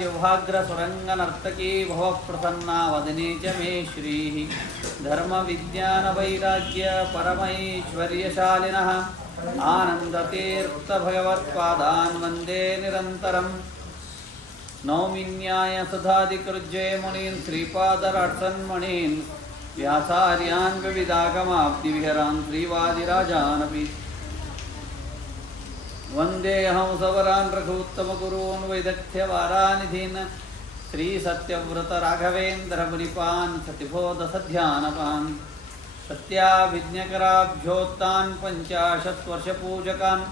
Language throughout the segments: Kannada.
जिह्वाग्रसुरङ्गनर्तकी भवः प्रसन्ना वदने च मे श्रीः धर्मविज्ञानवैराग्यपरमैश्वर्यशालिनः आनन्दतीर्थभगवत्पादान् वन्दे निरन्तरम् नौमिन्यायसुधादिकृज्ये मुनीन् श्रीपादराट्सन्मणीन् व्यासार्यान् विविधागमाब्धिविहरान् श्रीवादिराजानपि वन्देऽहं सवरान् रघूत्तमगुरून् वैदग्ध्यवारानिधीन् श्रीसत्यव्रतराघवेन्द्रमुनिपान् सतिबोधसध्यानपान् सत्याभिज्ञकराब्जोत्तान् 50 वर्षपूजकान्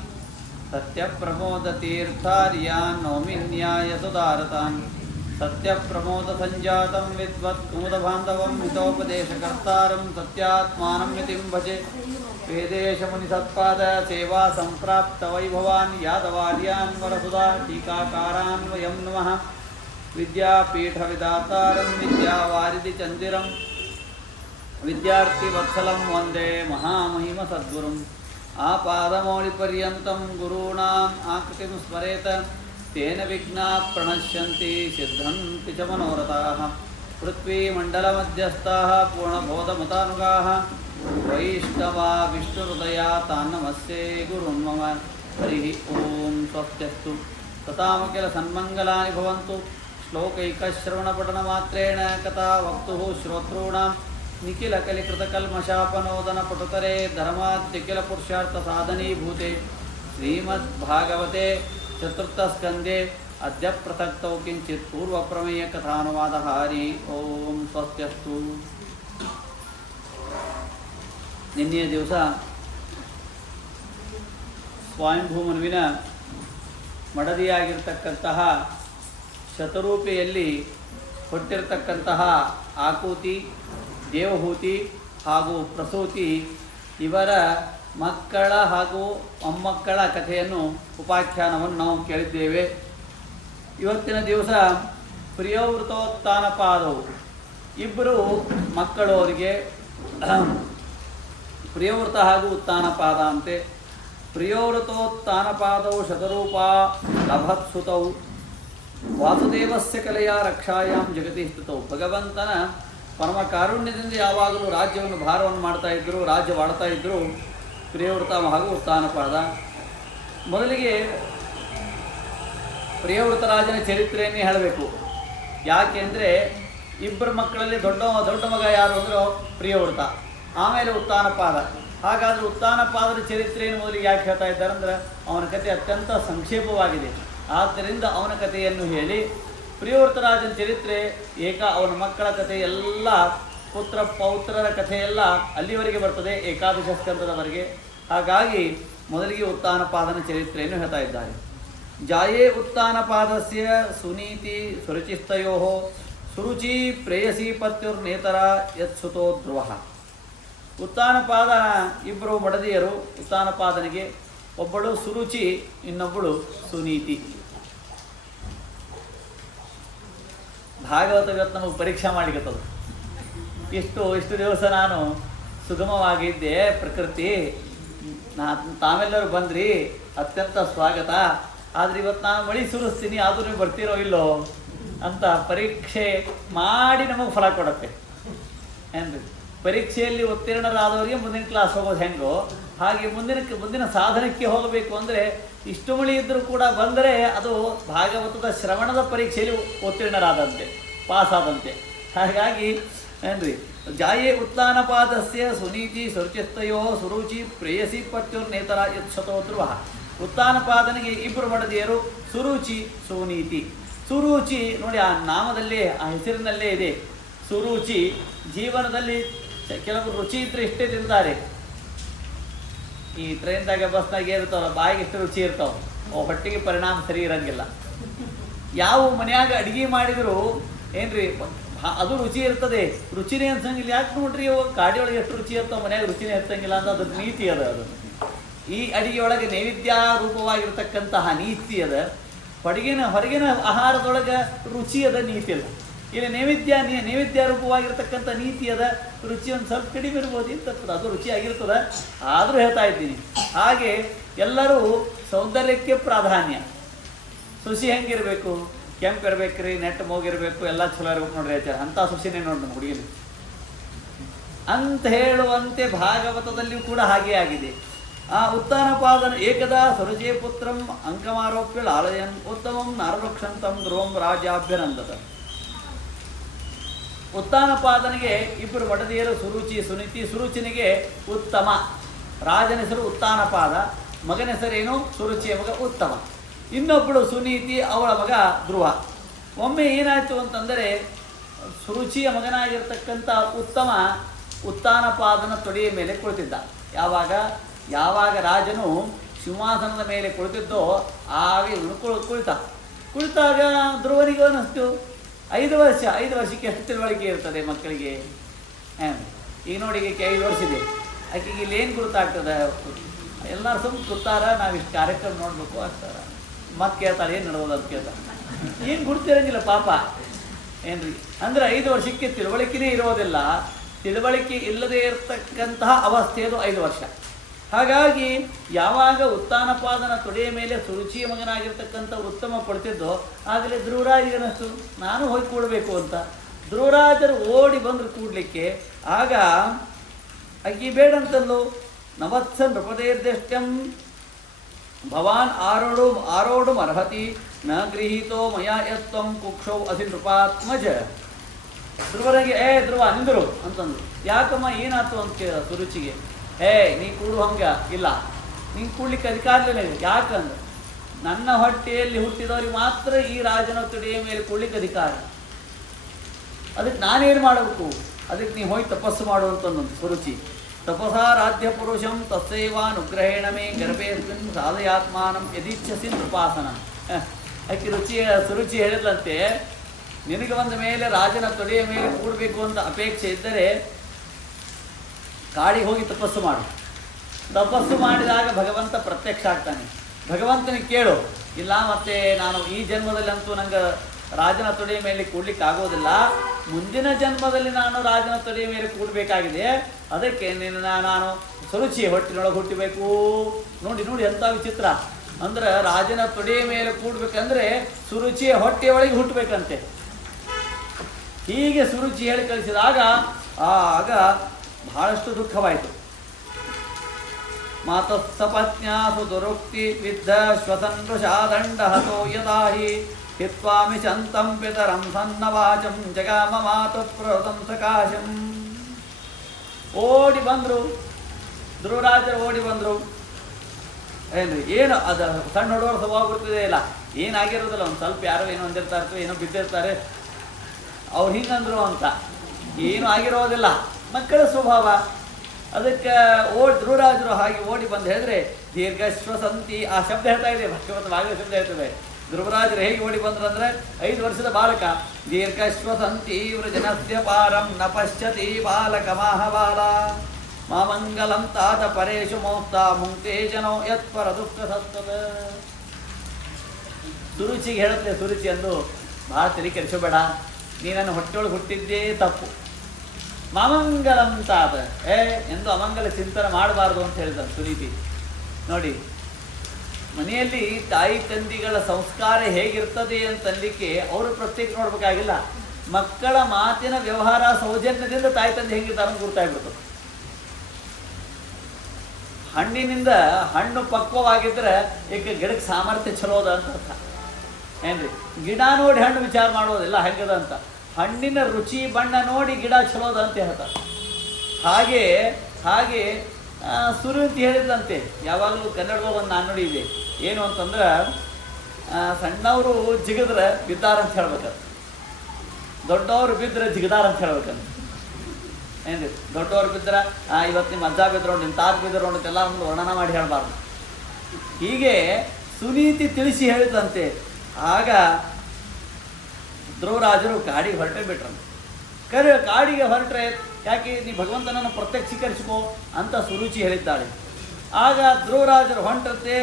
सत्यप्रमोदतीर्थार्यान् नौमिन्यायसुधारतान् सत्यप्रमोदसञ्जातं विद्वत्कुमुदबान्धवं हितोपदेशकर्तारं सत्यात्मानं यतिं भजे वेदेशमुनिसत्पाद सेवा सम्प्राप्तवैभवान् यादवार्यान् वरसुधा टीकाकारान् वयं नमः विद्यापीठविदातारं विद्यावारिधिचन्दिरं विद्यार्थिवत्सलं वन्दे महामहिमसद्गुरुम् आपादमौलिपर्यन्तं गुरूणाम् आकृतिं स्मरेत तेन विघ्नाः प्रणश्यन्ति सिद्धन्ति च मनोरथाः पृथ्वीमण्डलमध्यस्थाः पूर्णबोधमतानुगाः वैष्णवा विष्णुहृदया तान् नमस्ते गुरून् मम हरिः ॐ स्वस्त्यस्तु तथामखिलसन्मङ्गलानि भवन्तु श्लोकैकश्रवणपठनमात्रेण कथा वक्तुः श्रोतॄणां निखिलकलिकृतकल्मषापनोदनपटुतरे धर्माद्यखिलपुरुषार्थसाधनीभूते श्रीमद्भागवते चतुर्थस्कन्धे अद्य पृथक्तौ किञ्चित् पूर्वप्रमेयकथानुवादः हरि ओಂ ಸ್ವಸ್ತ್ಯಸ್ತು. ನಿನ್ನೆಯ ದಿವಸ ಸ್ವಯಂಭೂಮನುವಿನ ಮಡದಿಯಾಗಿರ್ತಕ್ಕಂತಹ ಶತರೂಪೆಯಲ್ಲಿ ಹುಟ್ಟಿರ್ತಕ್ಕಂತಹ ಆಕೂತಿ, ದೇವಹೂತಿ ಹಾಗೂ ಪ್ರಸೂತಿ ಇವರ ಮಕ್ಕಳ ಹಾಗೂ ಮೊಮ್ಮಕ್ಕಳ ಕಥೆಯನ್ನು ಉಪಾಖ್ಯಾನವನ್ನು ನಾವು ಕೇಳಿದ್ದೇವೆ. ಇವತ್ತಿನ ದಿವಸ ಪ್ರಿಯವೃತೋತ್ಥಾನಪಾದವು ಇಬ್ಬರು ಮಕ್ಕಳು ಅವರಿಗೆ ಪ್ರಿಯವೃತ ಹಾಗೂ ಉತ್ಥಾನಪಾದ ಅಂತೆ. ಪ್ರಿಯವೃತೋತ್ಥಾನಪಾದವು ಶತರೂಪ ಲಭತ್ಸುತವು ವಾಸುದೇವಸ್ಯ ಕಲೆಯ ರಕ್ಷಾಯಾಮ್ ಜಗತಿ ಸ್ಥಿತವು. ಭಗವಂತನ ಪರಮ ಕಾರುಣ್ಯದಿಂದ ಯಾವಾಗಲೂ ರಾಜ್ಯವನ್ನು ಭಾರವನ್ನು ಮಾಡ್ತಾ ಇದ್ದರು, ರಾಜ್ಯವಾಡ್ತಾ ಇದ್ದರು ಪ್ರಿಯವೃತ ಹಾಗೂ ಉತ್ಥಾನಪಾದ. ಮೊದಲಿಗೆ ಪ್ರಿಯವೃತರಾಜನ ಚರಿತ್ರೆಯನ್ನೇ ಹೇಳಬೇಕು. ಯಾಕೆಂದರೆ ಇಬ್ಬರು ಮಕ್ಕಳಲ್ಲಿ ದೊಡ್ಡ ಮಗ ಯಾರು ಅಂದರೆ ಪ್ರಿಯವೃತ, ಆಮೇಲೆ ಉತ್ಥಾನಪಾದ. ಹಾಗಾದರೆ ಉತ್ಥಾನಪಾದರ ಚರಿತ್ರೆಯನ್ನು ಮೊದಲಿಗೆ ಯಾಕೆ ಹೇಳ್ತಾ ಇದ್ದಾರೆ ಅಂದರೆ ಅವನ ಕಥೆ ಅತ್ಯಂತ ಸಂಕ್ಷೇಪವಾಗಿದೆ. ಆದ್ದರಿಂದ ಅವನ ಕಥೆಯನ್ನು ಹೇಳಿ ಪ್ರಿಯವೃತರಾಜನ ಚರಿತ್ರೆ ಅವನ ಮಕ್ಕಳ ಕಥೆ ಎಲ್ಲ ಪುತ್ರ ಪೌತ್ರರ ಕಥೆಯೆಲ್ಲ ಅಲ್ಲಿವರೆಗೆ ಬರ್ತದೆ, ಏಕಾದಶ ಸ್ಕಂದದವರೆಗೆ. ಹಾಗಾಗಿ ಮೊದಲಿಗೆ ಉತ್ಥಾನಪಾದನ ಚರಿತ್ರೆಯನ್ನು ಹೇಳ್ತಾ ಇದ್ದಾರೆ. ಜಾಯೇ ಉತ್ಥಾನಪಾದಸ್ಯ ಸುನೀತಿ ಸುರುಚಿಸ್ತಯೋ ಸುರುಚಿ ಪ್ರೇಯಸಿ ಪತ್ಯುರ್ನೇತರ ಯತ್ಸುತೋ ಧ್ರುವ. ಉತ್ಥಾನಪಾದ ಇಬ್ಬರು ಮಡದಿಯರು. ಉತ್ಥಾನಪಾದನಿಗೆ ಒಬ್ಬಳು ಸುರುಚಿ, ಇನ್ನೊಬ್ಬಳು ಸುನೀತಿ. ಭಾಗವತ ಇವತ್ತು ನಮಗೆ ಪರೀಕ್ಷೆ ಮಾಡಿಕತ್ತದು. ಇಷ್ಟು ದಿವಸ ನಾನು ಸುಗಮವಾಗಿದ್ದೆ, ಪ್ರಕೃತಿ ತಾವೆಲ್ಲರೂ ಬಂದ್ರಿ, ಅತ್ಯಂತ ಸ್ವಾಗತ. ಆದರೆ ಇವತ್ತು ನಾನು ಮಳಿ ಸುರಿಸ್ತೀನಿ, ಆದರೂ ನೀವು ಬರ್ತೀರೋ ಇಲ್ಲೋ ಅಂತ ಪರೀಕ್ಷೆ ಮಾಡಿ ನಮಗೆ ಫಲ ಕೊಡುತ್ತೆ ಏನ್ರಿ. ಪರೀಕ್ಷೆಯಲ್ಲಿ ಉತ್ತೀರ್ಣರಾದವರಿಗೆ ಮುಂದಿನ ಕ್ಲಾಸ್ ಹೋಗೋದು ಹೆಂಗೋ ಹಾಗೆ ಮುಂದಿನ ಸಾಧನಕ್ಕೆ ಹೋಗಬೇಕು ಅಂದರೆ ಇಷ್ಟು ಮಳಿ ಇದ್ದರೂ ಕೂಡ ಬಂದರೆ ಅದು ಭಾಗವತದ ಶ್ರವಣದ ಪರೀಕ್ಷೆಯಲ್ಲಿ ಉತ್ತೀರ್ಣರಾದಂತೆ, ಪಾಸಾದಂತೆ. ಹಾಗಾಗಿ ಏನ್ರಿ, ಜಾಯೇ ಉತ್ಥಾನಪಾದಸ್ಯ ಸುನೀತಿ ಸುರುಚಿಸ್ತಯೋ ಸುರುಚಿ ಪ್ರೇಯಸಿ ಪತ್ಯುರ್ನೇತರ ಯತ್ಸತೋ ಧ್ರುವ. ಉತ್ಥಾನಪಾದನಿಗೆ ಇಬ್ಬರು ಮಡದಿಯರು, ಸುರುಚಿ ಸುನೀತಿ. ಸುರುಚಿ ನೋಡಿ, ಆ ನಾಮದಲ್ಲಿ ಆ ಹೆಸರಿನಲ್ಲೇ ಇದೆ ಸುರುಚಿ. ಜೀವನದಲ್ಲಿ ಕೆಲವರು ರುಚಿ ಇದ್ದರೆ ಇಷ್ಟೇ ತಿಂತಾರೆ. ಈ ಟ್ರೈನ್ದಾಗ ಬಸ್ನಾಗ ಏನಿರ್ತಾವಲ್ಲ, ಬಾಯಿಗೆ ಎಷ್ಟು ರುಚಿ ಇರ್ತಾವೆ, ಹೊಟ್ಟೆಗೆ ಪರಿಣಾಮ ಸರಿ ಇರೋಂಗಿಲ್ಲ. ಯಾವ ಮನೆಯಾಗ ಅಡುಗೆ ಮಾಡಿದರೂ ಏನ್ರಿ ಅದು ರುಚಿ ಇರ್ತದೆ, ರುಚಿನೇ ಅನ್ಸಂಗಿಲ್ಲ. ಯಾಕೆ ನೋಡ್ರಿ, ಗಾಡಿ ಒಳಗೆ ಎಷ್ಟು ರುಚಿ ಇರ್ತಾವೆ, ಮನೆಯಾಗ ರುಚಿನೇ ಇರ್ತಂಗಿಲ್ಲ ಅಂತ ಅದ್ರ ನೀತಿ ಅದ. ಅದು ಈ ಅಡಿಗೆ ಒಳಗೆ ನೈವೇದ್ಯ ರೂಪವಾಗಿರ್ತಕ್ಕಂತಹ ನೀತಿ ಅದ. ಹೊರಗಿನ ಆಹಾರದೊಳಗೆ ರುಚಿ ಅದ, ನೀತಿ ಅಲ್ಲ. ಇಲ್ಲಿ ನೈವೇದ್ಯ ರೂಪವಾಗಿರ್ತಕ್ಕಂಥ ನೀತಿ ಅದ. ರುಚಿ ಒಂದು ಸ್ವಲ್ಪ ಕಡಿಮೆ ಇರ್ಬೋದು ಅಂತ, ಅದು ರುಚಿಯಾಗಿರ್ತದೆ. ಆದರೂ ಹೇಳ್ತಾ ಇದ್ದೀನಿ. ಹಾಗೆ ಎಲ್ಲರೂ ಸೌಂದರ್ಯಕ್ಕೆ ಪ್ರಾಧಾನ್ಯ. ಶುಚಿ ಹೆಂಗಿರಬೇಕು, ಕೆಂಪು ಇರ್ಬೇಕು ರೀ, ನೆಟ್ ಮೂಗಿರ್ಬೇಕು, ಎಲ್ಲ ಚಲೋ ಇರ್ಬೇಕು ನೋಡ್ರಿ ಆಚಾರ. ಅಂಥ ಸೊಸಿನೇ ನೋಡಿ ಹುಡುಗಿನ ಅಂತ ಹೇಳುವಂತೆ ಭಾಗವತದಲ್ಲಿಯೂ ಕೂಡ ಹಾಗೇ ಆಗಿದೆ. ಆ ಉತ್ಥಾನಪಾದನ ಏಕದಾ ಸರುಜೇ ಪುತ್ರಂ ಅಂಕಮಾರೋಪ್ಯ ಲಾಲಯನ್ ಉತ್ತಮಂ ನಾರವೃಕ್ಷಂತಂ ಧ್ರುವಂ ರಾಜಾಭ್ಯನಂದದ. ಉತ್ಥಾನಪಾದನಿಗೆ ಇಬ್ಬರು ಒಡದಿಯರು, ಸುರುಚಿ ಸುನೀತಿ. ಸುರುಚಿನಿಗೆ ಉತ್ತಮ, ರಾಜನ ಹೆಸರು ಉತ್ಥಾನಪಾದ, ಮಗನ ಹೆಸರೇನು ಸುರುಚಿಯ ಮಗ ಉತ್ತಮ. ಇನ್ನೊಬ್ಬಳು ಸುನೀತಿ, ಅವಳ ಮಗ ಧ್ರುವ. ಒಮ್ಮೆ ಏನಾಯಿತು ಅಂತಂದರೆ ಸುರುಚಿಯ ಮಗನಾಗಿರ್ತಕ್ಕಂಥ ಉತ್ತಮ ಉತ್ಥಾನಪಾದನ ತೊಡೆಯ ಮೇಲೆ ಕುಳಿತಿದ್ದ. ಯಾವಾಗ ರಾಜನು ಸಿಂಹಾಸನದ ಮೇಲೆ ಕುಳಿತಿದ್ದೋ ಆಗ ಇವನು ಕುಳಿತಾಗ ಧ್ರುವನಿಗೆ ಅನ್ನಿಸ್ತು 5 ವರ್ಷಕ್ಕೆ ಎಷ್ಟು ತಿಳುವಳಿಕೆ ಇರ್ತದೆ ಮಕ್ಕಳಿಗೆ. ಈಗ ನೋಡಿ, ಈಕೆ 5 ವರ್ಷ ಇದೆ, ಆಕೆಗೆ ಇಲ್ಲಿ ಏನು ಗುರುತಾಗ್ತದೆ? ಎಲ್ಲರೂ ಸುಮ್ಮನೆ ಕೂತಾರ, ನಾವಿಷ್ಟು ಕಾರ್ಯಕ್ರಮ ನೋಡಬೇಕು ಆಗ್ತಾರ. ಮತ್ತೆ ಕೇಳ್ತಾಳೆ ಏನು ನಡೆಯೋದು ಅಂತ ಕೇಳ್ತಾರೆ. ಏನು ಗುರುತಿರಂಗಿಲ್ಲ ಪಾಪ ಏನ್ರಿ. ಅಂದರೆ 5 ವರ್ಷಕ್ಕೆ ತಿಳುವಳಿಕೆನೇ ಇರೋದಿಲ್ಲ. ತಿಳುವಳಿಕೆ ಇಲ್ಲದೆ ಇರತಕ್ಕಂತಹ ಅವಸ್ಥೆಯದು 5 ವರ್ಷ. ಹಾಗಾಗಿ ಯಾವಾಗ ಉತ್ಥಾನಪಾದನ ತೊಡೆಯ ಮೇಲೆ ಸುರುಚಿಯ ಮಗನಾಗಿರ್ತಕ್ಕಂಥ ಉತ್ತಮ ಕೊಡ್ತಿದ್ದೋ ಆಗಲೇ ಧ್ರುವರಾಜನಿಗನಿಸ್ತು ನಾನು ಹೋಗಿ ಕೂಡಬೇಕು ಅಂತ. ಧ್ರುವರಾಜರು ಓಡಿ ಬಂದರು ಕೂಡಲಿಕ್ಕೆ. ಆಗ ಅಕ್ಕಿ ಬೇಡಂತಲ್ಲೋ, ನವತ್ಸ ನೃಪದೇರ್ದೃಷ್ಟ್ಯಂ ಭವಾನ್ ಆರೋಡು ಅರ್ಹತಿ ನ ಗೃಹೀತೋ ಮಯಾ ಯತ್ವಂ ಕುಕ್ಷೌ ಅಸಿ ನೃಪಾತ್ಮಜ. ಧ್ರುವನಿಗೆ ಧ್ರುವ ನಿಂದರು ಅಂತಂದು. ಯಾಕಮ್ಮ ಏನಾಯ್ತು ಅಂತ ಕೇಳ ಸುರುಚಿಗೆ. ನೀ ಕೂಡು ಹಂಗ ಇಲ್ಲ, ನೀನು ಕೂಡ್ಲಿಕ್ಕೆ ಅಧಿಕಾರನೇ ಇಲ್ಲ. ಯಾಕಂದ್ರೆ ನನ್ನ ಹೊಟ್ಟೆಯಲ್ಲಿ ಹುಟ್ಟಿದವ್ರಿಗೆ ಮಾತ್ರ ಈ ರಾಜನ ತೊಡೆಯ ಮೇಲೆ ಕೂಡ್ಲಿಕ್ಕೆ ಅಧಿಕಾರ. ಅದಕ್ಕೆ ನಾನೇನು ಮಾಡಬೇಕು? ಅದಕ್ಕೆ ನೀ ಹೋಗಿ ತಪಸ್ಸು ಮಾಡುವಂತಂದು ಸುರುಚಿ. ತಪಸಾರಾಧ್ಯ ಪುರುಷಂ ತಸ್ಸೈವಾನುಗ್ರಹೇಣ ಮೇ ಗರ್ಭೇಸ್ಮಿನ್ ಸಾಧಯಾತ್ಮಾನಂ ಯದೀಚ್ಛಸಿ ನೃಪಾಸನ. ಆಕೆ ಸುರುಚಿ ಹೇಳಿದ್ಲಂತೆ, ನಿನಗೆ ಬಂದ ಮೇಲೆ ರಾಜನ ತೊಡೆಯ ಮೇಲೆ ಕೂಡಬೇಕು ಅಂತ ಅಪೇಕ್ಷೆ ಇದ್ದರೆ ಕಾಡಿಗೆ ಹೋಗಿ ತಪಸ್ಸು ಮಾಡು. ತಪಸ್ಸು ಮಾಡಿದಾಗ ಭಗವಂತ ಪ್ರತ್ಯಕ್ಷ ಆಗ್ತಾನೆ. ಭಗವಂತನಿಗೆ ಕೇಳು, ಇಲ್ಲ ಮತ್ತೆ ನಾನು ಈ ಜನ್ಮದಲ್ಲಂತೂ ನಂಗೆ ರಾಜನ ತೊಡೆಯ ಮೇಲೆ ಕೂಡ್ಲಿಕ್ಕೆ ಆಗೋದಿಲ್ಲ, ಮುಂದಿನ ಜನ್ಮದಲ್ಲಿ ನಾನು ರಾಜನ ತೊಡೆಯ ಮೇಲೆ ಕೂಡಬೇಕಾಗಿದೆ, ಅದಕ್ಕೆ ನಾನು ಸುರುಚಿಯ ಹೊಟ್ಟಿನೊಳಗೆ ಹುಟ್ಟಬೇಕು. ನೋಡಿ ಎಂಥ ವಿಚಿತ್ರ. ಅಂದ್ರೆ ರಾಜನ ತೊಡೆಯ ಮೇಲೆ ಕೂಡ್ಬೇಕಂದ್ರೆ ಸುರುಚಿಯ ಹೊಟ್ಟೆಯೊಳಗೆ ಹುಟ್ಟಬೇಕಂತೆ. ಹೀಗೆ ಸುರುಚಿ ಹೇಳಿ ಕಳಿಸಿದಾಗ ಆಗ ಬಹಳಷ್ಟು ದುಃಖವಾಯಿತು. ಮಾತಸ್ಸಪತ್ನ್ಯಾಸು ದುರುಕ್ತಿ ವಿದ್ಧ ಶ್ವಸನ್ಋಷಾದಂಡ ಹತೋ ಯದಾಹಿ ಹಿತ್ವಾಮಿ ಶಂತಂ ಪಿತರಂ ಸನ್ನವಾಚಂ ಜಗಾಮ ಮಾತು ಪ್ರವೃತಂ ಸಕಾಶಂ. ಓಡಿ ಬಂದರು ಧ್ರುವರಾಜರು, ಓಡಿ ಬಂದರು. ಏನು ಅದು ಸಣ್ಣ ಹುಡುಗರು ಸ್ವಭಾವ ಗೊತ್ತಿದೆ ಇಲ್ಲ, ಏನಾಗಿರೋದಿಲ್ಲ, ಒಂದು ಸ್ವಲ್ಪ ಯಾರೋ ಏನೋ ಅಂದಿರ್ತಾರೆ, ಏನೋ ಬಿದ್ದಿರ್ತಾರೆ, ಅವ್ರು ಹಿಂಗಂದ್ರು ಅಂತ ಏನೂ ಆಗಿರೋದಿಲ್ಲ, ಮಕ್ಕಳ ಸ್ವಭಾವ. ಅದಕ್ಕೆ ಧ್ರುವರಾಜರು ಹಾಗೆ ಓಡಿ ಬಂದು ಹೇಳಿದ್ರೆ ದೀರ್ಘಶ್ವಸಂತಿ, ಆ ಶಬ್ದ ಹೇಳ್ತಾ ಇದೆ, ಭಗವಂತವಾಗಲೇ ಶಬ್ದ ಹೇಳ್ತದೆ. ಧ್ರುವರಾಜರು ಹೇಗೆ ಓಡಿ ಬಂದ್ರು ಅಂದರೆ 5 ವರ್ಷದ ಬಾಲಕ. ದೀರ್ಘಶ್ವಸಂತಿ ವೃಜನಸ್ಯ ಪಾರಂ ನ ಪಶ್ಯತಿ ಬಾಲಕ ಮಾಹಬಾಲ ಮಾಮಂಗಲಂ ತಾತ ಪರೇಶು ಮೋಕ್ತ ಮುಂಕ್ತೇ ಜನೋ ಯತ್ಪರ ದುಃಖ ಸತ್ತದ. ಸುರುಚಿಗೆ ಹೇಳುತ್ತೆ, ಸುರುಚಿ ಅಂದು ಭಾಳ ತಲೆ ಕೆಡಿಸಬೇಡ, ನೀನನ್ನು ಹೊಟ್ಟೆಯೊಳಗೆ ಹುಟ್ಟಿದ್ದೇ ತಪ್ಪು. ಮಾಮಂಗಲಂ ತಾತ, ಎಂದು ಅಮಂಗಲ ಚಿಂತನೆ ಮಾಡಬಾರ್ದು ಅಂತ ಹೇಳಿದ ಸುನೀತಿ. ನೋಡಿ, ಮನೆಯಲ್ಲಿ ತಾಯಿ ತಂದೆಗಳ ಸಂಸ್ಕಾರ ಹೇಗಿರ್ತದೆ ಅಂತನ್ಲಿಕ್ಕೆ ಅವರು ಪ್ರತ್ಯೇಕ ನೋಡ್ಬೇಕಾಗಿಲ್ಲ. ಮಕ್ಕಳ ಮಾತಿನ ವ್ಯವಹಾರ ಸೌಜನ್ಯದಿಂದ ತಾಯಿ ತಂದೆ ಹೇಗಿರ್ತಾರೆ ಅಂತ ಗುರ್ತಾಗ್ಬಿಡ್ತು. ಹಣ್ಣಿನಿಂದ ಹಣ್ಣು ಪಕ್ವವಾಗಿದ್ದರೆ ಈಗ ಗಿಡಕ್ಕೆ ಸಾಮರ್ಥ್ಯ ಚಲೋದ ಅಂತ ಅರ್ಥ ಏನ್ರಿ. ಗಿಡ ನೋಡಿ ಹಣ್ಣು ವಿಚಾರ ಮಾಡೋದಿಲ್ಲ ಹೆಂಗದ ಅಂತ, ಹಣ್ಣಿನ ರುಚಿ ಬಣ್ಣ ನೋಡಿ ಗಿಡ ಚಲೋದ ಅಂತ ಹೇಳ್ತಾರೆ. ಹಾಗೆ ಸುರುಂತಿ ಹೇಳಿದಂತೆ, ಯಾವಾಗಲೂ ಕನ್ನಡದಾಗ ಒಂದು ನಾಣ್ಣುಡಿ ಇದೆ, ಏನು ಅಂತಂದ್ರೆ ಸಣ್ಣವರು ಜಿಗದ್ರೆ ಬಿದ್ದಾರ ಅಂತ ಹೇಳ್ಬೇಕಂತ, ದೊಡ್ಡವರು ಬಿದ್ದರೆ ಜಿಗದಾರ ಅಂತ ಹೇಳ್ಬೇಕಂತ ಏನ್ರಿ. ದೊಡ್ಡವ್ರು ಬಿದ್ದರೆ ಇವತ್ತು ನಿಮ್ಮ ಅಜ್ಜ ಬಿದ್ರು, ನಿಮ್ಮ ತಾತ ಬಿದ್ರು ಅಂತೆಲ್ಲ ಒಂದು ವರ್ಣನ ಮಾಡಿ ಹೇಳಬಾರ್ದು. ಹೀಗೆ ಸುನೀತಿ ತಿಳಿಸಿ ಹೇಳಿದಂತೆ. ಆಗ ಧ್ರುವರಾಜರು ಕಾಡಿಗೆ ಹೊರಟೇ ಬಿಟ್ರಂತೆ. ಕಾಡಿಗೆ ಹೊರಟ್ರೆ ಯಾಕೆ ನೀ ಭಗವಂತನನ್ನು ಪ್ರತ್ಯಕ್ಷೀಕರಿಸಿಕೋ ಅಂತ ಸುರುಚಿ ಹೇಳಿದ್ದಾಳೆ. ಆಗ ಧ್ರುವರಾಜರು ಹೊಂಟಂತೆ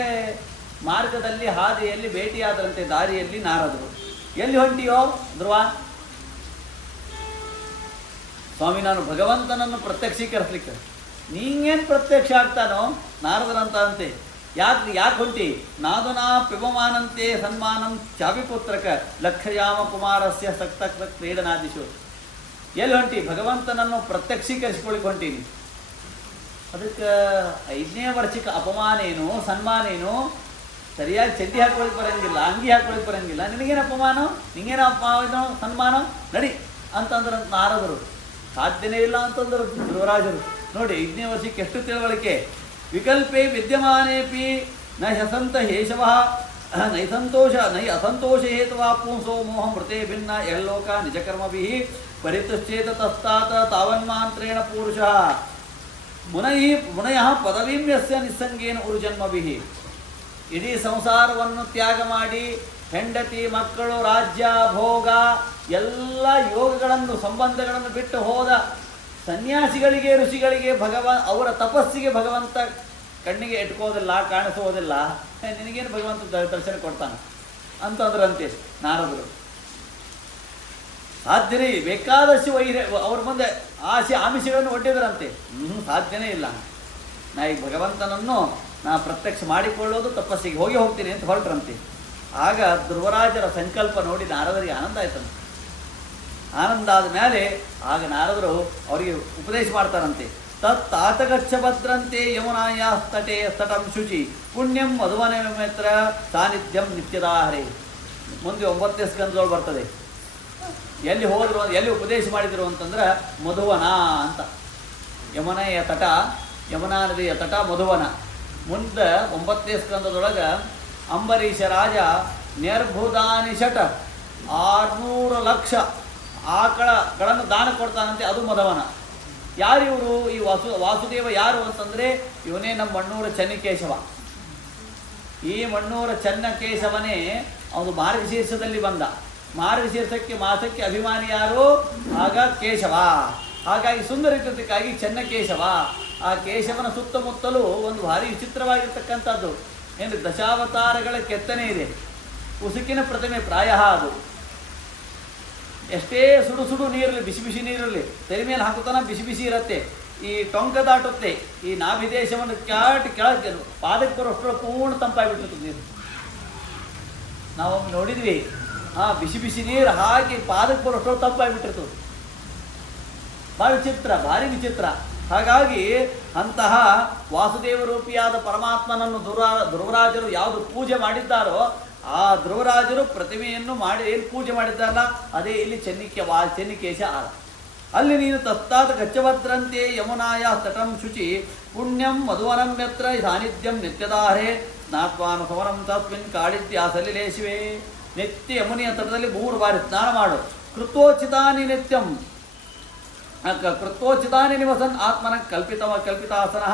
ಮಾರ್ಗದಲ್ಲಿ ಹಾದಿಯಲ್ಲಿ ಭೇಟಿಯಾದರಂತೆ, ದಾರಿಯಲ್ಲಿ ನಾರದರು. ಎಲ್ಲಿ ಹೊಂಟಿಯೋ ಧ್ರುವ? ಸ್ವಾಮಿ, ನಾನು ಭಗವಂತನನ್ನು ಪ್ರತ್ಯಕ್ಷೀಕರಿಸ್ಲಿಕ್ಕೆ. ನೀಂಗೇನು ಪ್ರತ್ಯಕ್ಷ ಆಗ್ತಾನೋ ನಾರದರಂತ ಅಂತೆ. ಯಾಕೆ ಹೊಂಟಿ ನಾದುನಾ ಪಿಬಮಾನಂತೆ ಸನ್ಮಾನಂ ಚಾಪಿಪುತ್ರಕ ಲಕ್ಷಯಾಮ ಕುಮಾರಸ್ಯ ಸಕ್ತ ಕ್ರೀಡನಾದಿಶು. ಎಲ್ಲಿ ಹೊಂಟಿ? ಭಗವಂತನನ್ನು ಪ್ರತ್ಯಕ್ಷೀಕರಿಸಿಕೊಳ್ಳಿಕ್ಕೆ ಹೊಂಟೀನಿ. ಅದಕ್ಕೆ 5ನೇ ವರ್ಷಕ್ಕೆ ಅಪಮಾನ ಏನು ಸನ್ಮಾನ ಏನು? ಸರಿಯಾಗಿ ಚಡ್ಡಿ ಹಾಕೊಳ್ಳಿಕ್ಕೆ ಬರೋಂಗಿಲ್ಲ, ಅಂಗಿ ಹಾಕೊಳ್ಳಿಕ್ಕೆ ಬರೋಂಗಿಲ್ಲ, ನಿನಗೇನು ಅಪಮಾನ, ನಿನಗೇನು ಸನ್ಮಾನ ನಡಿ ಅಂತಂದ್ರೆ ನಾರದರು. ಸಾಧ್ಯನೇ ಇಲ್ಲ ಅಂತಂದರು ಧ್ರುವರಾಜರು. ನೋಡಿ 5ನೇ ವರ್ಷಕ್ಕೆ ಎಷ್ಟು ತಿಳುವಳಿಕೆ. ವಿಕಲ್ಪೇ ವಿದ್ಯಮಾನೇಪಿ ನ ಹಸಂತ ಹೇಶವ ನೈ ಅಸಂತೋಷ ಹೇತುವಾ ಪುಂಸೋ ಮೋಹ ಮೃತೆ ಭಿನ್ನ ಯಲ್ಲೋಕ ನಿಜಕರ್ಮಭಿ ಪರಿತಶ್ಚೇತ ತಸ್ತಾತ ತಾವನ್ಮಾಂತ್ರೇಣ ಪುರುಷ ಮುನಯ ಪದವೀಂ ಯಸ್ಯ ನಿಸ್ಸಂಗೇನ ಉರುಜನ್ಮಭಿ. ಇಡೀ ಸಂಸಾರವನ್ನು ತ್ಯಾಗ ಮಾಡಿ ಹೆಂಡತಿ ಮಕ್ಕಳು ರಾಜ್ಯ ಭೋಗ ಎಲ್ಲ ಯೋಗಗಳನ್ನು ಸಂಬಂಧಗಳನ್ನು ಬಿಟ್ಟು ಹೋದ ಸನ್ಯಾಸಿಗಳಿಗೆ ಋಷಿಗಳಿಗೆ ಅವರ ತಪಸ್ಸಿಗೆ ಭಗವಂತ ಕಣ್ಣಿಗೆ ಇಟ್ಕೋದಿಲ್ಲ, ಕಾಣಿಸೋದಿಲ್ಲ. ನಿನಗೇನು ಭಗವಂತ ದರ್ಶನ ಕೊಡ್ತಾನೆ ಅಂತಂದ್ರಂತೆ ನಾರದರು. ಸಾಧ್ಯನೇ ಬೇಕಾದಷ್ಟು ಅವ್ರ ಮುಂದೆ ಆಮಿಷಗಳನ್ನು ಒಡ್ಡಿದರಂತೆ. ಸಾಧ್ಯನೇ ಇಲ್ಲ, ನಾ ಈಗ ಭಗವಂತನನ್ನು ನಾ ಪ್ರತ್ಯಕ್ಷ ಮಾಡಿಕೊಳ್ಳೋದು ತಪಸ್ಸಿಗೆ ಹೋಗ್ತೀನಿ ಅಂತ ಹೊರಟ್ರಂತೆ. ಆಗ ಧ್ರುವರಾಜರ ಸಂಕಲ್ಪ ನೋಡಿ ನಾರದರಿಗೆ ಆನಂದ ಆಯ್ತಂತೆ. ಆನಂದ ಆದ ಮೇಲೆ ಆಗ ನಾರದರು ಅವರಿಗೆ ಉಪದೇಶ ಮಾಡ್ತಾರಂತೆ. ತಾತಗಚ್ಚ ಭದ್ರಂತೆ ಯಮುನಾಯ ತಟೆ ತಟಂ ಶುಚಿ ಪುಣ್ಯಂ ಮಧುವನಮೇತ್ರ ಸಾನ್ನಿಧ್ಯಂ ನಿತ್ಯದಾಹರೆ. ಮುಂದೆ 9ನೇ ಸ್ಕಂದದೊಳಗೆ ಬರ್ತದೆ. ಎಲ್ಲಿ ಹೋದರು, ಎಲ್ಲಿ ಉಪದೇಶ ಮಾಡಿದರು ಅಂತಂದ್ರೆ ಮಧುವನ ಅಂತ. ಯಮುನೆಯ ತಟ, ಯಮುನಾ ನದಿಯ ತಟ ಮಧುವನ. ಮುಂದೆ 9ನೇ ಸ್ಕಂದದೊಳಗೆ ಅಂಬರೀಷ ರಾಜ ನಿರ್ಭುದಾನಿಷಟ 600 ಲಕ್ಷ ಆಕಳಗಳನ್ನು ದಾನ ಕೊಡ್ತಾನಂತೆ, ಅದು ಮಧುವನ. ಯಾರಿವರು? ಈ ವಾಸುದೇವ ಯಾರು ಅಂತಂದರೆ ಇವನೇ ನಮ್ಮ ಮಣ್ಣೂರ ಚೆನ್ನಕೇಶವ. ಈ ಮಣ್ಣೂರ ಚೆನ್ನಕೇಶವನೇ ಅವನು ಮಾರ್ಗಶೀರ್ಷದಲ್ಲಿ ಬಂದ. ಮಾರ್ಗಶೀರ್ಷಕ್ಕೆ ಮಾಸಕ್ಕೆ ಅಭಿಮಾನಿ ಯಾರು? ಆಗ ಕೇಶವ. ಹಾಗಾಗಿ ಸುಂದರಿಕೃತಿಗಾಗಿ ಚೆನ್ನಕೇಶವ. ಆ ಕೇಶವನ ಸುತ್ತಮುತ್ತಲೂ ಒಂದು ಭಾರಿ ವಿಚಿತ್ರವಾಗಿರ್ತಕ್ಕಂಥದ್ದು ಏನು, ದಶಾವತಾರಗಳ ಕೆತ್ತನೆ ಇದೆ. ಉಸುಕಿನ ಪ್ರತಿಮೆ ಪ್ರಾಯ ಅದು. ಎಷ್ಟೇ ಸುಡು ಸುಡು ನೀರಿರಲಿ, ಬಿಸಿ ಬಿಸಿ ನೀರಿರಲಿ, ತಲೆ ಮೇಲೆ ಹಾಕುತ್ತಾನ ಬಿಸಿ ಬಿಸಿ ಇರುತ್ತೆ. ಈ ಟೊಂಕ ದಾಟುತ್ತೆ, ಈ ನಾಭಿದೇಶವನ್ನು ಕೆಳಗೆ ಪಾದಕ್ಕೆ ಬರೋಷ್ಟರ ಪೂರ್ಣ ತಂಪಾಗಿಬಿಟ್ಟಿರ್ತದೆ ನೀರು. ನಾವೊಮ್ಮೆ ನೋಡಿದ್ವಿ, ಬಿಸಿ ಬಿಸಿ ನೀರು ಹಾಕಿ ಪಾದಕ್ಕೆ ಬರೋಷ್ಟರ ತಂಪಾಗಿಬಿಟ್ಟಿರ್ತದೆ. ಭಾರಿ ವಿಚಿತ್ರ. ಹಾಗಾಗಿ ಅಂತಹ ವಾಸುದೇವ ರೂಪಿಯಾದ ಪರಮಾತ್ಮನನ್ನು ಧ್ರುವರಾಜರು ಯಾವುದು ಪೂಜೆ ಮಾಡಿದ್ದಾರೋ ಆ ಧ್ರುವರಾಜರು ಪ್ರತಿಮೆಯನ್ನು ಮಾಡಿ ಏನು ಪೂಜೆ ಮಾಡಿದ್ದಾರಲ್ಲ ಅದೇ ಇಲ್ಲಿ ಚೆನ್ನಿಕೇಶ ಆದ. ಅಲ್ಲಿ ನೀನು ತತ್ತಾದ ಗಚ್ಚಭದ್ರಂತೆ ಯಮುನಾಯ ತಟಂ ಶುಚಿ ಪುಣ್ಯಂ ಮಧುವನಂ ಯತ್ರ ಸಾನ್ನಿಧ್ಯಂ ನಿತ್ಯದಾಹರೆ ಸ್ನಾತ್ವಾನು ಸಮರಂ ತಸ್ಮಿನ್ ಕಾಳಿತ್ಯ ಸಲಿಲೇಶಿವೆ. ನಿತ್ಯ ಯಮುನಿಯ ತಟದಲ್ಲಿ 3 ಬಾರಿ ಸ್ನಾನ ಮಾಡು. ಕೃತ್ವೋಚಿತಾನಿ ನಿತ್ಯಂ ಕೃತ್ವೋಚಿತಾನಿ ನಿವಸನ್ ಆತ್ಮನ ಕಲ್ಪಿತಾಸನ.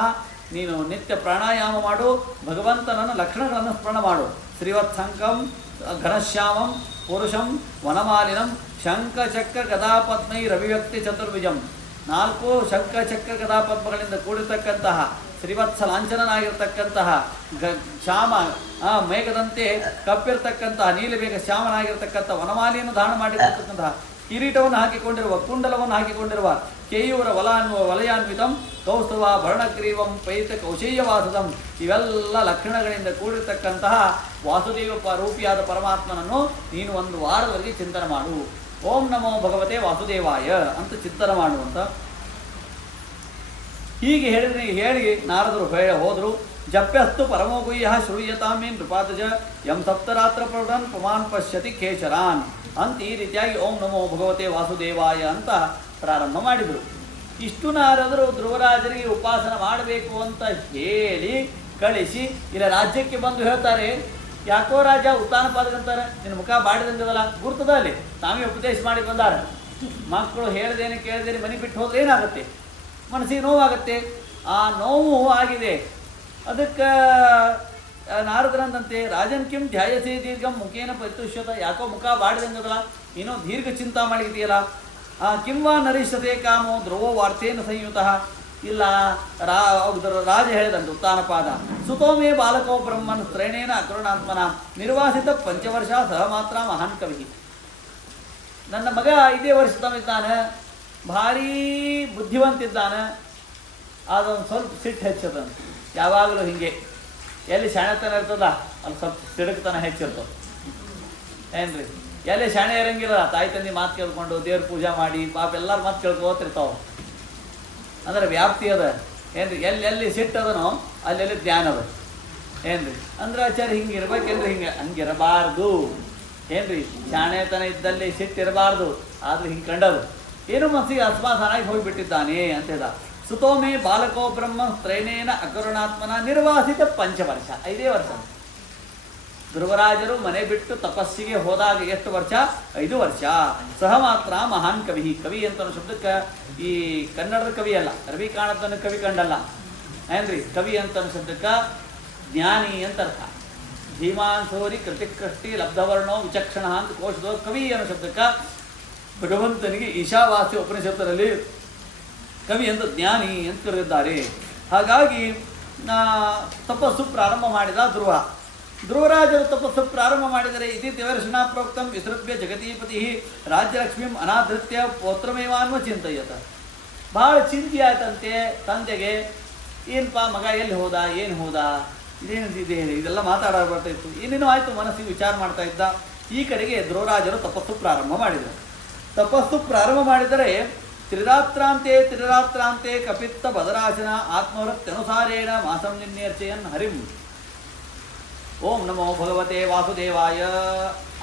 ನೀನು ನಿತ್ಯ ಪ್ರಾಣಾಯಾಮ ಮಾಡು, ಭಗವಂತನನ್ನು ಲಕ್ಷಣಗಳನ್ನು ಸ್ಮರಣ ಮಾಡು. ಶ್ರೀವತ್ಸಂಕಂ ಘನಶ್ಯಾಮಂ ಪುರುಷಂ ವನಮಾಲಿನಂ ಶಂಖಚಕ್ರ ಗದಾಪದ್ಮೈ ರವಿವ್ಯಕ್ತಿ ಚತುರ್ಭುಜಂ. 4 ಶಂಖಚಕ್ರ ಗದಾಪದ್ಮಗಳಿಂದ ಕೂಡಿರ್ತಕ್ಕಂತಹ ಶ್ರೀವತ್ಸ ಲಾಂಛನನಾಗಿರ್ತಕ್ಕಂತಹ ಶ್ಯಾಮ ಮೇಘದಂತೆ ಕಪ್ಪಿರ್ತಕ್ಕಂತಹ ನೀಲಬೇಗ ಶ್ಯಾಮನಾಗಿರ್ತಕ್ಕಂಥ ವನಮಾಲಿಯನ್ನು ಧಾರಣ ಮಾಡಿರ್ತಕ್ಕಂತಹ ಕಿರೀಟವನ್ನು ಹಾಕಿಕೊಂಡಿರುವ ಕುಂಡಲವನ್ನು ಹಾಕಿಕೊಂಡಿರುವ ಕೇಯೂರ ವಲಯಾನ್ವಿತಂ ಕೌಸ್ತವ ಭರಣಗ್ರೀವಂ ಪೈತ ಕೌಶೇಯವಾಸದಂ. ಇವೆಲ್ಲ ಲಕ್ಷಣಗಳಿಂದ ಕೂಡಿರ್ತಕ್ಕಂತಹ ವಾಸುದೇವ ರೂಪಿಯಾದ ಪರಮಾತ್ಮನನ್ನು ನೀನು 1 ವಾರದಲ್ಲಿ ಚಿಂತನೆ ಮಾಡು. ಓಂ ನಮೋ ಭಗವತೆ ವಾಸುದೇವಾಯ ಅಂತ ಚಿಂತನೆ ಮಾಡುವಂತ ಹೀಗೆ ಹೇಳಿ ನಾರದರು ಹೋದರು. ಜಪ್ಯಸ್ತು ಪರಮೋಗುಯ್ಯ ಶ್ರೂಯತಾಮೇನ್ ನೃಪಾತಜ ಯಂ ಸಪ್ತರಾತ್ರ ಪ್ರೌಢನ್ ಪುಮಾನ್ ಪಶ್ಯತಿ ಖೇಚರಾನ್ ಅಂತ ಈ ರೀತಿಯಾಗಿ ಓಂ ನಮೋ ಭಗವತೆ ವಾಸುದೇವಾಯ ಅಂತ ಪ್ರಾರಂಭ ಮಾಡಿದರು. ಇಷ್ಟು ನಾರದರು ಧ್ರುವರಾಜರಿಗೆ ಉಪಾಸನ ಮಾಡಬೇಕು ಅಂತ ಹೇಳಿ ಕಳಿಸಿ ಇಲ್ಲ ರಾಜ್ಯಕ್ಕೆ ಬಂದು ಹೇಳ್ತಾರೆ. ಯಾಕೋ ರಾಜ ಉತ್ತಾನಪಾದಕಂತಾರೆ, ನಿನ್ನ ಮುಖ ಬಾಡಿದಂಗದಲ್ಲ ಗುರ್ತದ ಅಲ್ಲಿ ತಾವೇ ಉಪದೇಶ ಮಾಡಿ ಬಂದಾರ. ಮಕ್ಕಳು ಹೇಳ್ದೇನೆ ಕೇಳ್ದೇನೆ ಮನೆ ಬಿಟ್ಟು ಹೋದ್ರೆ ಏನಾಗುತ್ತೆ? ಮನಸ್ಸಿಗೆ ನೋವಾಗುತ್ತೆ. ಆ ನೋವು ಆಗಿದೆ. ಅದಕ್ಕೆ ನಾರದರಂದಂತೆ ರಾಜನ್ ಕಿಂ ಧ್ಯಾಯಸೇ ದೀರ್ಘಂ ಮುಖೇನ ಪರಿತುಷ್ಯತ. ಯಾಕೋ ಮುಖ ಬಾಡಿದಂಗದಲ್ಲ, ಏನೋ ದೀರ್ಘ ಚಿಂತಾ ಮಾಡಿದೆಯಲ್ಲ. ಕಿಂವಾ ನರಿಷ್ಯತೆ ಕಾಮೋ ಧ್ರುವೋ ವಾರ್ತೇನ ಸಂಯುತ. ಇಲ್ಲ ರಾಜ ಹೇಳಿದಂತೆ ಉತ್ತಾನಪಾದ ಸುತೋಮೇ ಬಾಲಕೋ ಬ್ರಹ್ಮನ್ ತ್ರೈಣೇನ ಅಕರುಣಾತ್ಮನ ನಿರ್ವಾಸಿತ 5 ವರ್ಷ ಸಹ ಮಾತ್ರ ಮಹಾನ್ ಕವಿ. ನನ್ನ ಮಗ 5 ವರ್ಷದವಿದ್ದಾನೆ, ಭಾರೀ ಬುದ್ಧಿವಂತಿದ್ದಾನೆ. ಅದೊಂದು ಸ್ವಲ್ಪ ಸಿಟ್ಟು ಹೆಚ್ಚದಂತೆ. ಯಾವಾಗಲೂ ಹೀಗೆ ಎಲ್ಲಿ ಶಾಣೆತನ ಇರ್ತದ ಅಲ್ಲಿ ಸ್ವಲ್ಪ ಸಿಡುಕ್ತನ ಹೆಚ್ಚಿರ್ತದೆ ಏನ್ರಿ. ಎಲ್ಲಿ ಶಾಣೆ ಇರಂಗಿಲ್ಲ ತಾಯಿ ತಂದೆ ಮಾತು ಕೇಳ್ಕೊಂಡು ದೇವ್ರ ಪೂಜೆ ಮಾಡಿ ಪಾಪ ಎಲ್ಲರ ಮಾತು ಕೇಳ್ಕೋತಿರ್ತಾವ. ಅಂದ್ರೆ ವ್ಯಾಪ್ತಿ ಅದ ಏನ್ರಿ. ಎಲ್ಲಿ ಸಿಟ್ಟದನೋ ಅಲ್ಲೆಲ್ಲಿ ಜ್ಞಾನ ಅದ ಏನ್ರಿ. ಅಂದ್ರೆ ಆಚಾರ್ಯ ಹಿಂಗೆ ಇರ್ಬೇಕೇನ್ರಿ, ಹಂಗಿರಬಾರ್ದು ಏನ್ರಿ. ಶಾಣೆತನ ಇದ್ದಲ್ಲಿ ಸಿಟ್ಟಿರಬಾರ್ದು, ಆದ್ರೆ ಹಿಂಗೆ ಕಂಡದು ಏನು ಮನಸ್ಸಿಗೆ ಅಸಮಾಧಾನಾಗಿ ಹೋಗಿಬಿಟ್ಟಿದ್ದಾನೆ ಅಂತ ಹೇಳ್ದ. ಸುತೋಮೆ ಬಾಲಕೋ ಬ್ರಹ್ಮ ತ್ರೈನೇನ ಅಕರುಣಾತ್ಮನ ನಿರ್ವಾಸಿತ 5 ವರ್ಷ 5 ವರ್ಷ. ಧ್ರುವರಾಜರು ಮನೆ ಬಿಟ್ಟು ತಪಸ್ಸಿಗೆ ಹೋದಾಗ ಎಷ್ಟು ವರ್ಷ? 5 ವರ್ಷ. ಸಹ ಮಾತ್ರ ಮಹಾನ್ ಕವಿ. ಕವಿ ಅಂತ ಅನ್ನೋ ಶಬ್ದಕ್ಕೆ ಈ ಕನ್ನಡದ ಕವಿ ಅಲ್ಲ, ರವಿ ಕಾಣತನ ಕವಿ ಕಂಡಲ್ಲ ಏನ್ರಿ. ಕವಿ ಅಂತ ಅನ್ನೋ ಶಬ್ದಕ್ಕೆ ಜ್ಞಾನಿ ಅಂತ ಅರ್ಥ. ಭೀಮಾನ್ಸೋರಿ ಕೃತಿಕೃಷ್ಟಿ ಲಬ್ಧವರ್ಣೋ ವಿಚಕ್ಷಣ ಅಂತ ಕೋಶದ ಕವಿ ಅನ್ನೋ ಶಬ್ದಕ್ಕೆ ಭಗವಂತನಿಗೆ ಈಶಾವಾಸ್ಯ ಉಪನಿಷತ್ತರಲ್ಲಿ ಕವಿ ಅಂತ ಜ್ಞಾನಿ ಅಂತ ಕರೆದಿದ್ದಾರೆ. ಹಾಗಾಗಿ ತಪಸ್ಸು ಪ್ರಾರಂಭ ಮಾಡಿದ ಧ್ರುವರಾಜರು ತಪಸ್ಸು ಪ್ರಾರಂಭ ಮಾಡಿದರೆ ಇತಿ ದೇವರ್ಷಣ ಪ್ರೋಕ್ತಂ ವಿಸೃಭ್ಯ ಜಗತೀಪತಿ ರಾಜ್ಯಲಕ್ಷ್ಮೀಂ ಅನಾಧೃತ್ಯ ಪೌತ್ರಮೇವಾನ್ವ ಚಿಂತಯತ. ಭಾಳ ಚಿಂತೆ ಆಯ್ತಂತೆ ತಂದೆಗೆ. ಏನಪ್ಪ ಮಗ ಎಲ್ಲಿ ಹೋದ, ಏನು ಹೋದ, ಇದೇನಿದೆ ಇದೆಲ್ಲ ಮಾತಾಡಬರ್ತಾಯಿತ್ತು. ಏನೇನೋ ಆಯಿತು, ಮನಸ್ಸಿಗೆ ವಿಚಾರ ಮಾಡ್ತಾ ಇದ್ದ. ಈ ಕಡೆಗೆ ಧ್ರುವರಾಜರು ತಪಸ್ಸು ಪ್ರಾರಂಭ ಮಾಡಿದರು. ತಪಸ್ಸು ಪ್ರಾರಂಭ ಮಾಡಿದರೆ ತ್ರಿರಾತ್ರಾಂತೆ ಕಪಿತ್ತ ಬದರಾಶನ ಆತ್ಮವೃತ್ತನುಸಾರೇಣ ಮಾಸಂ ನಿನ್ನೇರ್ಚಯನ್ ಹರಿಂ. ಓಂ ನಮೋ ಭಗವತೆ ವಾಸುದೇವಾಯ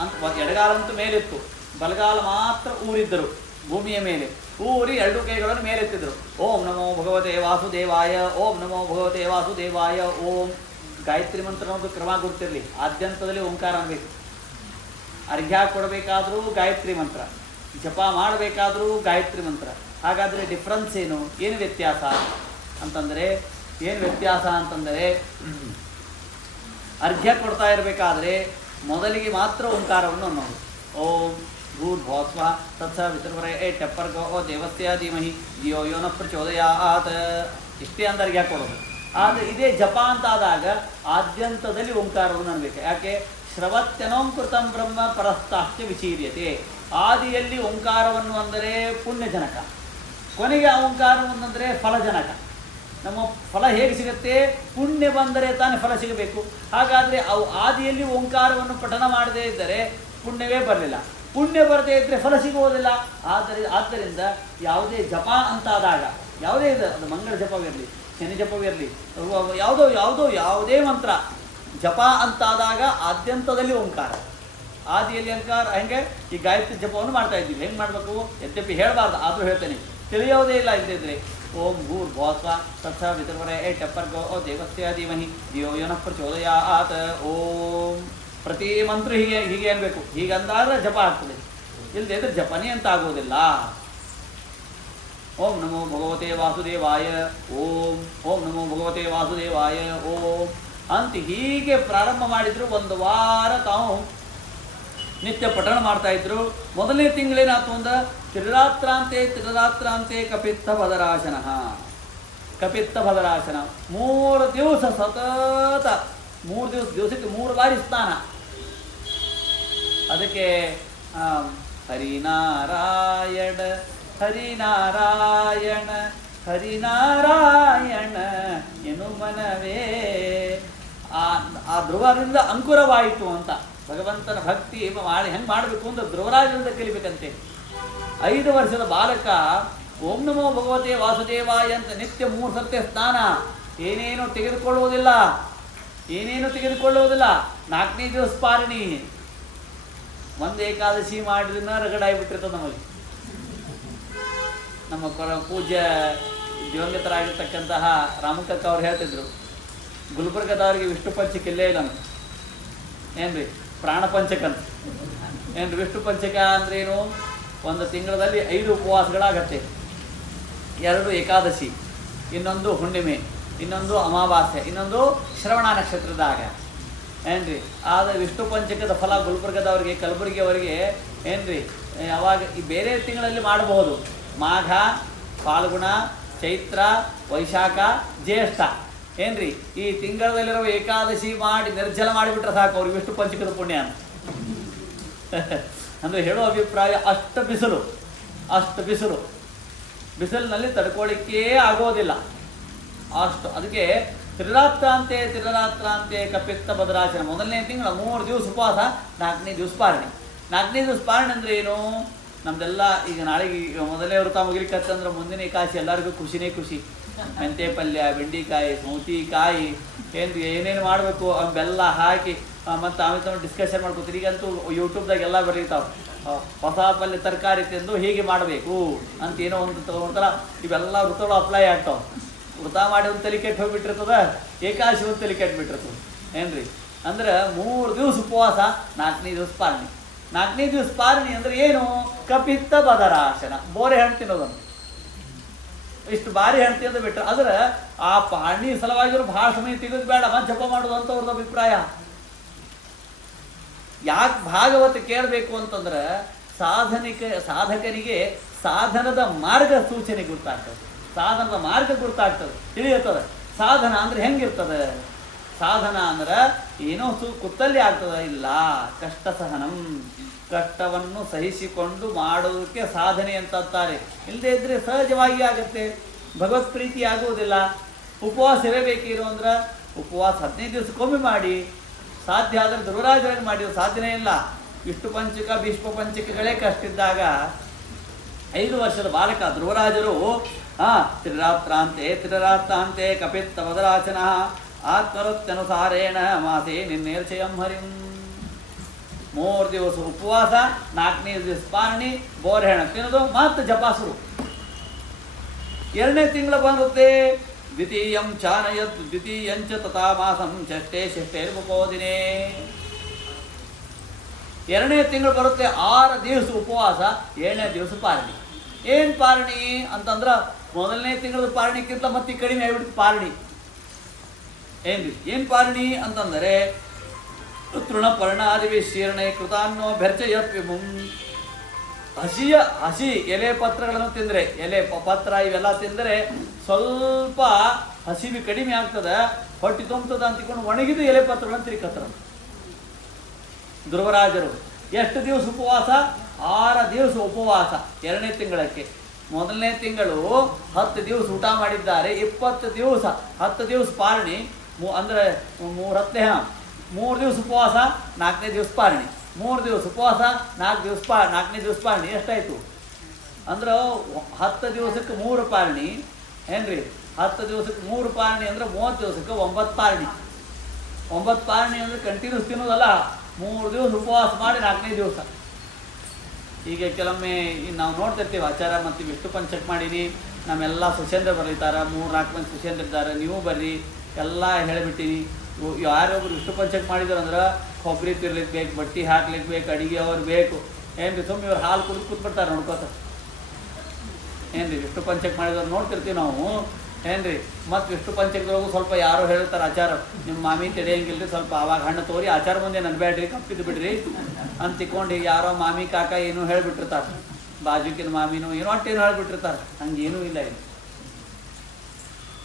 ಅಂತ ಎಡಗಾಲಂತೂ ಮೇಲಿತ್ತು, ಬಲಗಾಲ ಮಾತ್ರ ಊರಿದ್ದರು ಭೂಮಿಯ ಮೇಲೆ. ಊರಿ 2 ಕೈಗಳನ್ನು ಮೇಲೆತ್ತಿದ್ರು. ಓಂ ನಮೋ ಭಗವತೆ ವಾಸುದೇವಾಯ, ಓಂ ನಮೋ ಭಗವತೆ ವಾಸುದೇವಾಯ. ಓಂ ಗಾಯತ್ರಿ ಮಂತ್ರ ಅನ್ನೋದು ಕ್ರಮ ಗುರುತಿರಲಿ. ಆದ್ಯಂತದಲ್ಲಿ ಓಂಕಾರ ಅನ್ಬೇಕು. ಅರ್ಘ್ಯ ಕೊಡಬೇಕಾದ್ರೂ ಗಾಯತ್ರಿ ಮಂತ್ರ, ಜಪ ಮಾಡಬೇಕಾದ್ರೂ ಗಾಯತ್ರಿ ಮಂತ್ರ. ಹಾಗಾದರೆ ಡಿಫ್ರೆನ್ಸ್ ಏನು ವ್ಯತ್ಯಾಸ ಅಂತಂದರೆ ಅರ್ಘ್ಯ ಕೊಡ್ತಾ ಇರಬೇಕಾದ್ರೆ ಮೊದಲಿಗೆ ಮಾತ್ರ ಓಂಕಾರವನ್ನು ಅನ್ನೋದು. ಓಂ ಭೂರ್ಭುವಸ್ವ ತತ್ಸವಿತುರ್ವರೆ ಟೆಪ್ಪರ್ಗೋ ದೇವಸ್ಯ ಧೀಮಹಿ ಧಿಯೋ ಯೋ ನ ಪ್ರಚೋದಯಾತ್. ಇಷ್ಟೇ ಅಂತ ಅರ್ಘ್ಯ ಕೊಡೋದು. ಆದರೆ ಇದೇ ಜಪ ಅಂತ ಆದಾಗ ಆದ್ಯಂತದಲ್ಲಿ ಓಂಕಾರವನ್ನು ಅನ್ಬೇಕು. ಯಾಕೆ? ಶ್ರವತ್ಯನೋಂಕೃತಂ ಬ್ರಹ್ಮ ಪರಸ್ತಾಶ್ಚ ವಿಚೀರ್ಯತೆ. ಆದಿಯಲ್ಲಿ ಓಂಕಾರವನ್ನು ಅಂದರೆ ಪುಣ್ಯಜನಕ, ಕೊನೆಗೆ ಆ ಓಂಕಾರವನ್ನು ಅಂದರೆ ಫಲಜನಕ. ನಮ್ಮ ಫಲ ಹೇಗೆ ಸಿಗುತ್ತೆ? ಪುಣ್ಯ ಬಂದರೆ ತಾನೇ ಫಲ ಸಿಗಬೇಕು. ಹಾಗಾದರೆ ಅವು ಆದಿಯಲ್ಲಿ ಓಂಕಾರವನ್ನು ಪಠನ ಮಾಡದೇ ಇದ್ದರೆ ಪುಣ್ಯವೇ ಬರಲಿಲ್ಲ, ಪುಣ್ಯ ಬರದೇ ಇದ್ದರೆ ಫಲ ಸಿಗುವುದಿಲ್ಲ. ಆದ್ದರಿಂದ ಯಾವುದೇ ಜಪ ಅಂತಾದಾಗ, ಯಾವುದೇ ಅದು ಮಂಗಳ ಜಪವಿರಲಿ, ಶನಿ ಜಪವಿರಲಿ, ಯಾವುದೇ ಮಂತ್ರ ಜಪ ಅಂತಾದಾಗ ಆದ್ಯಂತದಲ್ಲಿ ಓಂಕಾರ, ಆದಿಯಲ್ಲಿ ಓಂಕಾರ. ಹೆಂಗೆ ಈ ಗಾಯತ್ರಿ ಜಪವನ್ನು ಮಾಡ್ತಾ ಇದ್ದೀವಿ, ಹೆಂಗೆ ಮಾಡಬೇಕು? ಯದ್ಯಪಿ ಹೇಳಬಾರ್ದು, ಆದರೂ ಹೇಳ್ತೇನೆ, ತಿಳಿಯೋದೇ ಇಲ್ಲ ಇದ್ದಿದ್ರೆ. ಓಂ ಭೂರ್ಭುವಸ್ವ ತತ್ಸವಿತುರ್ವರೆ ಟೆಪ್ಪರ್ಗೋ ದೇವಸ್ಯ ಧೀಮಹಿ ಧಿಯೋ ಯೋ ನ ಪ್ರಚೋದಯಾತ್. ಓಂ ಪ್ರತಿ ಮಂತ್ರ ಹೀಗೆ ಅನ್ಬೇಕು. ಹೀಗಂದಾದ್ರೆ ಜಪ ಆಗ್ತದೆ, ಇಲ್ಲದೆ ಇದ್ರೆ ಜಪನೇ ಅಂತ ಆಗೋದಿಲ್ಲ. ಓಂ ನಮೋ ಭಗವತೆ ವಾಸುದೇವಾಯ ಓಂ, ಓಂ ನಮೋ ಭಗವತೆ ವಾಸುದೇವಾಯ ಓಂ ಅಂತ ಹೀಗೆ ಪ್ರಾರಂಭ ಮಾಡಿದ್ರು. 1 ವಾರ ತಾವು ನಿತ್ಯ ಪಠಣ ಮಾಡ್ತಾ ಇದ್ರು. ಮೊದಲನೇ ತಿಂಗಳೇನಾಯ್ತು ಅಂದ್ರೆ ತ್ರಿರಾತ್ರಾಂತೆ ಕಪಿತ್ತ ಬದರಾಶನ 3 ದಿವಸ ಸತತ, 3 ದಿವಸಕ್ಕೆ 3 ಬಾರಿ ಸ್ನಾನ. ಅದಕ್ಕೆ ಹರಿನಾರಾಯಣ ಹರಿನಾರಾಯಣ ಹರಿನಾರಾಯಣ ಎನು ಮನವೇ. ಆ ಧ್ರುವದಿಂದ ಅಂಕುರವಾಯಿತು ಅಂತ. ಭಗವಂತನ ಭಕ್ತಿ ಮಾಡಿ ಹೆಂಗೆ ಮಾಡಬೇಕು ಅಂತ ಧ್ರುವರಾಜರಿಂದ ಕಲಿಬೇಕಂತೆ. 5 ವರ್ಷದ ಬಾಲಕ ಓಂ ನಮೋ ಭಗವತೆ ವಾಸುದೇವಾಯ ಅಂತ ನಿತ್ಯ 3 ಸರ್ತಿ ಸ್ನಾನ. ಏನೇನು ತೆಗೆದುಕೊಳ್ಳುವುದಿಲ್ಲ. 4ನೇ ದಿವಸ ಪಾರಣಿ. 1 ಏಕಾದಶಿ ಮಾಡಿದ್ರನ್ನ ರಗಡಾಗಿಬಿಟ್ಟಿರ್ತದೆ ನಮಗೆ. ನಮ್ಮ ಪೂಜ್ಯ ದಿವಂಗತರಾಗಿರ್ತಕ್ಕಂತಹ ರಾಮಕಕ್ಕ ಅವ್ರು ಹೇಳ್ತಿದ್ರು, ಗುಲ್ಬರ್ಗದವ್ರಿಗೆ ವಿಷ್ಣು ಪಂಚಕ ಇಲ್ಲೇ ಇಲ್ಲ ಏನ್ರಿ, ಪ್ರಾಣ ಪಂಚಕಂತ ಏನ್ರಿ. ವಿಷ್ಣು ಪಂಚಕ ಅಂದ್ರೇನು? 1 ತಿಂಗಳಲ್ಲಿ 5 ಉಪವಾಸಗಳಾಗತ್ತೆ. 2 ಏಕಾದಶಿ, ಇನ್ನೊಂದು ಹುಣ್ಣಿಮೆ, ಇನ್ನೊಂದು ಅಮಾವಾಸ್ಯೆ, ಇನ್ನೊಂದು ಶ್ರವಣ ನಕ್ಷತ್ರದಾಗ ಏನ್ರಿ. ಆದರೆ ವಿಷ್ಣು ಪಂಚಕದ ಫಲ ಗುಲ್ಬರ್ಗದವ್ರಿಗೆ, ಕಲಬುರಗಿಯವರಿಗೆ ಏನ್ರಿ ಅವಾಗ ಈ ಬೇರೆ ತಿಂಗಳಲ್ಲಿ ಮಾಡಬಹುದು. ಮಾಘ, ಫಾಲ್ಗುಣ, ಚೈತ್ರ, ವೈಶಾಖ, ಜ್ಯೇಷ್ಠ ಏನ್ರಿ ಈ ತಿಂಗಳಲ್ಲಿರೋ ಏಕಾದಶಿ ಮಾಡಿ ನಿರ್ಜಲ ಮಾಡಿಬಿಟ್ರೆ ಸಾಕು ಅವ್ರಿಗೆ ವಿಷ್ಣು ಪಂಚಕದ ಪುಣ್ಯ ಅಂತ. ಅಂದರೆ ಹೇಳೋ ಅಭಿಪ್ರಾಯ, ಅಷ್ಟು ಬಿಸಿಲಿನಲ್ಲಿ ತಡ್ಕೊಳ್ಳಿಕ್ಕೇ ಆಗೋದಿಲ್ಲ ಅಷ್ಟು. ಅದಕ್ಕೆ ತ್ರಿರಾತ್ರಾಂತೆ ತ್ರಿರಾತ್ರಾಂತೆ ಕಪಿತ್ತ ಭದ್ರಾಚನ. ಮೊದಲನೇ ತಿಂಗಳ 3 ದಿವಸ ಉಪವಾಸ, 4ನೇ ದಿವಸ ಪಾರಣಿ. 4ನೇ ದಿವಸ ಪಾರಣಿ ಅಂದರೆ ಏನು? ನಮ್ದೆಲ್ಲ ಈಗ ನಾಳೆಗೆ ಮೊದಲನೇ ವೃತ ಮುಗಿಲಿಕ್ಕಂತಂದ್ರೆ ಮುಂದಿನ ಏಕಾದಶಿ ಎಲ್ಲರಿಗೂ ಖುಷಿನೇ ಖುಷಿ. ಮೆಂತೆ ಪಲ್ಯ, ಬೆಂಡೆಕಾಯಿ, ಸೌತೆಕಾಯಿ, ಏನೇನು ಮಾಡಬೇಕು ಬೆಲ್ಲ ಹಾಕಿ ಮತ್ತು ಆಮೇಲೆ ಡಿಸ್ಕಷನ್ ಮಾಡ್ಕೊತೀರಿ. ಈಗಂತೂ ಯೂಟ್ಯೂಬ್ದಾಗ ಎಲ್ಲ ಬರೀತಾವೆ, ಹೊಸ ಪಲ್ಯ ತರಕಾರಿ ತಿಂದು ಹೀಗೆ ಮಾಡಬೇಕು ಅಂತ ಏನೋ ಒಂದು ತಗೊಂಡ್ರ ಇವೆಲ್ಲ ವೃತಗಳು ಅಪ್ಲೈ ಆಗ್ತಾವೆ. ವೃತ ಮಾಡಿ ಒಂದು ತಲೆ ಕೆಟ್ಟು ಹೋಗಿಬಿಟ್ಟಿರ್ತದ, ಏಕಾದಶಿ ಒಂದು ತಲೆ ಕೆಟ್ಟು ಬಿಟ್ಟಿರ್ತದೆ ಏನ್ರಿ. ಅಂದ್ರೆ 3 ದಿವಸ ಉಪವಾಸ, 4ನೇ ದಿವಸ ಪಾರಣಿ. 4ನೇ ದಿವಸ ಪಾರಣಿ ಅಂದ್ರೆ ಏನು? ಕಪಿತ್ತ ಬದರಾಶನ, ಬೋರೆ ಹಣ್ಣು ತಿನ್ನೋದನ್ನು. ಇಷ್ಟು ಭಾರಿ ಹಣ್ಣು ತಿಂದು ಬಿಟ್ರೆ ಆದ್ರೆ ಆ ಪಾರಣಿ ಸಲುವಾಗಿರೋ ಭಾಳ ಸಮಯ ತೆಗೆದು ಬೇಡ, ಮತ್ತೆ ಜಪ ಮಾಡೋದು ಅಂತ ಅವ್ರದ್ದು ಅಭಿಪ್ರಾಯ. ಯಾಕೆ ಭಾಗವತ ಕೇಳಬೇಕು ಅಂತಂದ್ರೆ ಸಾಧಕನಿಗೆ ಸಾಧನದ ಮಾರ್ಗ ಸೂಚನೆ ಗೊತ್ತಾಗ್ತದೆ, ಸಾಧನದ ಮಾರ್ಗ ಗೊತ್ತಾಗ್ತದೆ, ತಿಳಿಯುತ್ತದೆ. ಸಾಧನ ಅಂದ್ರೆ ಹೆಂಗಿರ್ತದೆ? ಸಾಧನ ಅಂದ್ರೆ ಏನೋ ಕುತ್ತಲ್ಲಿ ಆಗ್ತದ? ಇಲ್ಲ, ಕಷ್ಟ ಸಹನಂ, ಕಷ್ಟವನ್ನು ಸಹಿಸಿಕೊಂಡು ಮಾಡೋದಕ್ಕೆ ಸಾಧನೆ ಅಂತಾರೆ. ಇಲ್ಲದೆ ಇದ್ರೆ ಸಹಜವಾಗಿ ಆಗುತ್ತೆ, ಭಗವತ್ ಪ್ರೀತಿ ಆಗುವುದಿಲ್ಲ. ಉಪವಾಸ ಇರಬೇಕಿರೋ ಅಂದ್ರೆ ಉಪವಾಸ 15 ದಿವಸಕ್ಕೊಮ್ಮೆ ಮಾಡಿ, ಸಾಧ್ಯ ಆದರೆ ಧ್ರುವರಾಜರಾಗಿ ಮಾಡಿರೋ ಸಾಧ್ಯನೇ ಇಲ್ಲ. ವಿಷ್ಣು ಪಂಚಕ ಭೀಷ್ಮ ಪಂಚಕಗಳೇ ಕಷ್ಟಿದ್ದಾಗ 5 ವರ್ಷದ ಬಾಲಕ ಧ್ರುವರಾಜರು ತ್ರಿರಾತ್ರಾಂತೆ ತ್ರಿರಾತ್ರಾಂತೆ ಕಪಿತ್ತ ವದರಾಚನ ಆತ್ಮರತ್ಯನುಸಾರೇಣ ಮಾತೆ ನಿನ್ನೇರ್ಚಯಂ ಹರಿಂ. 3 ದಿವಸ ಉಪವಾಸ, 4ನೇ ದಿವಸ ಪಾರಣಿ, ಬೋರೆ ಹಣ್ಣು ತಿನ್ನೋದು, ಮತ್ತು ಜಪಾಸುರು. 2ನೇ ತಿಂಗಳು ಬರುತ್ತೆ. ದ್ವಿತೀಯಂ ಚಾನಯತ್ ದ್ವಿತೀಯಂಚ ತಥಾ ಮಾಸಂ ಷಷ್ಠೇ ಷಷ್ಠೇರ್ಮುಖೋದಿನೇ. 2ನೇ ತಿಂಗಳು ಬರುತ್ತೆ, 6 ದಿವಸ ಉಪವಾಸ, 7ನೇ ದಿವಸ ಪಾರಣಿ. ಏನು ಪಾರಣಿ ಅಂತಂದ್ರೆ ಮೊದಲನೇ ತಿಂಗಳದ ಪಾರಣಿಕ್ಕಿಂತ ಮತ್ತೆ ಕಡಿಮೆ ಆಗಿಬಿಡ್ತು ಪಾರಣಿ. ಏನ್ರಿ ಏನು ಪಾರಣಿ ಅಂತಂದರೆ ತೃಣಪರ್ಣಾದಿವಿ ಶೀರ್ಣೆ ಕೃತಾನ್ನೋ ಬೆರ್ಚಯತ್ವಿಮುಂ. ಹಸಿ ಎಲೆ ಪತ್ರಗಳನ್ನು ತಿಂದರೆ, ಎಲೆ ಪತ್ರ ಇವೆಲ್ಲ ತಿಂದರೆ ಸ್ವಲ್ಪ ಹಸಿವಿ ಕಡಿಮೆ ಆಗ್ತದೆ, ಹೊಟ್ಟೆ ತುಂಬತದ ಅಂತಿಕೊಂಡು ಒಣಗಿದ ಎಲೆ ಪತ್ರಗಳನ್ನು ತಿರುಕತ್ತರ ಧ್ರುವರಾಜರು. ಎಷ್ಟು ದಿವಸ ಉಪವಾಸ? 6 ದಿವಸ ಉಪವಾಸ 2ನೇ ತಿಂಗಳಕ್ಕೆ. ಮೊದಲನೇ ತಿಂಗಳು 10 ದಿವಸ ಊಟ ಮಾಡಿದ್ದಾರೆ, 20 ದಿವಸ 10 ದಿವಸ ಪಾರಣಿ, ಅಂದರೆ 3 ದಿವಸ ಉಪವಾಸ, 4ನೇ ದಿವಸ ಪಾರಣಿ. 3 ದಿವಸ ಉಪವಾಸ, 4ನೇ ದಿವಸ ಪಾರಣಿ. ಎಷ್ಟಾಯಿತು ಅಂದ್ರೆ 10 ದಿವಸಕ್ಕೆ 3 ಪಾರಣಿ ಏನ್ರಿ. 10 ದಿವಸಕ್ಕೆ 3 ಪಾರಣಿ ಅಂದ್ರೆ 30 ದಿವಸಕ್ಕೆ 9 ಪಾರಣಿ. 9 ಪಾರಣಿ ಅಂದ್ರೆ ಕಂಟಿನ್ಯೂಸ್ ತಿನ್ನೋದಲ್ಲ, 3 ದಿವಸ ಉಪವಾಸ ಮಾಡಿ 4ನೇ ದಿವಸ. ಈಗ ಕೆಲವೊಮ್ಮೆ ನಾವು ನೋಡ್ತಿರ್ತೀವಿ ಆಚಾರ ಮತ್ತು ವಿಷ್ಣು ಪಂಚಕ ಮಾಡೀನಿ, ನಮ್ಮೆಲ್ಲ ಸುಶೇಂದ್ರ ಬರೀತಾರೆ, 3-4 ಮಂದಿ ಸುಶೇಂದ್ರ ಇದ್ದಾರೆ, ನೀವು ಬರ್ರಿ ಎಲ್ಲ ಹೇಳಿಬಿಟ್ಟಿನಿ. ಯಾರೊಬ್ರು ವಿಷ್ಣು ಪಂಚಕ ಮಾಡಿದ್ರು ಅಂದ್ರೆ ಕೊಬ್ಬರಿ ತಿರ್ಲಿಕ್ಕೆ ಬೇಕು, ಬಟ್ಟೆ ಹಾಕ್ಲಿಕ್ಕೆ ಬೇಕು, ಅಡಿಗೆ ಅವ್ರು ಬೇಕು ಏನ್ರಿ. ಸುಮ್ಮನೆ ಇವ್ರು ಹಾಲು ಕುಡಿದು ಕೂತ್ಬಿಡ್ತಾರೆ ನೋಡ್ಕೋತ ಏನ್ರಿ. ವಿಷ್ಣು ಪಂಚಕ ಮಾಡಿದವ್ರು ನೋಡ್ತಿರ್ತೀವಿ ನಾವು ಏನ್ರಿ. ಮತ್ತು ವಿಷ್ಣು ಪಂಚಕದೊಳಗೂ ಸ್ವಲ್ಪ ಯಾರೋ ಹೇಳ್ತಾರೆ ಆಚಾರ, ನಿಮ್ಮ ಮಾಮಿ ತೆಡೆಯಂಗಿಲ್ರಿ, ಸ್ವಲ್ಪ ಆವಾಗ ಹಣ್ಣು ತೋರಿ ಆಚಾರ ಮುಂದೆ ನನ್ಬೇಡ್ರಿ, ಕಪ್ಪಿದ್ದು ಬಿಡ್ರಿ ಅಂತ ತಿಕ್ಕೊಂಡು ಯಾರೋ ಮಾಮಿ ಕಾಕ ಏನೋ ಹೇಳಿಬಿಟ್ಟಿರ್ತಾರೆ, ಬಾಜುಕಿನ ಮಾಮಿನೂ ಏನೋ ಅಟ್ಟೇನು ಹೇಳಿಬಿಟ್ಟಿರ್ತಾರೆ. ಹಂಗೇನೂ ಇಲ್ಲ ಇದು.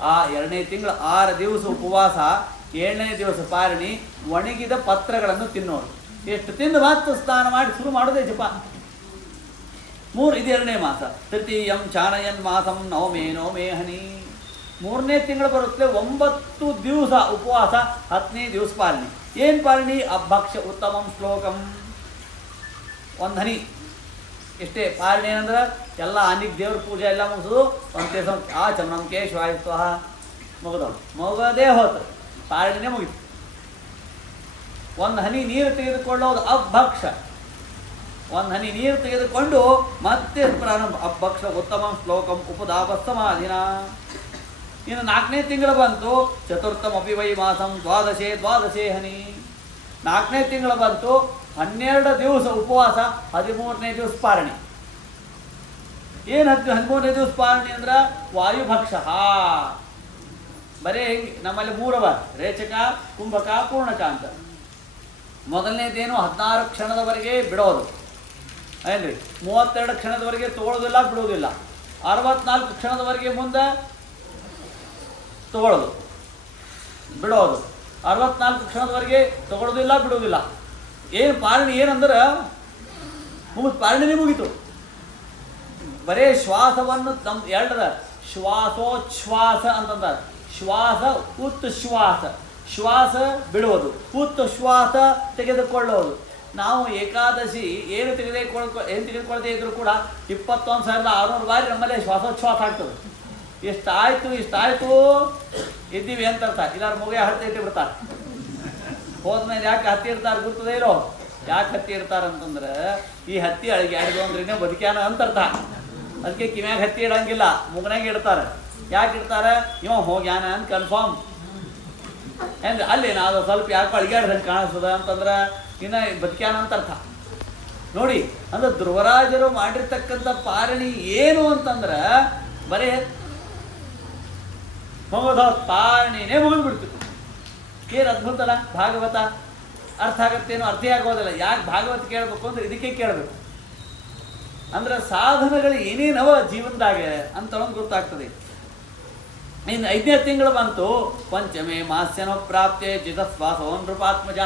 ಆ 2ನೇ ತಿಂಗಳು 6 ದಿವಸ ಉಪವಾಸ, 7ನೇ ದಿವಸ ಪಾರಣಿ, ಒಣಗಿದ ಪತ್ರಗಳನ್ನು ತಿನ್ನೋರು. ಎಷ್ಟು ತಿಂದು ಮಾತ್ರ ಸ್ನಾನ ಮಾಡಿ ಶುರು ಮಾಡೋದೇ ಜಪ. ಇದು 2ನೇ ಮಾಸ. ತೃತೀಯಂ ಚಾನಯನ್ ಮಾಸಂ ನವಮೇ ಹನಿ. 3ನೇ ತಿಂಗಳು ಬರುತ್ತೆ, 9 ದಿವಸ ಉಪವಾಸ, 10ನೇ ದಿವಸ ಪಾರಣಿ. ಏನು ಪಾರಣಿ? ಅಭಕ್ಷ ಉತ್ತಮಂ ಶ್ಲೋಕಂ. 1 ಹನಿ ಇಷ್ಟೇ ಪಾರಣಿ. ಏನಂದ್ರೆ ಎಲ್ಲ ಅನಿಕ್ ದೇವ್ರ ಪೂಜೆ ಎಲ್ಲ ಮುಗಿಸೋದು, ಒಂದು ಆಚಮನಂ ಕೇಶವಾಯ ಸ್ವಹ ಮುಗಿದವು, ಮುಗದೇ ಹೋತು, ಪಾರಣಿನೇ ಮುಗಿತು. 1 ಹನಿ ನೀರು ತೆಗೆದುಕೊಳ್ಳೋದು ಅಭಕ್ಷ. 1 ಹನಿ ನೀರು ತೆಗೆದುಕೊಂಡು ಮತ್ತೆ ಪ್ರಾರಂಭ. ಅಭಕ್ಷ ಉತ್ತಮ ಶ್ಲೋಕಂ ಉಪದಾಪ ಸಮಾಧಿನ. ಇನ್ನು 4ನೇ ತಿಂಗಳು ಬಂತು, ಚತುರ್ಥಮಪಿ ವೈ ಮಾಸಂ ದ್ವಾದಶೇ ಹನಿ. 4ನೇ ತಿಂಗಳು ಬಂತು, 12 ದಿವಸ ಉಪವಾಸ, 13ನೇ ದಿವಸ ಪಾರಣಿ. ಏನು 13ನೇ ದಿವಸ ಪಾರಣಿ ಅಂದ್ರೆ ವಾಯುಭಕ್ಷ. ಬರೀ ಹೆಂಗೆ ನಮ್ಮಲ್ಲಿ 3 ಅವ, ರೇಚಕ, ಕುಂಭಕ, ಪೂರ್ಣಕ ಅಂತ. ಮೊದಲನೇದೇನು 16 ಕ್ಷಣದವರೆಗೆ ಬಿಡೋದು ಏನ್ರಿ. 32 ಕ್ಷಣದವರೆಗೆ ತಗೊಳ್ಳೋದಿಲ್ಲ, ಬಿಡೋದಿಲ್ಲ. 64 ಕ್ಷಣದವರೆಗೆ ಮುಂದೆ ತಗೊಳ್ಳೋದು, ಬಿಡೋದು. 64 ಕ್ಷಣದವರೆಗೆ ತಗೊಳ್ಳೋದಿಲ್ಲ, ಬಿಡೋದಿಲ್ಲ. ಏನು ಪಾರಣಿ ಏನಂದ್ರೆ ಪಾರಣಿನೇ ಮುಗಿತು. ಬರೇ ಶ್ವಾಸವನ್ನು ನಮ್ಮ 2 ಶ್ವಾಸೋಚ್ಛ್ವಾಸ ಅಂತಂತಾರೆ. ಶ್ವಾಸ ಉತ್ಶ್ವಾಸ, ಶ್ವಾಸ ಬಿಡುವುದು, ಉತ್ಶ್ವಾಸ ತೆಗೆದುಕೊಳ್ಳುವುದು. ನಾವು ಏಕಾದಶಿ ಏನು ತೆಗೆದುಕೊಳ್ಳದೆ ಇದ್ರೂ ಕೂಡ 21,600 ಬಾರಿ ನಮ್ಮಲ್ಲೇ ಶ್ವಾಸೋಚ್ಛ್ವಾಸ ಆಗ್ತದೆ. ಇಷ್ಟಾಯ್ತು ಇದ್ದೀವಿ ಅಂತ ಅರ್ಥ. ಇಲ್ಲಾರ ಮುಗಿಯ ಹತ್ತಿ ಇಟ್ಟು ಬಿಡ್ತಾರೆ. ಹೋದ್ಮೇಲೆ ಯಾಕೆ ಹತ್ತಿ ಇಡ್ತಾರೆ ಗುರ್ತದೆ ಇರೋ? ಯಾಕೆ ಹತ್ತಿ ಇಡ್ತಾರಂತಂದ್ರೆ ಈ ಹತ್ತಿ ಅಳಿಗೆ ಆಡಿದು ಅಂದ್ರೇನೆ ಬದುಕ್ಯಾನ ಅಂತ ಅರ್ಥ. ಅದಕ್ಕೆ ಕಿವ್ಯಾಗ ಹತ್ತಿ ಇಡಂಗಿಲ್ಲ, ಮುಗನಾಗ ಇಡ್ತಾರೆ. ಯಾಕೆ ಇಡ್ತಾರೆ? ಇವ ಹೋಗ್ಯಾನ ಅಂತ ಕನ್ಫರ್ಮ್. ಅಂದ್ರೆ ಅಲ್ಲಿ ನಾವು ಸ್ವಲ್ಪ ಯಾಕೆ ಅಳಿಗಾಡ್ದಂಗೆ ಕಾಣಿಸ್ತದ ಅಂತಂದ್ರೆ ಇನ್ನು ಬದುಕ್ಯಾನ ಅಂತ ಅರ್ಥ. ನೋಡಿ, ಅಂದ್ರೆ ಧ್ರುವರಾಜರು ಮಾಡಿರ್ತಕ್ಕಂಥ ಪಾರಣಿ ಏನು ಅಂತಂದ್ರೆ ಬರೀ ಹೋಗೋದು ಪಾರಣಿನೇ ಮುಗಿದ್ಬಿಡ್ತಿತ್ತು. ಏನು ಅದ್ಭುತಲ್ಲ ಭಾಗವತ. ಅರ್ಥ ಆಗತ್ತೇನೋ ಅರ್ಥೇ ಆಗೋದಿಲ್ಲ. ಯಾಕೆ ಭಾಗವತ ಕೇಳಬೇಕು ಅಂದ್ರೆ ಇದಕ್ಕೆ ಕೇಳಬೇಕು. ಅಂದ್ರೆ ಸಾಧನಗಳು ಏನೇನವ ಜೀವನದಾಗ ಅಂತ ಒಂದು ಗೊತ್ತಾಗ್ತದೆ. ಇನ್ನು 5ನೇ ತಿಂಗಳು ಬಂತು. ಪಂಚಮೇ ಮಾಸ್ಯನೋ ಪ್ರಾಪ್ತೆ ಜಿತಸ್ವಾಸೋ ನೃಪಾತ್ಮಜ.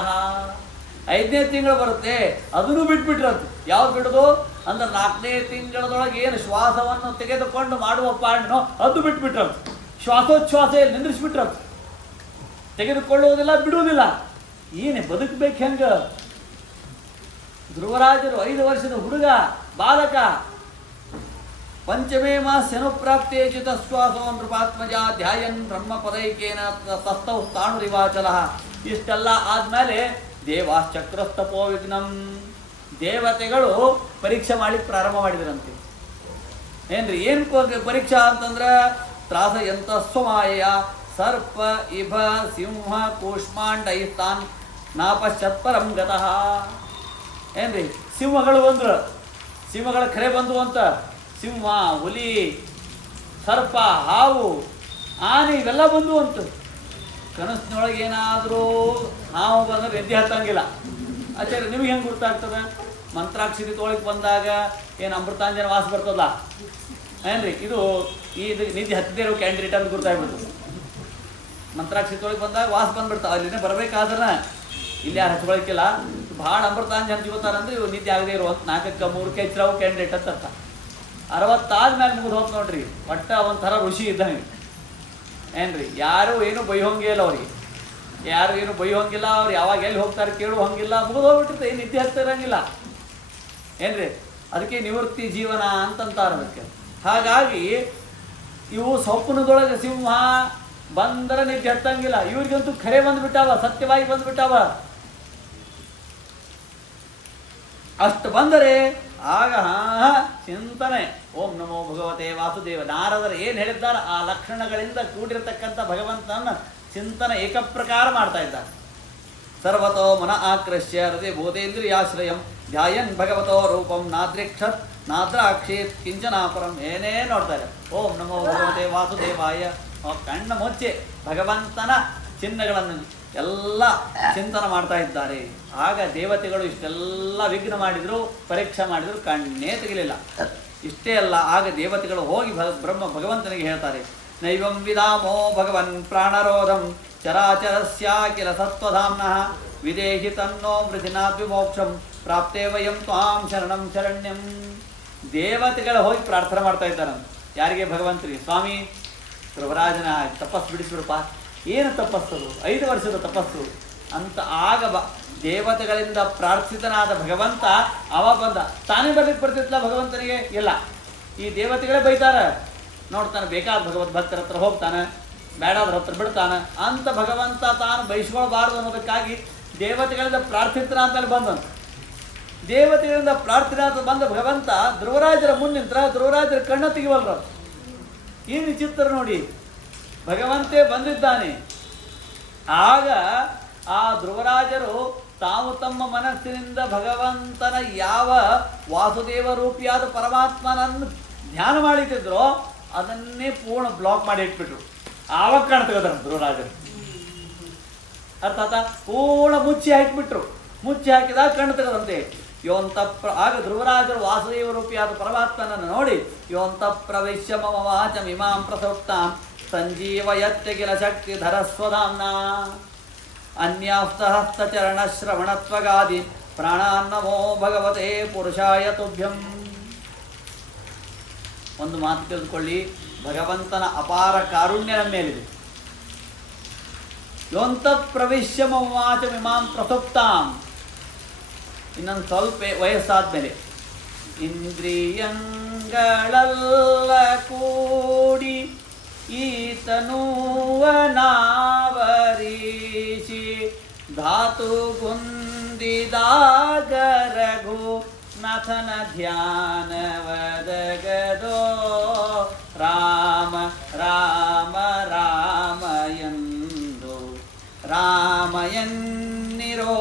5ನೇ ತಿಂಗಳು ಬರುತ್ತೆ, ಅದನ್ನು ಬಿಟ್ಬಿಟ್ರಂತು. ಯಾವ್ದು ಬಿಡೋದು ಅಂದ್ರೆ 4ನೇ ತಿಂಗಳದೊಳಗೆ ಏನು ಶ್ವಾಸವನ್ನು ತೆಗೆದುಕೊಂಡು ಮಾಡುವ ಪಾರಣೋ ಅದು ಬಿಟ್ಬಿಟ್ರಂತು. ಶ್ವಾಸೋಚ್ಛ್ವಾಸ ನಿಂದ್ರಿಸ್ಬಿಟ್ರಂತು. ತೆಗೆದುಕೊಳ್ಳುವುದಿಲ್ಲ, ಬಿಡುವುದಿಲ್ಲ. ಏನೇ ಬದುಕಬೇಕು ಹೆಂಗ? ಧ್ರುವರಾಜರು 5 ವರ್ಷದ ಹುಡುಗ, ಬಾಲಕ. ಪಂಚಮೇ ಮಾಸ್ಯನುಪ್ರಾಪ್ತೇ ಜಿತಶ್ವಾಸೋ ನೃಪಾತ್ಮಜ ಧ್ಯಾಯನ್ ಬ್ರಹ್ಮಪದೈಕೇನ ತಸ್ಥೌ ತಾಣುರಿವಾಚಲ. ಇಷ್ಟೆಲ್ಲ ಆದ್ಮೇಲೆ ದೇವಾಶ್ಚಕ್ರಸ್ತಪೋ ವಿಘ್ನಂ. ದೇವತೆಗಳು ಪರೀಕ್ಷೆ ಮಾಡಿ ಪ್ರಾರಂಭ ಮಾಡಿದ್ರಂತೆ. ಏನ್ರಿ ಏನು ಪರೀಕ್ಷಾ ಅಂತಂದ್ರೆ ತ್ರಾಸಯಂತ ಸ್ವಮಾಯ ಸರ್ಪ ಇಭ ಸಿಂಹ ಕೂಷ್ಮಾಂಡೈಸ್ತಾನ್ ನಾಪಶ್ಚತ್ಪರಂ ಗತಃ. ಏನ್ರಿ ಸಿಂಹಗಳು ಬಂದ್ರು, ಸಿಂಹಗಳ ಖರೆ ಬಂದು ಅಂತ. ಸಿಂಹ, ಹುಲಿ, ಸರ್ಪ, ಹಾವು, ಆನೆ ಇವೆಲ್ಲ ಬಂದು ಅಂತ. ಕನಸಿನೊಳಗೆ ಏನಾದರೂ ಹಾವು ಬಂದ್ರೆ ಎದ್ದೆ ಹತ್ತಂಗಿಲ್ಲ. ಆಚಾರ್ಯ ನಿಮಗೆ ಹೆಂಗೆ ಗೊತ್ತಾಗ್ತದೆ? ಮಂತ್ರಾಕ್ಷರಿ ತೊಳಕ್ಕೆ ಬಂದಾಗ ಏನು ಅಮೃತಾಂಜನ ವಾಸ ಬರ್ತದ ಏನ್ರಿ? ಇದು ನಿದ್ದೆ ಹತ್ತಿದೇ ಇರೋ ಕ್ಯಾಂಡಿಡೇಟ್ ಅಂತ ಗುರ್ತಾಗ್ಬಿಡ್ತದೆ. ಮಂತ್ರಾಕ್ಷರಿ ತೊಳಗೆ ಬಂದಾಗ ವಾಸ ಬಂದ್ಬಿಡ್ತಾವೆ. ಅಲ್ಲಿನೇ ಬರಬೇಕಾದ್ರೆ ಇಲ್ಲಿ ಯಾರು ಹಚ್ಕೊಳಕ್ಕಿಲ್ಲ. ಭಾಳ ಅಮೃತಾಂಜನ ಜೀವತಾರಂದ್ರೆ ಇವು ನಿದ್ದೆ ಆಗದೆ ಇರುವಂತ 4ಕ್ಕೆ 3ಕ್ಕೆ ಹೆಚ್ಚಿರೋ ಕ್ಯಾಂಡಿಡೇಟ್ ಅಂತ ಅರ್ಥ. 60 ಆದ್ಮೇಲೆ ಮುಗಿದು ಹೋದ್ ನೋಡ್ರಿ, ಒಟ್ಟ ಒಂಥರ ಋಷಿ ಇದ್ದಂಗೆ. ಏನ್ರಿ ಯಾರು ಏನು ಬೈಯೋಂಗೇ ಇಲ್ಲ ಅವ್ರಿಗೆ, ಯಾರು ಏನು ಬೈಯೋಂಗಿಲ್ಲ. ಅವ್ರು ಯಾವಾಗ ಎಲ್ಲಿ ಹೋಗ್ತಾರೆ ಕೇಳು ಹಂಗಿಲ್ಲ. ಮುಗಿದು ಹೋಗ್ಬಿಟ್ಟಿರ್ತೆ, ಏನು ನಿದ್ದೆ ಹತ್ತಾ ಇರಂಗಿಲ್ಲ. ಏನ್ರಿ ಅದಕ್ಕೆ ನಿವೃತ್ತಿ ಜೀವನ ಅಂತಂತಾರೆ ಅದಕ್ಕೆ. ಹಾಗಾಗಿ ಇವು ಸ್ವಪ್ನದೊಳಗೆ ಸಿಂಹ ಬಂದರೆ ನಿದ್ದೆ ಹತ್ತಂಗಿಲ್ಲ. ಇವ್ರಿಗಂತೂ ಖರೆ ಬಂದ್ಬಿಟ್ಟಾವ, ಸತ್ಯವಾಗಿ ಬಂದ್ಬಿಟ್ಟಾವ. ಅಷ್ಟು ಬಂದರೆ ಆಗ ಚಿಂತನೆ. ಓಂ ನಮೋ ಭಗವತೆ ವಾಸುದೇವ. ನಾರದರು ಏನು ಹೇಳಿದ್ದಾರೆ ಆ ಲಕ್ಷಣಗಳಿಂದ ಕೂಡಿರತಕ್ಕಂಥ ಭಗವಂತನ ಚಿಂತನೆ ಏಕಪ್ರಕಾರ ಮಾಡ್ತಾ ಇದ್ದಾರೆ. ಸರ್ವತೋ ಮನ ಆಕೃಷ್ಯ ಹೃದಯ ಬೋಧೇಂದ್ರಿಯಾಶ್ರಯಂ ಧ್ಯಾಯನ್ ಭಗವತೋ ರೂಪಂ ನಾದ್ರಿಕ್ಷತ್ ನಾದ್ರಾಕ್ಷೇತ್ ಕಿಂಚನಾಪರಂ. ಏನೇ ನೋಡ್ತಾರೆ. ಓಂ ನಮೋ ಭಗವತೆ ವಾಸುದೇವಾಯ. ಕಣ್ಣ ಮುಚ್ಚೆ ಭಗವಂತನ ಚಿಹ್ನೆಗಳನ್ನು ಎಲ್ಲ ಚಿಂತನೆ ಮಾಡ್ತಾ ಇದ್ದಾರೆ. ಆಗ ದೇವತೆಗಳು ಇಷ್ಟೆಲ್ಲ ವಿಘ್ನ ಮಾಡಿದ್ರು, ಪರೀಕ್ಷೆ ಮಾಡಿದ್ರು, ಕಣ್ಣೇ ತೆಗಿಲಿಲ್ಲ. ಇಷ್ಟೇ ಅಲ್ಲ, ಆಗ ದೇವತೆಗಳು ಹೋಗಿ ಭಗವಂತನಿಗೆ ಹೇಳ್ತಾರೆ, ನೈವಂ ವಿಧಾಮೋ ಭಗವನ್ ಪ್ರಾಣರೋಧಂ ಚರಾಚರಸ್ಯ ಕಿಲ ಸತ್ವಧಾಮ್ನಃ ವಿದೇಹಿ ತನ್ನೋ ಮೃದಿನಾದ್ವಿಮೋಕ್ಷಂ ಪ್ರಾಪ್ತೇ ವಯಂ ತ್ವಾಂ ಶರಣಂ ಶರಣ್ಯಂ. ದೇವತೆಗಳು ಹೋಗಿ ಪ್ರಾರ್ಥನೆ ಮಾಡ್ತಾ ಇದ್ದಾರೆ. ಯಾರಿಗೆ? ಭಗವಂತನಿಗೆ. ಸ್ವಾಮಿ ಧ್ರುವರಾಜನ ತಪಸ್ಸು ಬಿಡಿಸ್ಬಿಡಪ್ಪ. ಏನು ತಪಸ್ಸದು? 5 ವರ್ಷದ ತಪಸ್ಸು ಅಂತ. ಆಗ ದೇವತೆಗಳಿಂದ ಪ್ರಾರ್ಥಿತನಾದ ಭಗವಂತ ಅವ ಬಂದ. ತಾನೇ ಬರ್ಲಿಕ್ಕೆ ಬರ್ತಿತ್ತಲ್ಲ ಭಗವಂತನಿಗೆ? ಇಲ್ಲ, ಈ ದೇವತೆಗಳೇ ಬೈತಾರ. ನೋಡ್ತಾನೆ, ಬೇಕಾದ ಭಗವದ್ಭಕ್ತರ ಹತ್ರ ಹೋಗ್ತಾನೆ, ಬೇಡಾದ್ರ ಹತ್ರ ಬಿಡ್ತಾನೆ ಅಂತ. ಭಗವಂತ ತಾನು ಬಯಸ್ಕೊಳ್ಬಾರ್ದು ಅನ್ನೋದಕ್ಕಾಗಿ ದೇವತೆಗಳಿಂದ ಪ್ರಾರ್ಥಿತನ ಅಂತಲ್ಲಿ ಬಂದಂತ. ದೇವತೆಗಳಿಂದ ಪ್ರಾರ್ಥನೆ ಬಂದ ಭಗವಂತ ಧ್ರುವರಾಜರ ಮುನ್ನಿಂತ್ರ ಧ್ರುವರಾಜರ ಕಣ್ಣ ತೆಗಿವಲ್ರ. ಏನು ವಿಚಿತ್ರ ನೋಡಿ, ಭಗವಂತೇ ಬಂದಿದ್ದಾನೆ. ಆಗ ಆ ಧ್ರುವರಾಜರು ತಾವು ತಮ್ಮ ಮನಸ್ಸಿನಿಂದ ಭಗವಂತನ ಯಾವ ವಾಸುದೇವ ರೂಪಿಯಾದ ಪರಮಾತ್ಮನನ್ನು ಧ್ಯಾನ ಮಾಡಿತಿದ್ರೋ ಅದನ್ನೇ ಪೂರ್ಣ ಬ್ಲಾಕ್ ಮಾಡಿ ಇಟ್ಬಿಟ್ರು. ಆವಾಗ ಕಾಣ್ತದ ಧ್ರುವರಾಜರು. ಅರ್ಥಾತ್ ಪೂರ್ಣ ಮುಚ್ಚಿ ಹಾಕಿಬಿಟ್ರು. ಮುಚ್ಚಿ ಹಾಕಿದಾಗ ಕಣ್ಣು ತೆಗೆದಂತೆ. ಆಗ ಧ್ರುವರಾಜರು ವಾಸುದೇವ ರೂಪಿಯಾದ ಪರಮಾತ್ಮನನ್ನು ನೋಡಿ, ಯೋಂತ ಪ್ರವೇಶ್ಯ ಮಮ ವಾಚಮಿಮಾಂ ಪ್ರಸಕ್ತಾಂ ಸಂಜೀವಯತ್ಯಗಿಲ ಶಕ್ತಿ ಧರಸ್ವಧಾಮ್ನ ಅನ್ಯಾಸ್ತಹಸ್ತಚರಣ ಶ್ರವಣತ್ವಗಾದಿ ಪ್ರಾಣಾನ್ನಮೋ ಭಗವತೆ ಪುರುಷಾಯ ತುಭ್ಯಂ. ಒಂದು ಮಾತು ತಿಳಿದುಕೊಳ್ಳಿ, ಭಗವಂತನ ಅಪಾರ ಕಾರುಣ್ಯ ನಮ್ಮ ಮೇಲಿದೆ. ಯೋಂತ ಪ್ರವಿಶ್ಯ ಮವಾಚ ಮಿಮಾಂ ಪ್ರಸುಪ್ತಾಂ. ಇನ್ನೊಂದು ಸ್ವಲ್ಪ ವಯಸ್ಸಾದ್ಮೇಲೆ ಇಂದ್ರಿಯಂಗಳೆಲ್ಲ ಕೂಡಿ ಈತನುವನಾವರೀಶಿ ಧಾತು ಗುಂದಿದಾಗರಘು ನಾಥನ ಧ್ಯಾನವದಗದೋ ರಾಮ ರಾಮ ರಾಮಯಂದು ರಾಮಯನ್ನಿರೋ.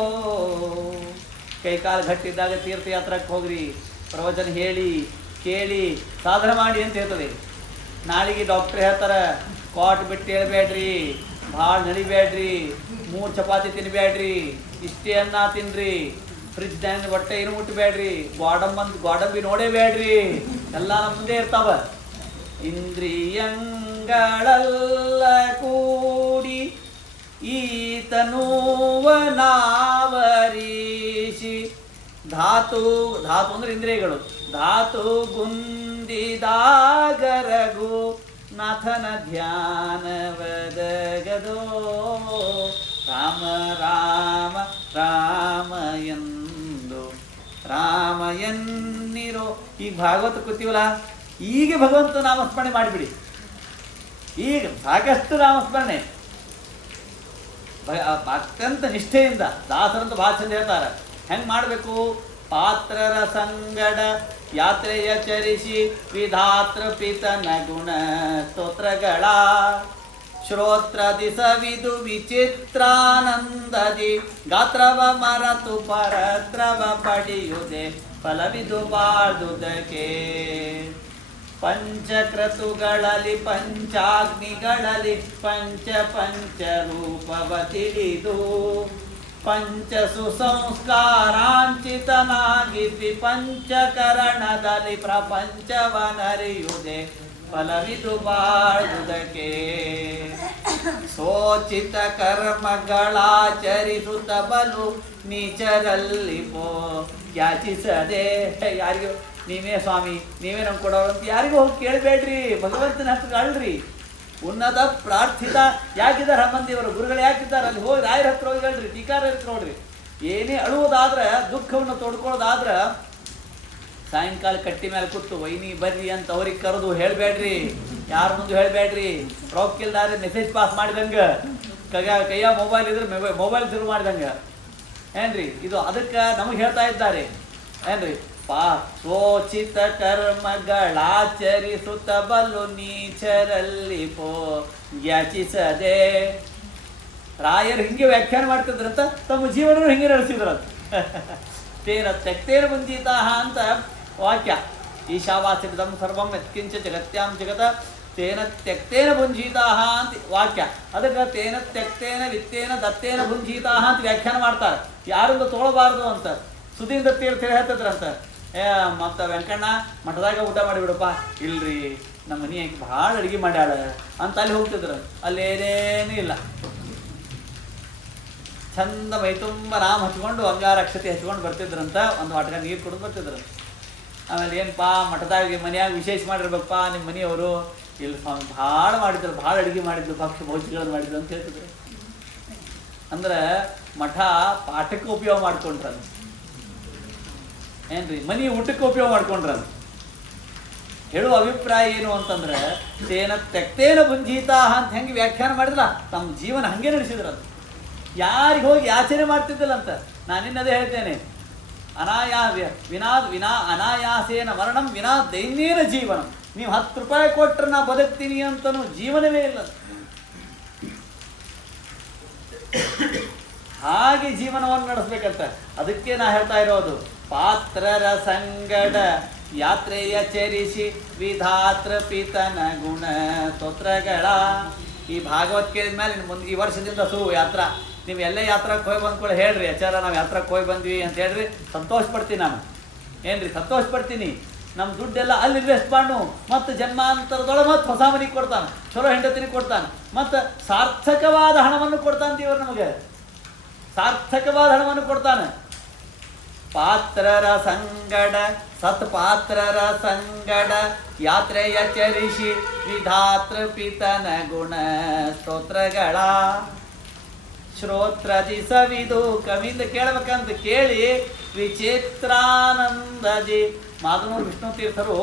ಕೈಕಾಲು ಗಟ್ಟಿದ್ದಾಗ ತೀರ್ಥಯಾತ್ರಕ್ಕೆ ಹೋಗ್ರಿ, ಪ್ರವಚನ ಹೇಳಿ ಕೇಳಿ ಸಾಧನೆ ಮಾಡಿ ಅಂತ ಹೇಳ್ತದೆ. ನಾಳೆಗೆ ಡಾಕ್ಟ್ರ್ ಹೇಳ್ತಾರೆ ಕಾಟ್ ಬಿಟ್ಟು ಹೇಳ್ಬೇಡ್ರಿ, ಭಾಳ ನಡಿಬೇಡ್ರಿ, 3 ಚಪಾತಿ ತಿನ್ಬೇಡ್ರಿ, ಇಷ್ಟೇ ಅನ್ನ ತಿನ್ರಿ, ಫ್ರಿಜ್ನಾಗ ಹೊಟ್ಟೆ ಏನು ಮುಟ್ಟಬೇಡ್ರಿ, ಗೋಡಂಬಿ ನೋಡೇಬೇಡ್ರಿ, ಎಲ್ಲ ನಮ್ಮ ಮುಂದೆ ಇರ್ತಾವ. ಇಂದ್ರಿಯಂಗಳೆಲ್ಲ ಕೂಡಿ ಈತನುವನಾವರೀಶಿ ಧಾತು ಅಂದ್ರೆ ಇಂದ್ರಿಯಗಳು. ಧಾತು ಗುಂದಿದಾಗರಗು ನಾಥನ ಧ್ಯಾನವದಗದೋ ರಾಮ ರಾಮ ರಾಮಯಂದು ರಾಮಯನ್ನಿರೋ. ಈಗ ಭಾಗವತ ಕೂತೀವಲ್ಲ, ಈಗ ಭಗವಂತ ನಾಮಸ್ಮರಣೆ ಮಾಡಿಬಿಡಿ. ಈಗ ಸಾಕಷ್ಟು ನಾಮಸ್ಮರಣೆ ಅತ್ಯಂತ ನಿಷ್ಠೆಯಿಂದ. ದಾಸರಂತ ಭಾಳ ಚಂದ ಹೇಳ್ತಾರೆ ಹೆಂಗೆ ಮಾಡಬೇಕು. ಪಾತ್ರರ ಸಂಗಡ ಯಾತ್ರೆಯ ಚರಿಸಿ ವಿಧಾತೃ ಪಿತನ ಗುಣ ಸ್ತೋತ್ರಗಳ ಶ್ರೋತ್ರದಿ ಸವಿದು ವಿಚಿತ್ರಾನಂದದಿ ಗಾತ್ರವ ಮರತು ಪರತ್ರವ ಪಡೆಯುವುದೇ ಫಲವಿದು ಬಾಳ್ದುದಕ್ಕೆ. ಪಂಚಕ್ರತುಗಳಲ್ಲಿ ಪಂಚಾಗ್ನಿಗಳಲ್ಲಿ ಪಂಚರೂಪವ ತಿಳಿದು ಪಂಚಸು ಸಂಸ್ಕಾರಾಂಚಿತನಾಗಿದ್ವಿ ಪಂಚಕರಣದಲ್ಲಿ ಪ್ರಪಂಚವನರಿಯುವುದೇ ಫಲವಿದು ಬಾಳುವುದಕ್ಕೆ. ಸೋಚಿತ ಕರ್ಮಗಳಾಚರಿಸುತ್ತ ಬಲು ನೀಚರಲ್ಲಿ ಯಾಚಿಸದೆ. ಯಾರಿಗೂ ನೀವೇ ಸ್ವಾಮಿ ನೀವೇ ನಮ್ಗೆ ಕೊಡೋರು ಅಂತ ಯಾರಿಗೂ ಹೋಗಿ ಕೇಳಬೇಡ್ರಿ, ಭಗವಂತನ ಹತ್ರ ಅಳ್ರಿ. ಉನ್ನತ ಪ್ರಾರ್ಥಿತ ಯಾಕಿದ್ದಾರೆ ಹಮ್ಮಂದಿಯವರು, ಗುರುಗಳು ಯಾಕಿದ್ದಾರೆ, ಅಲ್ಲಿ ಹೋಗಿ ರಾಯರ ಹತ್ರ ಹೋಗಿ ಹೇಳ್ರಿ, ಟೀಕಾರ ಹತ್ರ ನೋಡ್ರಿ. ಏನೇ ಅಳುವುದಾದ್ರೆ, ದುಃಖವನ್ನು ತೋಡ್ಕೊಳ್ಳೋದಾದ್ರೆ ಸಾಯಂಕಾಲ ಕಟ್ಟಿ ಮೇಲೆ ಕೂತು ವೈನಿ ಬರ್ರಿ ಅಂತ ಅವ್ರಿಗೆ ಕರೆದು ಹೇಳಬೇಡ್ರಿ, ಯಾರ ಮುಂದೆ ಹೇಳಬೇಡ್ರಿ. ರೊಕ್ಕಿಲ್ದಾರೆ ಮೆಸೇಜ್ ಪಾಸ್ ಮಾಡಿದಂಗೆ, ಕೈಯ ಮೊಬೈಲ್ ಇದ್ರೆ ಮೊಬೈಲ್ ಶುರು ಮಾಡಿದಂಗೆ ಏನ್ರಿ. ಇದು ಅದಕ್ಕೆ ನಮಗೆ ಹೇಳ್ತಾ ಇದ್ದಾರೆ ಏನ್ರಿ. ಸೋಚಿತ ಕರ್ಮಗಳಾಚರಿಸುತ್ತ ಬಲು ನೀಚರಲ್ಲಿ ಯಾಚಿಸದೆ. ರಾಯರು ಹಿಂಗೆ ವ್ಯಾಖ್ಯಾನ ಮಾಡ್ತಿದ್ರಂತ, ತಮ್ಮ ಜೀವನ ಹಿಂಗೆ ನಡೆಸಿದ್ರಂತ. ತೇನ ತ್ಯಕ್ತೇನ ಮುಂಜೀತಾಹ ಅಂತ ವಾಕ್ಯ. ಈಶಾವಾಸ್ಯಂ ಸರ್ವಂ ಯತ್ಕಿಂಚ ಜಗತ್ಯಾಂ ಜಗತ ತೇನ ತ್ಯಕ್ತೇನ ಭುಂಜೀತಾಹ ಅಂತ ವಾಕ್ಯ. ಅದಕ್ಕೆ ತೇನ ತ್ಯಕ್ತೇನ ವಿತ್ತೇನ ದತ್ತೇನ ಭುಂಜೀತಾಹ ಅಂತ ವ್ಯಾಖ್ಯಾನ ಮಾಡ್ತಾರೆ. ಯಾರಿಂದ ತೊಗೊಳ್ಬಾರ್ದು ಅಂತ ಸುಧೀಂದ್ರ ತೀರ್ಥ ಹೇಳ್ತಿದ್ರಂತ. ಮತ್ತು ವೆಂಕಣ್ಣ ಮಠದಾಗ ಊಟ ಮಾಡಿಬಿಡಪ್ಪ, ಇಲ್ರಿ ನಮ್ಮ ಮನೆ ಯಾಕೆ ಭಾಳ ಅಡುಗೆ ಮಾಡ್ಯಾಳ ಅಂತ ಅಲ್ಲಿ ಹೋಗ್ತಿದ್ರು. ಅಲ್ಲೇನೇನೂ ಇಲ್ಲ, ಚಂದ ಮೈ ತುಂಬ ನಾಮ ಹಚ್ಕೊಂಡು ಅಂಗಾರಕ್ಷತೆ ಹಚ್ಕೊಂಡು ಬರ್ತಿದ್ರಂತ. ಒಂದು ವಾಟಕ ನೀರು ಕುಡಿದು ಬರ್ತಿದ್ರಂತ. ಆಮೇಲೆ ಏನಪ್ಪಾ ಮಠದಾಗ ಮನೆಯಾಗ ವಿಶೇಷ ಮಾಡಿರ್ಬೇಕಪ್ಪ ನಿಮ್ಮ ಮನೆಯವರು. ಇಲ್ಲಿ ಸ್ವಾಮಿ ಭಾಳ ಮಾಡಿದ್ರು, ಭಾಳ ಅಡುಗೆ ಮಾಡಿದ್ರು, ಭಕ್ಷ್ಯ ಭೋಜ್ಯಗಳನ್ನು ಮಾಡಿದ್ರು ಅಂತ ಹೇಳ್ತಿದ್ರು. ಅಂದ್ರೆ ಮಠ ಪಾಠಕ್ಕೆ ಉಪಯೋಗ ಮಾಡ್ಕೊಂಡ್ರದು ಏನ್ರಿ, ಮನೆ ಊಟಕ್ಕೆ ಉಪಯೋಗ ಮಾಡ್ಕೊಂಡ್ರದು. ಹೇಳುವ ಅಭಿಪ್ರಾಯ ಏನು ಅಂತಂದ್ರೆ ತೇನ ತ್ಯಕ್ತೇನ ಭುಂಜೀತಾಹ ಅಂತ ಹೆಂಗೆ ವ್ಯಾಖ್ಯಾನ ಮಾಡಿದ್ರಲ್ಲ, ತಮ್ಮ ಜೀವನ ಹಂಗೆ ನಡೆಸಿದ್ರದು. ಯಾರಿಗೆ ಹೋಗಿ ಯಾಚನೆ ಮಾಡ್ತಿದ್ದಿಲ್ಲ ಅಂತ. ನಾನಿನ್ನದೇ ಹೇಳ್ತೇನೆ, ಅನಾಯಾಸೇನ ಮರಣಂ ವಿನಾ ದೈನ್ಯೇನ ಜೀವನಂ. ನೀವು 10 ರೂಪಾಯಿ ಕೊಟ್ಟರೆ ನಾ ಬದುಕ್ತೀನಿ ಅಂತನೂ ಜೀವನವೇ ಇಲ್ಲ. ಹಾಗೆ ಜೀವನವನ್ನು ನಡೆಸ್ಬೇಕಂತ. ಅದಕ್ಕೆ ನಾ ಹೇಳ್ತಾ ಇರೋದು, ಪಾತ್ರರ ಸಂಗಡ ಯಾತ್ರೆಯ ಚರಿಸಿ ವಿಧಾತೃ ಪಿತನ ಗುಣ ಸ್ತೋತ್ರಗಳ. ಈ ಭಾಗವತ್ ಕೇಳಿದ ಮೇಲೆ ಮುಂದೆ ಈ ವರ್ಷದಿಂದ ಯಾತ್ರಾ. ನೀವು ಎಲ್ಲೇ ಯಾತ್ರಕ್ಕೆ ಹೋಗಿ ಬಂದ್ಕೊಳ್ಳಿ ಹೇಳ್ರಿ, ಆಚಾರ ನಾವು ಯಾತ್ರಕ್ಕೆ ಹೋಗಿ ಬಂದ್ವಿ ಅಂತ ಹೇಳ್ರಿ, ಸಂತೋಷ ಪಡ್ತೀನಿ ನಾನು ಏನ್ರಿ, ಸಂತೋಷ ಪಡ್ತೀನಿ. ನಮ್ಮ ದುಡ್ಡೆಲ್ಲ ಅಲ್ಲಿ ಇನ್ವೆಸ್ಟ್ ಮಾಡು, ಮತ್ತು ಜನ್ಮಾಂತರದೊಳಗೆ ಮತ್ತು ಹೊಸ ಮನೆಗೆ ಕೊಡ್ತಾನೆ, ಚಲೋ ಹೆಂಡತಿನಿಗೆ ಕೊಡ್ತಾನೆ, ಮತ್ತು ಸಾರ್ಥಕವಾದ ಹಣವನ್ನು ಕೊಡ್ತಾನೆ ದೇವರು ನಮಗೆ, ಸಾರ್ಥಕವಾದ ಹಣವನ್ನು ಕೊಡ್ತಾನೆ. ಪಾತ್ರರ ಸಂಗಡ ಸತ್ಪಾತ್ರರ ಸಂಗಡ ಯಾತ್ರೆಯ ಚರಿಸಿ ವಿಧಾತೃ ಪಿತನ ಗುಣ ಸ್ತೋತ್ರಗಳ. ಶ್ರೋತ್ರದಿ ಸವಿದು ಕವಿಯಿಂದ ಕೇಳಬೇಕಂತ ಕೇಳಿ ವಿಚಿತ್ರಾನಂದದಿ. ಮಾದನೂರು ವಿಷ್ಣು ತೀರ್ಥರು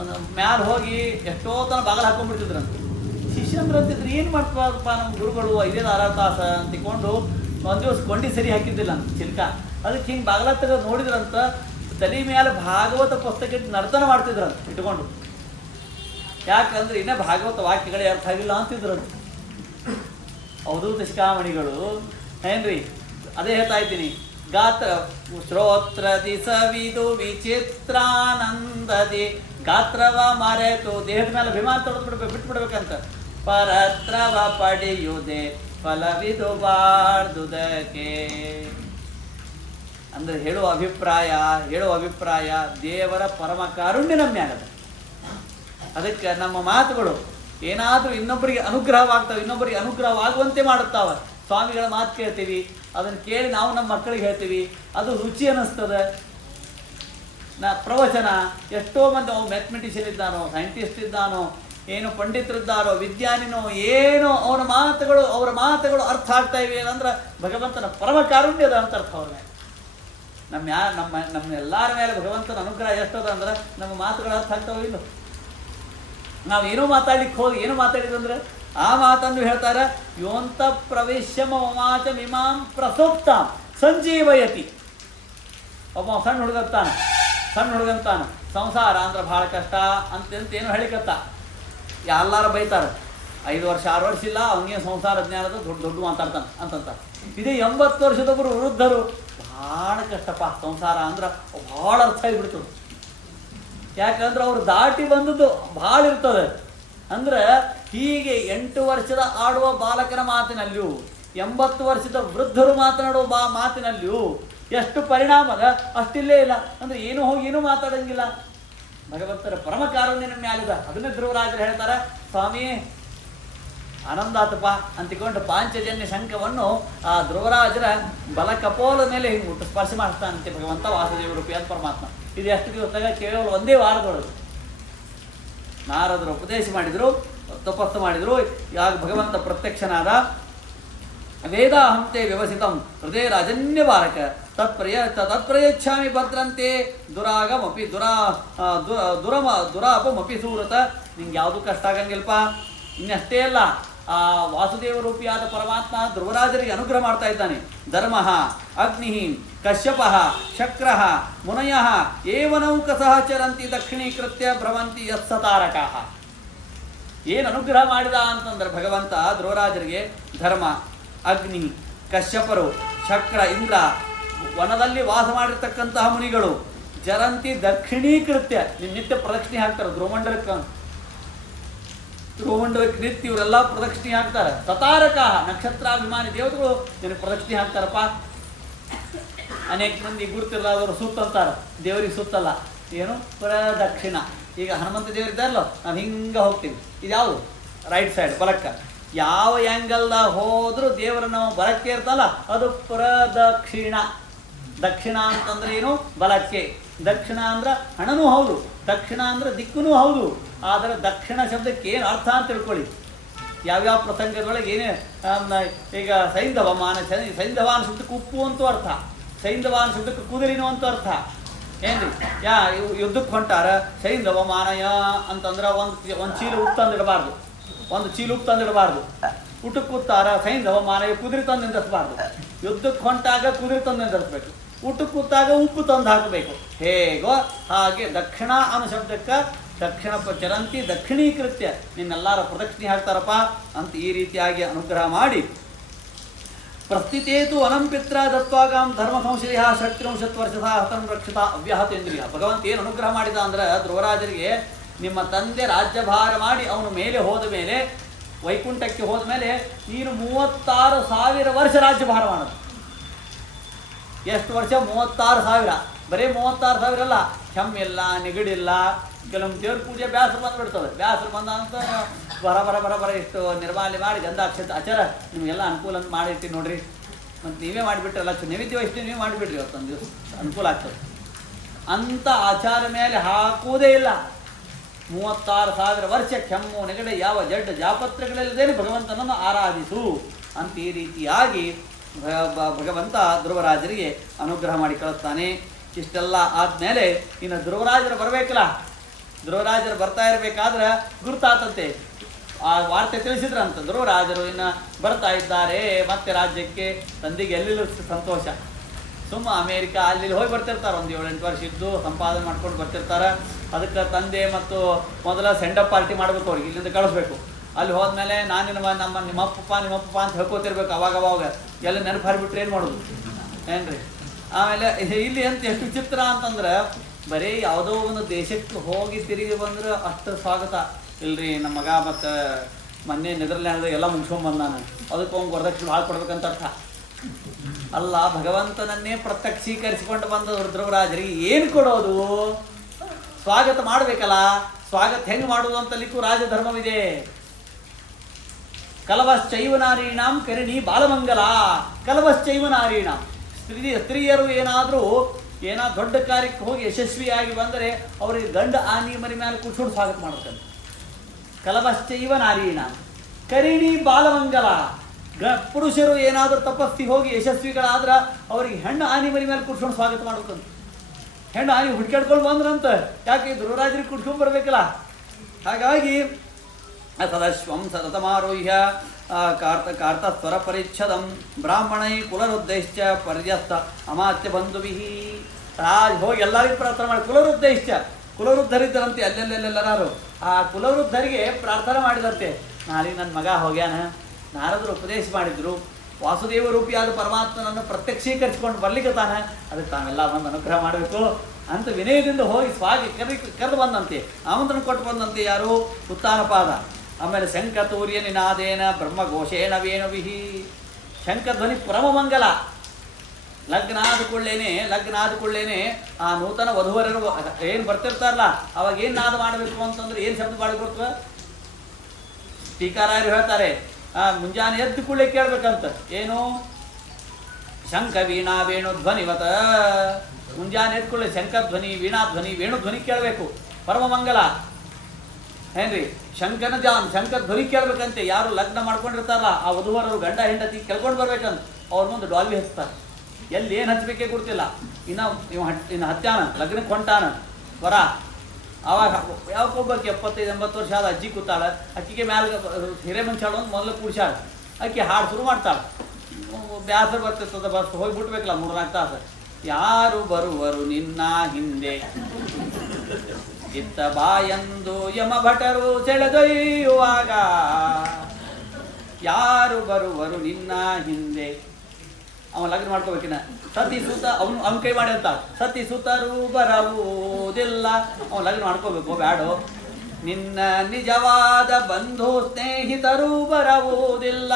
ಒಂದು ಮ್ಯಾಲ ಹೋಗಿ ಎಷ್ಟೋ ತನ ಬಾಗಲ ಹಾಕೊಂಡ್ಬಿಡ್ತಿದ್ರಂತ. ಶಿಷ್ಯಂದ್ರ ಅಂತಿದ್ರು, ಏನು ಮಾಡ್ತಾರಪ್ಪ ನಮ್ಮ ಗುರುಗಳು 5-6 ತಾಸ ಅಂತಿಕೊಂಡು ಒಂದು ದಿವಸ ಕೊಂಡಿ ಸರಿ ಹಾಕಿದ್ದಿಲ್ಲ ಅಂತ ಚಿಲ್ಕ. ಅದಕ್ಕೆ ಹಿಂಗೆ ಬಾಗಲ ತೆಗೆದು ನೋಡಿದ್ರಂತ, ತಲೆ ಮೇಲೆ ಭಾಗವತ ಪುಸ್ತಕ ಇಟ್ಟು ನರ್ತನ ಮಾಡ್ತಿದ್ರಂತ ಇಟ್ಕೊಂಡು. ಯಾಕಂದ್ರೆ ಇನ್ನೂ ಭಾಗವತ ವಾಕ್ಯಗಳೇ ಅರ್ಥ ಆಗಿಲ್ಲ ಅಂತಿದ್ರಂತ ಅವಧೂತ ಶಿಖಾಮಣಿಗಳು. ಏನ್ರಿ ಅದೇ ಹೇಳ್ತಾ ಇದ್ದೀನಿ. ಗಾತ್ರ ಶ್ರೋತ್ರದಿ ಸವಿದು ವಿಚಿತ್ರಾನಂದದಿ, ಗಾತ್ರವ ಮರೆತು ದೇಹದ ಮೇಲೆ ಅಭಿಮಾನ ತೊಡೆದು ಬಿಟ್ಬಿಡ್ಬೇಕಂತ. ಪರತ್ರವ ಪಡೆಯುವುದೇ ಫಲವಿದು ಬಾಳ್ದುದಕ್ಕೆ. ಅಂದ್ರೆ ಹೇಳುವ ಅಭಿಪ್ರಾಯ ದೇವರ ಪರಮ ಕಾರುಣ್ಯ ನಮ್ಮ ಮ್ಯಾಗದ. ಅದಕ್ಕೆ ನಮ್ಮ ಮಾತುಗಳು ಏನಾದರೂ ಇನ್ನೊಬ್ಬರಿಗೆ ಅನುಗ್ರಹವಾಗ್ತವೆ, ಇನ್ನೊಬ್ಬರಿಗೆ ಅನುಗ್ರಹವಾಗುವಂತೆ ಮಾಡುತ್ತಾವ. ಸ್ವಾಮಿಗಳ ಮಾತು ಕೇಳ್ತೀವಿ, ಅದನ್ನು ಕೇಳಿ ನಾವು ನಮ್ಮ ಮಕ್ಕಳಿಗೆ ಹೇಳ್ತೀವಿ, ಅದು ರುಚಿ ಅನ್ನಿಸ್ತದೆ. ಪ್ರವಚನ ಎಷ್ಟೋ ಮಂದಿ ಅವ್ನು ಮ್ಯಾಥಮೆಟಿಷಿಯನ್ ಇದ್ದಾನೋ, ಸೈಂಟಿಸ್ಟ್ ಇದ್ದಾನೋ, ಏನು ಪಂಡಿತರಿದ್ದಾರೋ, ವಿಜ್ಞಾನಿನೋ, ಏನೋ ಅವರ ಮಾತುಗಳು ಅರ್ಥ ಆಗ್ತಾ ಇವೆ ಅಂದ್ರೆ ಭಗವಂತನ ಪರಮ ಕಾರುಣ್ಯದ ಅಂತ ಅರ್ಥ. ಅವ್ರ ಮೇಲೆ ನಮ್ಮ ಎಲ್ಲರ ಮೇಲೆ ಭಗವಂತನ ಅನುಗ್ರಹ ಎಷ್ಟದ ಅಂದ್ರೆ ನಮ್ಮ ಮಾತುಗಳು ಅರ್ಥ ಆಗ್ತಾವೋ ಇಲ್ಲೋ. ನಾವು ಏನೋ ಮಾತಾಡ್ಲಿಕ್ಕೆ ಹೋಗಿ ಏನೋ ಮಾತಾಡಿದಂದ್ರೆ ಆ ಮಾತನ್ನು ಹೇಳ್ತಾರೆ. ಯೋಂತ ಪ್ರವೇಶ್ಯ ಮಮಾಚ ಮಿಮಾಂ ಪ್ರಸೋಕ್ತ ಸಂಜೀವಯತಿ. ಒಬ್ಬ ಸಣ್ಣ ಹುಡುಗಂತಾನ ಸಂಸಾರ ಅಂದ್ರೆ ಭಾಳ ಕಷ್ಟ ಅಂತೇನು ಹೇಳಿಕತ್ತ. ಎಲ್ಲಾರು ಬೈತಾರೆ, 5 ವರ್ಷ 6 ವರ್ಷ ಇಲ್ಲ ಅವನಿಗೆ ಸಂಸಾರ ಜ್ಞಾನದ ದೊಡ್ಡ ಮಾತಾಡ್ತಾನೆ ಅಂತಂತ. ಇದೇ 80 ವರ್ಷದೊಬ್ಬರು ವೃದ್ಧರು, ಭಾಳ ಕಷ್ಟಪ್ಪ ಸಂಸಾರ ಅಂದ್ರೆ ಭಾಳ ಅರ್ಥ ಆಗಿಬಿಡ್ತು. ಯಾಕಂದ್ರೆ ಅವ್ರು ದಾಟಿ ಬಂದದ್ದು ಭಾಳ ಇರ್ತದೆ. ಅಂದ್ರೆ ಹೀಗೆ 8 ವರ್ಷದ ಆಡುವ ಬಾಲಕನ ಮಾತಿನಲ್ಲಿಯೂ 80 ವರ್ಷದ ವೃದ್ಧರು ಮಾತನಾಡುವ ಮಾತಿನಲ್ಲಿಯೂ ಎಷ್ಟು ಪರಿಣಾಮದ ಅಷ್ಟಿಲ್ಲೇ ಇಲ್ಲ. ಅಂದ್ರೆ ಏನೂ ಹೋಗಿ ಏನೂ ಮಾತಾಡಂಗಿಲ್ಲ. ಭಗವಂತರ ಪರಮ ಕಾರುಣ್ಯನ ಮ್ಯಾಲಿದ. ಅದನ್ನೇ ಧ್ರುವರಾಜರು ಹೇಳ್ತಾರೆ, ಸ್ವಾಮಿ ಆನಂದ ಆತಪ್ಪ ಅಂತಿಕೊಂಡು ಪಾಂಚಜನ್ಯ ಶಂಖವನ್ನು ಆ ಧ್ರುವರಾಜರ ಬಲ ಕಪೋಲ ಮೇಲೆ ಹಿಂಗೆ ಸ್ಪರ್ಶ ಮಾಡ್ತಾನಂತೆ ಭಗವಂತ ವಾಸುದೇವ ರೂಪಿಯಾದ ಪರಮಾತ್ಮ. ಇದು ಎಷ್ಟು ದಿವಸದಾಗ? ಕೇವಲ ಒಂದೇ ವಾರದೊಳಗೆ ನಾರದರು ಉಪದೇಶ ಮಾಡಿದರು, ತಪಸ್ಸು ಮಾಡಿದರು. ಯಾಗ ಭಗವಂತ ಪ್ರತ್ಯಕ್ಷನಾದ. ವೇದಾಹಂತೆ ವ್ಯವಸಿತಂ ಹೃದಯ ರಾಜನ್ಯ ಬಾಲಕ ತತ್ಪ್ರಯಚ್ಛಾಮಿ ಭದ್ರಂತೆ ದುರಾಗಮಪಿ ದುರಾಪಮಪಿ ಸೂರತ. ನಿಂಗೆ ಯಾವುದು ಕಷ್ಟ ಆಗಂಗಿಲ್ಲಪ್ಪ. ಇನ್ನಷ್ಟೇ ಅಲ್ಲ, ಆ ವಾಸುದೇವ ರೂಪಿಯಾದ ಪರಮಾತ್ಮ ಧ್ರುವರಾಜರಿಗೆ ಅನುಗ್ರಹ ಮಾಡ್ತಾ ಇದ್ದಾನೆ. ಧರ್ಮ ಅಗ್ನಿ ಕಶ್ಯಪ ಶಕ್ರ ಮುನಯ ಏವನೌಕಸಹ ಚರಂತಿ ದಕ್ಷಿಣೀಕೃತ್ಯ ಭ್ರಮಂತಿ ಯತ್ಸತಾರಕ. ಏನು ಅನುಗ್ರಹ ಮಾಡಿದ ಅಂತಂದ್ರೆ ಭಗವಂತ ಧ್ರುವರಾಜರಿಗೆ ಧರ್ಮ, ಅಗ್ನಿ, ಕಶ್ಯಪರು, ಶಕ್ರ, ಇಂದ್ರ, ವನದಲ್ಲಿ ವಾಸ ಮಾಡಿರ್ತಕ್ಕಂತಹ ಮುನಿಗಳು, ಜರಂತಿ ದಕ್ಷಿಣೀಕೃತ್ಯ ನಿತ್ಯ ಪ್ರದಕ್ಷಿಣೆ ಹಾಕ್ತಾರೆ. ಧ್ರುವಮಂಡಲಕ್ಕೆ ನಿತ್ಯ ಇವರೆಲ್ಲ ಪ್ರದಕ್ಷಿಣೆ ಹಾಕ್ತಾರೆ. ಸತಾರಕ ನಕ್ಷತ್ರಾಭಿಮಾನಿ ದೇವತೆಗಳು ನಿನಗೆ ಪ್ರದಕ್ಷಿಣೆ ಹಾಕ್ತಾರಪ್ಪ. ಅನೇಕ ಮಂದಿ ಗುರುತಿರಲಾದವರು ಸುತ್ತ ಅಂತಾರೆ, ದೇವರಿಗೆ ಸುತ್ತಲ್ಲ. ಏನು ಪ್ರದಕ್ಷಿಣ. ಈಗ ಹನುಮಂತ ದೇವರಿದ್ದಾರಲ್ಲ, ನಾವು ಹಿಂಗೆ ಹೋಗ್ತೀವಿ. ಇದು ಯಾವುದು? ರೈಟ್ ಸೈಡ್, ಬಲಕ್ಕ. ಯಾವ ಆ್ಯಂಗಲ್ದಾಗ ಹೋದ್ರೂ ದೇವರ ನಾವು ಬಲಕ್ಕೆ ಇರ್ತಲ್ಲ, ಅದು ಪ್ರದಕ್ಷಿಣ. ದಕ್ಷಿಣ ಅಂತಂದ್ರೆ ಏನು? ಬಲಕ್ಕೆ. ದಕ್ಷಿಣ ಅಂದ್ರೆ ಹಣನೂ ಹೌದು, ದಕ್ಷಿಣ ಅಂದ್ರೆ ದಿಕ್ಕೂ ಹೌದು. ಆದರೆ ದಕ್ಷಿಣ ಶಬ್ದಕ್ಕೆ ಏನು ಅರ್ಥ ಅಂತ ತಿಳ್ಕೊಳ್ಳಿ. ಯಾವ್ಯಾವ ಪ್ರಸಂಗದೊಳಗೆ ಏನೇ ಈಗ ಸೈಂಧವಮಾನ, ಸೈಂಧವಾನ ಶಬ್ದಕ್ಕೆ ಉಪ್ಪು ಅಂತೂ ಅರ್ಥ, ಸೈಂಧವಾನ ಶಬ್ದಕ್ಕೆ ಕುದುರಿನೂ ಅಂತೂ ಅರ್ಥ. ಏನ್ರಿ ಯುದ್ಧಕ್ಕೆ ಹೊಂಟಾರ ಸೈಂಧವಮಾನಯ ಅಂತಂದ್ರೆ ಒಂದು ಚೀಲ ಉಪ್ಪು ತಂದಿಡಬಾರ್ದು, ಒಂದು ಚೀಲ ಉಪ್ಪು ತಂದಿಡಬಾರ್ದು. ಊಟಕ್ಕೆ ಕೂತಾರ ಸೈಂಧವಮಾನಯ ಕುದುರೆ ತಂದು ನಿಂದಿಸಬಾರ್ದು. ಯುದ್ಧಕ್ಕೆ ಹೊಂಟಾಗ ಕುದುರೆ ತಂದು ನಿಂದಿರಿಸ್ಬೇಕು, ಊಟಕ್ಕೆ ಕೂತಾಗ ಉಪ್ಪು ತಂದು ಹಾಕಬೇಕು. ಹೇಗೋ ಹಾಗೆ ದಕ್ಷಿಣ ಅನ್ನೋ ಶಬ್ದಕ್ಕೆ ದಕ್ಷಿಣ ಚರಂತಿ ದಕ್ಷಿಣೀಕೃತ್ಯ ನಿನ್ನೆಲ್ಲಾರ ಪ್ರದಕ್ಷಿಣೆ ಹಾಕ್ತಾರಪ್ಪ ಅಂತ ಈ ರೀತಿಯಾಗಿ ಅನುಗ್ರಹ ಮಾಡಿ. ಪ್ರಸ್ಥಿತೇತು ಅನಂಪಿತ್ರ ದತ್ವಾಗಾಂ ಧರ್ಮ ಸಂಶಯ ಷಟ್ತ್ರಿಂಶತ್ ವರ್ಷದ ಹತಂ ರಕ್ಷಿತ ಅವ್ಯಾಹತೇಂದ್ರಿಯ. ಭಗವಂತ ಏನು ಅನುಗ್ರಹ ಮಾಡಿದ ಅಂದ್ರೆ ಧ್ರುವರಾಜರಿಗೆ, ನಿಮ್ಮ ತಂದೆ ರಾಜ್ಯಭಾರ ಮಾಡಿ ಅವನು ಮೇಲೆ ಹೋದ ಮೇಲೆ, ವೈಕುಂಠಕ್ಕೆ ಹೋದ ಮೇಲೆ ನೀನು 36,000 ವರ್ಷ ರಾಜ್ಯಭಾರ ಮಾಡೋದು. ಎಷ್ಟು ವರ್ಷ? 36,000. ಬರೀ 36,000 ಅಲ್ಲ, ಕೆಮ್ಮಿಲ್ಲ, ನೆಗಡಿಲ್ಲ. ಕೆಲವೊಂದು ದೇವ್ರ ಪೂಜೆ ಬ್ಯಾಸರು ಬಂದುಬಿಡ್ತದೆ. ಬ್ಯಾಸರು ಬಂದ ಅಂತ ಬರ ಇಷ್ಟು ನಿರ್ಮಾಲ್ಯ ಮಾಡಿ ಗಂಧಾಕ್ಷತ ಆಚಾರ ನಿಮಗೆಲ್ಲ ಅನುಕೂಲ ಅಂತ ಮಾಡಿರ್ತೀವಿ ನೋಡ್ರಿ. ಮತ್ತು ನೀವೇ ಮಾಡಿಬಿಟ್ರಲ್ಲ, ನೈವೇದ್ಯ ಇಷ್ಟು ನೀವೇ ಮಾಡಿಬಿಟ್ರಿ, ಇವತ್ತೊಂದು ದಿವಸ ಅನುಕೂಲ ಆಗ್ತದೆ ಅಂತ ಆಚಾರ ಮೇಲೆ ಹಾಕುವುದೇ ಇಲ್ಲ. 36,000 ವರ್ಷ ಕೆಮ್ಮು ನೆಗಡೆ ಯಾವ ಜಡ್ಡ ಜಾಪತ್ರಗಳಿಲ್ಲದೇನೆ ಭಗವಂತನನ್ನು ಆರಾಧಿಸು. ಅಂತ ಈ ರೀತಿಯಾಗಿ ಭಗವಂತ ಧ್ರುವರಾಜರಿಗೆ ಅನುಗ್ರಹ ಮಾಡಿ ಕಳಿಸ್ತಾನೆ. ಇಷ್ಟೆಲ್ಲ ಆದಮೇಲೆ ಇನ್ನು ಧ್ರುವರಾಜರು ಬರಬೇಕಲ್ಲ, ಧ್ರುವರಾಜರು ಬರ್ತಾ ಇರಬೇಕಾದ್ರೆ ಗುರುತಾತಂತೆ, ಆ ವಾರ್ತೆ ತಿಳಿಸಿದ್ರಂತ ಧ್ರುವರಾಜರು ಇನ್ನು ಬರ್ತಾ ಇದ್ದಾರೆ ಮತ್ತೆ ರಾಜ್ಯಕ್ಕೆ. ತಂದೆಗೆ ಎಲ್ಲಿಲ್ಲ ಸಂತೋಷ, ಸುಮ್ಮ ಅಮೇರಿಕಾ ಅಲ್ಲಿ ಹೋಗಿ ಬರ್ತಿರ್ತಾರೆ, ಒಂದು 7-8 ವರ್ಷ ಇದ್ದು ಸಂಪಾದನೆ ಮಾಡ್ಕೊಂಡು ಬರ್ತಿರ್ತಾರೆ. ಅದಕ್ಕೆ ತಂದೆ ಮತ್ತು ಮೊದಲ ಸೆಂಡಪ್ ಪಾರ್ಟಿ ಮಾಡಬೇಕು, ಅವ್ರಿಗೆ ಇಲ್ಲಿಂದ ಕಳಿಸ್ಬೇಕು. ಅಲ್ಲಿ ಹೋದ್ಮೇಲೆ ನಾನು ನಿಮ್ಮಪ್ಪ ಅಂತ ಹೇಳ್ಕೊತಿರ್ಬೇಕು. ಅವಾಗ ಎಲ್ಲ ನೆನಪು ಹರಿಬಿಟ್ರೆ ಏನು ಮಾಡೋದು ಏನ್ರಿ. ಆಮೇಲೆ ಇಲ್ಲಿ ಅಂತ ಎಷ್ಟು ವಿಚಿತ್ರ ಅಂತಂದ್ರೆ, ಬರೀ ಯಾವುದೋ ಒಂದು ದೇಶಕ್ಕೆ ಹೋಗಿ ತಿರುಗಿ ಬಂದ್ರೆ ಅಷ್ಟು ಸ್ವಾಗತ ಇಲ್ರಿ. ನಮ್ಮ ಮಗ ಮತ್ತು ಮೊನ್ನೆ ನೆದರ್ಲ್ಯಾಂಡ್ ಎಲ್ಲ ಮುಗಿಸ್ಕೊಂಡ್ ನಾನು, ಅದಕ್ಕೆ ಅವ್ನು ವರದಕ್ಷಿಣೆ ಭಾಳ ಕೊಡ್ಬೇಕಂತ ಅರ್ಥ ಅಲ್ಲ. ಭಗವಂತನನ್ನೇ ಪ್ರತ್ಯಕ್ಷೀಕರಿಸಿಕೊಂಡು ಬಂದ ಧ್ರುವರಾಜರಿಗೆ ಏನು ಕೊಡೋದು? ಸ್ವಾಗತ ಮಾಡಬೇಕಲ್ಲ. ಸ್ವಾಗತ ಹೆಂಗೆ ಮಾಡೋದು ಅಂತಲಿಕ್ಕೂ ರಾಜಧರ್ಮವಿದೆ. ಕಲವಶ್ಚೈವ ನಾರೀಣಾಂ ಕರಿಣಿ ಬಾಲಮಂಗಲ. ಕಲವಶ್ಚೈವ ನಾರೀಣಾಂ, ಸ್ತ್ರೀಯರು ಏನಾದರೂ ದೊಡ್ಡ ಕಾರ್ಯಕ್ಕೆ ಹೋಗಿ ಯಶಸ್ವಿಯಾಗಿ ಬಂದರೆ ಅವರಿಗೆ ಗಂಡ ಆನಿ ಮರಿ ಮೇಲೆ ಕೂತ್ಕೊಂಡು ಸ್ವಾಗತ ಮಾಡ್ತಾರೆ. ಕಲವಶ್ಚೈವ ನಾರೀಣಾಂ ಕರಿಣಿ ಬಾಲಮಂಗಲ. ಪುರುಷರು ಏನಾದರೂ ತಪಸ್ಸಿಗೆ ಹೋಗಿ ಯಶಸ್ವಿಗಳಾದ್ರೆ ಅವರಿಗೆ ಹೆಣ್ಣು ಆನಿ ಮರಿ ಮೇಲೆ ಕೂತ್ಕೊಂಡು ಸ್ವಾಗತ ಮಾಡ್ಬೇಕಂತ. ಹೆಣ್ಣು ಆನಿ ಹುಡ್ಕಾಡ್ಕೊಂಡು ಬಂದ್ರಂತ, ಯಾಕೆ ಧ್ರುವರಾಜರಿಗೆ ಕುಟ್ಕೊಂಡು ಬರಬೇಕಲ್ಲ. ಹಾಗಾಗಿ ಸದಶ್ವಂ ಸತತಮಾರೋಹ್ಯ ಕಾರ್ತಸ್ವರ ಪರಿಚ್ಛದಂ ಬ್ರಾಹ್ಮಣೈ ಕುಲರುದ್ದೇಶ್ಚ ಪರ್ಯಸ್ತ ಅಮಾತ್ಯ ಬಂಧುವಿಃ. ರಾಜ್ ಹೋಗಿ ಎಲ್ಲರಿಗೂ ಪ್ರಾರ್ಥನೆ ಮಾಡಿ, ಕುಲವೃದ್ಧೈಶ್ಚ, ಕುಲವೃದ್ಧರಿದ್ದರಂತೆ ಅಲ್ಲೆಲ್ಲೆಲ್ಲರಾರು. ಆ ಕುಲವೃದ್ಧರಿಗೆ ಪ್ರಾರ್ಥನೆ ಮಾಡಿದಂತೆ, ನಾಳೆ ನನ್ನ ಮಗ ಹೋಗ್ಯಾನ, ನಾರದರು ಉಪದೇಶ ಮಾಡಿದ್ರು, ವಾಸುದೇವ ರೂಪಿಯಾದ ಪರಮಾತ್ಮನನ್ನು ಪ್ರತ್ಯಕ್ಷೀಕರಿಸಿಕೊಂಡು ಬರ್ಲಿಕ್ಕೆ ತಾನೆ, ಅದಕ್ಕೆ ತಾವೆಲ್ಲ ಬಂದು ಅನುಗ್ರಹ ಮಾಡಬೇಕು ಅಂತ ವಿನಯದಿಂದ ಹೋಗಿ ಕರೆದು ಬಂದಂತೆ, ಆಮಂತ್ರಣ ಕೊಟ್ಟು ಬಂದಂತೆ. ಯಾರು? ಉತ್ತಾನಪಾದ. ಆಮೇಲೆ ಶಂಖತೂರ್ಯ ನಿನಾದೇನ ಬ್ರಹ್ಮಘೋಷೇಣ ವೇಣುವಿಹಿ. ಶಂಖಧ್ವನಿ ಪರಮಮಂಗಲ. ಲಗ್ನ ಆದ ಕೂಡಲೇನೆ ಆ ನೂತನ ವಧುವರರು ಏನು ಬರ್ತಿರ್ತಾರಲ್ಲ, ಅವಾಗ ಏನು ನಾದ ಮಾಡಬೇಕು ಅಂತಂದ್ರೆ ಏನು ಶಬ್ದ ಮಾಡಿ ಬರ್ತವೆ? ಟೀಕಾರಾಯರು ಹೇಳ್ತಾರೆ, ಮುಂಜಾನೆ ಎದ್ದು ಕೂಡಲೇ ಕೇಳ್ಬೇಕಂತ. ಏನು? ಶಂಖ ವೀಣಾ ವೇಣು ಧ್ವನಿವತ. ಮುಂಜಾನೆ ಎದ್ದು ಕೂಡಲೇ ಶಂಖಧ್ವನಿ, ವೀಣಾಧ್ವನಿ, ವೇಣುಧ್ವನಿ ಕೇಳಬೇಕು. ಪರಮಮಂಗಲ ಏನ್ರಿ. ಶಂಖಧ್ವನಿ ಕೇಳ್ಬೇಕಂತೆ. ಯಾರು ಲಗ್ನ ಮಾಡ್ಕೊಂಡಿರ್ತಾರಲ್ಲ ಆ ವಧುವರರು ಗಂಡ ಹೆಂಡತಿ ಕೇಳ್ಕೊಂಡು ಬರ್ಬೇಕಂತ. ಅವ್ರ ಮುಂದೆ ಡಾಲ್ವಿ ಹಚ್ತಾರೆ. ಎಲ್ಲಿ ಏನು ಹಚ್ಚಬೇಕೇ ಗೊತ್ತಿಲ್ಲ. ಇನ್ನು ಹತ್ಯಾನ ಲಗ್ನಕ್ಕೆ ಹೊಂಟಾನ ವರ. ಆವಾಗ ಯಾವಕ್ಕೊಬ್ಬಕ್ಕೆ 75-80 ವರ್ಷ ಆದ ಅಜ್ಜಿ ಕೂತಾಳ. ಅಕ್ಕಿಗೆ ಮ್ಯಾಲ ಹಿರೇಮಂಚಾಳು ಅಂತ ಮೊದಲು ಕೂಡ್ಸಾಳ. ಅಕ್ಕಿ ಹಾಡು ಶುರು ಮಾಡ್ತಾಳೆ. ಬ್ಯಾಸರ ಬರ್ತಿರ್ತದ, ಬಸ್ ಹೋಗಿಬಿಟ್ಬೇಕಲ್ಲ 3-4 ತಾಸು. ಯಾರು ಬರುವರು ನಿನ್ನ ಹಿಂದೆ, ಇತ್ತ ಬಾಯಂದು ಯಮ ಭಟರು ಸೆಳೆದೊಯ್ಯುವಾಗ. ಯಾರು ಬರುವರು ನಿನ್ನ ಹಿಂದೆ. ಅವನು ಲಗ್ನ ಮಾಡ್ಕೋಬೇಕಿನ ಸತಿ ಸುತ ಅವನು ಕೈ ಮಾಡಿ ಅಂತ, ಸತಿ ಸುತರು ಬರುವುದಿಲ್ಲ. ಅವನು ಲಗ್ನ ಮಾಡ್ಕೋಬೇಕು ಬ್ಯಾಡೋ. ನಿನ್ನ ನಿಜವಾದ ಬಂಧು ಸ್ನೇಹಿತರು ಬರುವುದಿಲ್ಲ.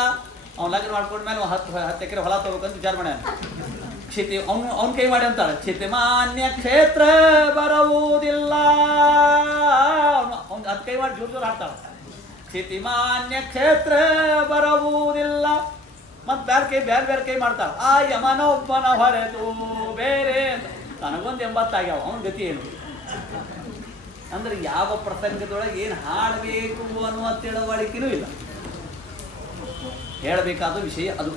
ಅವ್ನು ಲಗ್ನ ಮಾಡ್ಕೊಂಡ್ಮೇಲೆ 10 ಎಕರೆ ಹೊಲ ತಗೋಬೇಕಂತ ವಿಚಾರ ಮಾಡ್ಯಾನ. ಕ್ಷಿತಿ ಅವ್ನು ಕೈ ಮಾಡಿ ಅಂತಾಳೆ, ಕ್ಷಿತಿಮಾನ್ಯ ಕ್ಷೇತ್ರ ಬರುವುದಿಲ್ಲ. ಅವ್ನು 10 ಕೈ ಮಾಡಿ ಜೋರು ಹಾಡ್ತಾಳೆ, ಕ್ಷಿತಿಮಾನ್ಯ ಕ್ಷೇತ್ರ ಬರುವುದಿಲ್ಲ. ಮತ್ತು ಬೇರೆ ಕೈ ಮಾಡ್ತಾಳೆ, ಆ ಯಮನೊಬ್ಬನ ಹೊರತು ಬೇರೆ. ನನಗೊಂದು 80 ಆಗ್ಯಾವ, ಅವನ ಗತಿ ಏನು? ಅಂದ್ರೆ ಯಾವ ಪ್ರಸಂಗದೊಳಗೆ ಏನು ಹಾಡಬೇಕು ಅನ್ನುವ ತಿಳುವಳಿಕೆನೂ ಇಲ್ಲ. ಹೇಳಬೇಕಾದ ವಿಷಯ ಅದು.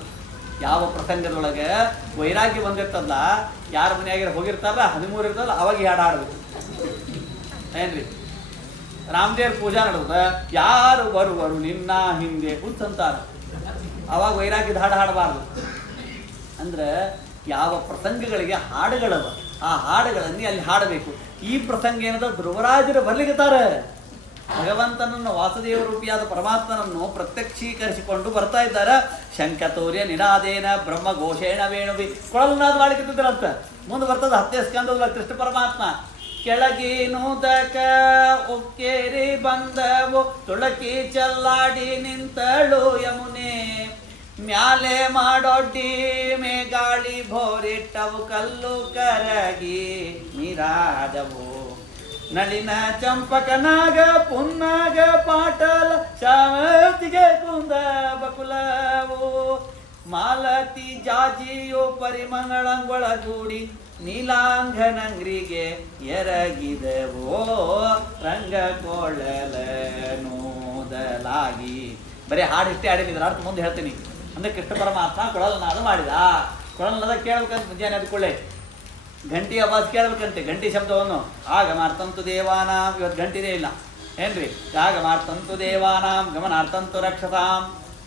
ಯಾವ ಪ್ರಸಂಗದೊಳಗೆ ವೈರಾಗ್ಯ ಬಂದಿರ್ತಲ್ಲ, ಯಾರ ಮನೆಯಾಗಿರ ಹೋಗಿರ್ತಾರಲ್ಲ 13 ಇರ್ತಲ್ಲ, ಅವಾಗ ಹಾಡು ಹಾಡಬೇಕು ಏನ್ರಿ. ರಾಮದೇವ್ರ ಪೂಜಾ ನಡೆದ, ಯಾರು ಬರುವರು ನಿನ್ನ ಹಿಂದೆ ಕೂತಂತಾರ, ಅವಾಗ ವೈರಾಗ್ಯದ ಹಾಡು ಹಾಡಬಾರ್ದು. ಅಂದ್ರೆ ಯಾವ ಪ್ರಸಂಗಗಳಿಗೆ ಹಾಡುಗಳವ, ಆ ಹಾಡುಗಳನ್ನೇ ಅಲ್ಲಿ ಹಾಡಬೇಕು. ಈ ಪ್ರಸಂಗ ಏನದ, ಧ್ರುವರಾಜರು ಬರ್ಲಿಕ್ಕತಾರೆ. ಭಗವಂತನನ್ನು, ವಾಸುದೇವ ರೂಪಿಯಾದ ಪರಮಾತ್ಮನನ್ನು ಪ್ರತ್ಯಕ್ಷೀಕರಿಸಿಕೊಂಡು ಬರ್ತಾ ಇದ್ದಾರೆ. ಶಂಖತೌರ್ಯ ನಿನಾದೇನ ಬ್ರಹ್ಮ ಘೋಷೇಣ ವೇಣುವಿ. ಕೊಳಲ್ನಾದ ಮಾಡಿಕಿದ್ರಂತ. ಮುಂದೆ ಬರ್ತದ 10ನೇ ಸ್ಕಂದದಲ್ಲಿ ಕೃಷ್ಣ ಪರಮಾತ್ಮ. ಕೆಳಗೇನುದಕ ಒಕ್ಕೇರಿ ಬಂದವು, ತುಳಕಿ ಚಲ್ಲಾಡಿ ನಿಂತಳು ಯಮುನೆ. ಮ್ಯಾಲೆ ಮಾಡೊಡ್ಡಿ ಮೇಗಾಳಿ ಭೋರಿಟ್ಟವು, ಕಲ್ಲು ಕರಗಿ ನೀರಾದವು. ನಳಿನ ಚಂಪಕನಾಗ ಪುನ್ನಾಗ ಪಾಟಲ ಶಾವತಿಗೆ ಕುಂದ ಬಕುಲವು. ಮಾಲತಿ ಜಾಜಿಯೋ ಪರಿಮಳಂಗೊಳಗೂಡಿ ನೀಲಾಂಗನಂಗ್ರಿಗೆ ಎರಗಿದವೋ. ರಂಗಕೊಳ್ಳಲ ನೋದಲಾಗಿ. ಬರೀ ಹಾಡು ಇಷ್ಟೇ ಹಾಡಿದ್ರೆ ಅರ್ಥ ಮುಂದೆ ಹೇಳ್ತೀನಿ. ಅಂದರೆ ಕೃಷ್ಣ ಪರಮಾತ್ಮ ಕೊಳಲ್ನಾದ ಮಾಡಿದ. ಕೊಳಲ್ನಾದ ಕೇಳ್ಬೇಕಂತ ಮುಂಜಾನೆ ಅದಕೊಳ್ಳೆ ಗಂಟಿ ಆವಾಜ್ ಕೇಳ್ಬೇಕಂತೆ, ಗಂಟಿ ಶಬ್ದವನ್ನು. ಆಗ ಮಾರ್ತಂತು ದೇವಾನಾಂ, ಇವತ್ತು ಗಂಟಿನೇ ಇಲ್ಲ ಏನ್ರಿ. ಆಗ ಮಾರ್ತಂತು ದೇವಾನಾಂ ಗಮನಾರ್ಥಂತು ರಕ್ಷತಾಂ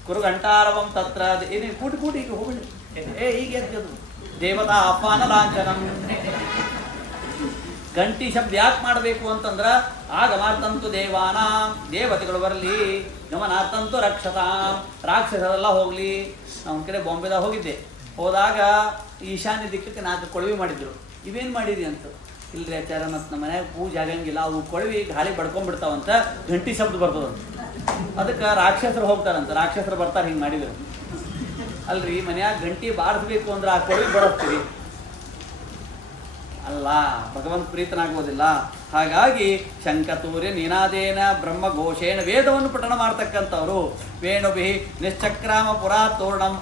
ಕುರು ಗಂಟಾರವಂ ತತ್ರ. ಏನೇ ಕೂಟಿ ಕೂಟಿ ಈಗ ಹೋಗ್ಲಿ ಹೀಗೆ ದೇವತಾ ಆಹ್ವಾನ ಲಾಂಛನಂ. ಗಂಟಿ ಶಬ್ದ ಯಾಕೆ ಮಾಡಬೇಕು ಅಂತಂದ್ರೆ ಆಗ ಮಾರ್ತಂತು ದೇವಾನಾಂ, ದೇವತೆಗಳು ಬರಲಿ, ಗಮನಾರ್ಥಂತು ರಕ್ಷತಾಂ, ರಾಕ್ಷಸರೆಲ್ಲ ಹೋಗಲಿ. ನಾವು ಕಡೆ ಬಾಂಬೆದಾಗ ಹೋಗಿದ್ದೆ, ಹೋದಾಗ ಈಶಾನ್ಯ ದಿಕ್ಕಕ್ಕೆ 4 ಕೊಳವಿ ಮಾಡಿದ್ರು. ಇವೇನು ಮಾಡಿದಿ ಅಂತ. ಇಲ್ಲರಿ ಆಚಾರ, ಮತ್ತು ನಮ್ಮ ಮನ್ಯಾಗ ಪೂಜೆ ಆಗಂಗಿಲ್ಲ, ಅವು ಕೊಳವಿ ಗಾಳಿ ಬಡ್ಕೊಂಡ್ಬಿಡ್ತಾವಂತ, ಗಂಟಿ ಶಬ್ದ ಬರ್ತದಂತ. ಅದಕ್ಕೆ ರಾಕ್ಷಸರು ಹೋಗ್ತಾರಂತ, ರಾಕ್ಷಸರು ಬರ್ತಾರೆ ಹಿಂಗೆ ಮಾಡಿದ್ರು. ಅಲ್ರಿ ಮನ್ಯಾಗ ಗಂಟಿ ಬಾರಿಸ್ಬೇಕು ಅಂದ್ರೆ ಆ ಕೊಳವಿ ಬಡಿಸ್ತೀವಿ ಅಲ್ಲ, ಭಗವಂತ ಪ್ರೀತನಾಗುವುದಿಲ್ಲ. ಹಾಗಾಗಿ ಶಂಕತೂರ್ಯ ನಿನಾದೇನ ಬ್ರಹ್ಮಘೋಷೇಣ ವೇದವನ್ನು ಪಠಣ ಮಾಡ್ತಕ್ಕಂಥವ್ರು. ವೇಣುಭಿ ನಿಶ್ಚಕ್ರಾಮ ಪುರಾ ತೋರಣಂ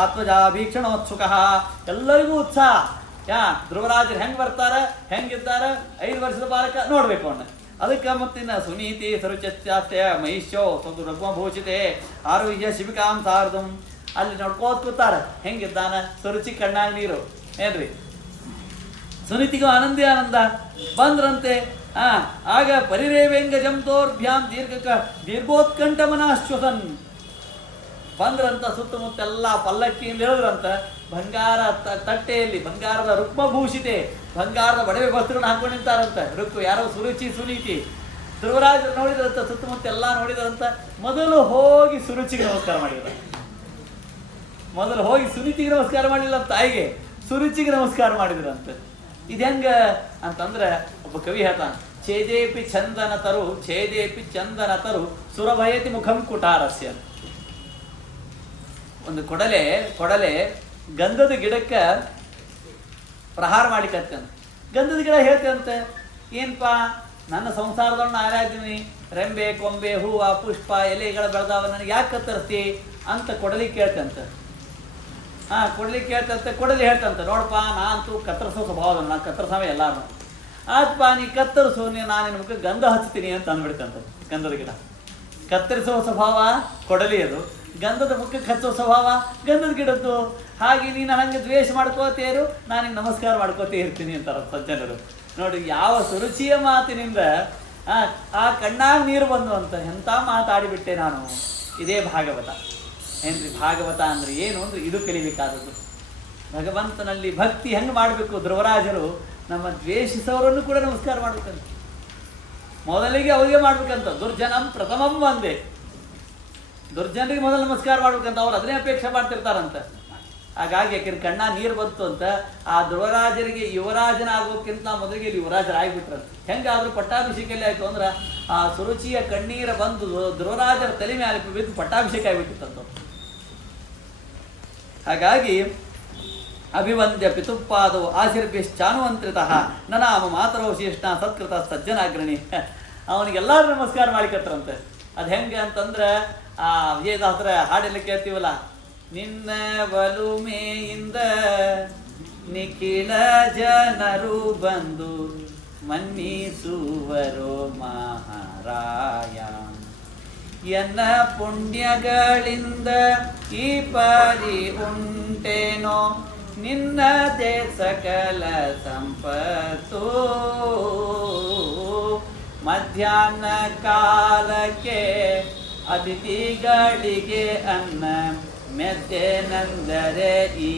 ಆತ್ಮಜಾಭೀಕ್ಷಣೋತ್ಸುಕ. ಎಲ್ಲರಿಗೂ ಉತ್ಸಾಹ. ಧ್ರುವರಾಜರು ಹೆಂಗೆ ಬರ್ತಾರೆ, ಹೆಂಗಿದ್ದಾರೆ, 5 ವರ್ಷದ ಬಾಲಕ ನೋಡ್ಬೇಕು ಅವನ್ನ. ಅದಕ್ಕೆ ಮತ್ತಿನ್ನ ಸುನೀತಿ ಸರುಚಾಸ್ತ್ಯ ಮಹಿಷ್ಯೋ ಸ್ವದು ರಘುಮಭೂಷಿತೆ ಆರೋಗ್ಯ ಶಿಬಿಕಾಂ ಸಾರ್ಧಂ. ಅಲ್ಲಿ ನೋಡ್ಕೋತ ಕೂತಾರ ಹೆಂಗಿದ್ದಾನ, ಸುರುಚಿ ಕಣ್ಣಾಗ ನೀರು ಏನ್ರಿ. ಸುನೀತಿಗೂ ಆನಂದ ಬಂದ್ರಂತೆ. ಆಗ ಪರಿರೇವೆಂಗ ಜಂತೋರ್ಭ್ಯಾಂ ದೀರ್ಘೋತ್ಕಂಠ ಮನಾಶ್ವಸನ್. ಬಂದ್ರಂತ, ಸುತ್ತಮುತ್ತೆಲ್ಲ ಪಲ್ಲಕ್ಕಿಯಿಂದ ಹೇಳಿದ್ರಂತ. ಬಂಗಾರ ತಟ್ಟೆಯಲ್ಲಿ ಬಂಗಾರದ ರುಕ್ಮಭೂಷಿತೆ, ಬಂಗಾರದ ಒಡವೆ ವಸ್ತ್ರಗಳನ್ನ ಹಾಕೊಂಡು ನಿಂತಾರಂತ. ರುಕ್ಕು ಯಾರೋ ಸುರುಚಿ ಸುನೀತಿ. ಧ್ರುವರಾಜರು ನೋಡಿದ್ರಂತ, ಸುತ್ತಮುತ್ತೆಲ್ಲ ನೋಡಿದ್ರಂತ. ಮೊದಲು ಹೋಗಿ ಸುರುಚಿಗೆ ನಮಸ್ಕಾರ ಮಾಡಿದ್ರು. ಮೊದಲು ಹೋಗಿ ಸುನೀತಿಗೆ ನಮಸ್ಕಾರ ಮಾಡಲಿಲ್ಲ ತಾಯಿಗೆ, ಸುರುಚಿಗೆ ನಮಸ್ಕಾರ ಮಾಡಿದ್ರಂತ. ಇದು ಹೆಂಗ ಅಂತಂದ್ರೆ ಒಬ್ಬ ಕವಿ ಹೇಳ್ತಾನೆ, ಛೇದೇಪಿ ಚಂದನ ತರು ಸುರಭಯತಿ ಮುಖಂ ಕುಟಾರಸ್ಯ. ಒಂದು ಕೊಡಲೆ ಗಂಧದ ಗಿಡಕ್ಕೆ ಪ್ರಹಾರ ಮಾಡಿಕತ್ತಂತ. ಗಂಧದ ಗಿಡ ಹೇಳ್ತಂತೆ, ಏನಪ್ಪಾ ನನ್ನ ಸಂಸಾರದೊಳಗೆ ಆರಾಧಿನಿ, ರೆಂಬೆ ಕೊಂಬೆ ಹೂವು ಪುಷ್ಪ ಎಲೆಗಳು ಬೆಳೆದಾವ, ನನಗೆ ಯಾಕೆ ಕತ್ತರಿಸ್ತಿ ಅಂತ ಕೊಡಲಿ ಕೇಳ್ತಂತ. ಕೊಡಲಿ ಹೇಳ್ತಂತ, ನೋಡಪ್ಪ ನಾ ಅಂತೂ ಕತ್ತರಿಸೋ ಸ್ವಭಾವ, ನಾನು ಕತ್ತರಿಸವೇ ಎಲ್ಲಾರು. ಆತ್ಪ ನೀ ಕತ್ತರಿಸು, ನಾನು ನಿನ್ನ ಮುಖಕ್ಕೆ ಗಂಧ ಹಚ್ತೀನಿ ಅಂತ ಅಂದ್ಬಿಡ್ತಂತ. ಗಂಧದ ಗಿಡ ಕತ್ತರಿಸುವ ಸ್ವಭಾವ ಕೊಡಲಿ, ಅದು ಗಂಧದ ಮುಖಕ್ಕೆ ಹಚ್ಚೋ ಸ್ವಭಾವ ಗಂಧದ ಗಿಡದ್ದು. ಹಾಗೆ ನೀನು ಹಂಗೆ ದ್ವೇಷ ಮಾಡ್ಕೋತೇರು, ನಾನು ನಮಸ್ಕಾರ ಮಾಡ್ಕೋತೇ ಇರ್ತೀನಿ ಅಂತಾರ ಸಜ್ಜನರು. ನೋಡಿ ಯಾವ ಸುರುಚಿಯ ಮಾತಿನಿಂದ ಆ ಕಣ್ಣಾಗ ನೀರು ಬಂದು ಅಂತ. ಎಂಥ ಮಾತಾಡಿಬಿಟ್ಟೆ ನಾನು. ಇದೇ ಭಾಗವತ ಏನ್ರಿ. ಭಾಗವತ ಅಂದ್ರೆ ಏನು ಅಂದ್ರೆ ಇದು ಕಲಿಬೇಕಾದದ್ದು. ಭಗವಂತನಲ್ಲಿ ಭಕ್ತಿ ಹೆಂಗೆ ಮಾಡಬೇಕು. ಧ್ರುವರಾಜರು ನಮ್ಮ ದ್ವೇಷಿಸೋರನ್ನು ಕೂಡ ನಮಸ್ಕಾರ ಮಾಡ್ಬೇಕಂತ. ಮೊದಲಿಗೆ ಅವರಿಗೆ ಮಾಡ್ಬೇಕಂತ. ದುರ್ಜನಂ ಪ್ರಥಮಂ ಒಂದೇ, ದುರ್ಜನರಿಗೆ ಮೊದಲು ನಮಸ್ಕಾರ ಮಾಡ್ಬೇಕಂತ. ಅವ್ರು ಅದನ್ನೇ ಅಪೇಕ್ಷೆ ಮಾಡ್ತಿರ್ತಾರಂತ. ಹಾಗಾಗಿ ಯಾಕೆಂದ್ರೆ ಕಣ್ಣ ನೀರು ಬಂತು ಅಂತ. ಆ ಧ್ರುವರಾಜರಿಗೆ ಯುವರಾಜನ ಆಗೋಕ್ಕಿಂತ ಮೊದಲಿಗೆ ಇಲ್ಲಿ ಯುವರಾಜರಾಗ್ಬಿಟ್ರಂತ. ಹೆಂಗಾದ್ರೂ ಪಟ್ಟಾಭಿಷೇಕಲ್ಲಿ ಆಯ್ತು ಅಂದ್ರೆ ಆ ಸುರುಚಿಯ ಕಣ್ಣೀರ ಬಂದು ಧ್ರುವರಾಜರ ತಲೆ ಮೇಲೆ ಬಿದ್ದು ಪಟ್ಟಾಭಿಷೇಕ ಆಗಿಬಿಟ್ಟಿತ್ತಂತ. ಹಾಗಾಗಿ ಅಭಿವಂದ್ಯ ಪಿತುಪಾದವು ಆಶೀರ್ಭಿಶ್ಚಾನುವಂತ್ರಿತಃ ನನಾಮ ಮಾತರೋ ಶ್ರೇಷ್ಠ ಸತ್ಕೃತ ಸಜ್ಜನಾಗ್ರಣಿ. ಅವನಿಗೆಲ್ಲರೂ ನಮಸ್ಕಾರ ಮಾಡಿಕತ್ರಂತೆ. ಅದು ಹೆಂಗೆ ಅಂತಂದ್ರೆ ಆ ವಿಜಯದಾಸರ ಹಾಡೆಲ್ಲ ಕೇಳ್ತೀವಲ್ಲ, ನಿನ್ನ ಬಲುಮೆಯಿಂದ ನಿಖಿಲ ಜನರು ಬಂದು ಮನ್ನಿಸುವರು ಮಹಾರಾಯ. ಎನ್ನ ಪುಣ್ಯಗಳಿಂದ ಈ ಪರಿ ಉಂಟೇನೋ ನಿನ್ನದೇ ಸಕಲ ಸಂಪತ್ತು. ಮಧ್ಯಾಹ್ನ ಕಾಲಕ್ಕೆ ಅತಿಥಿಗಳಿಗೆ ಅನ್ನ ಮೆದ್ದೆನೆಂದರೆ ಈ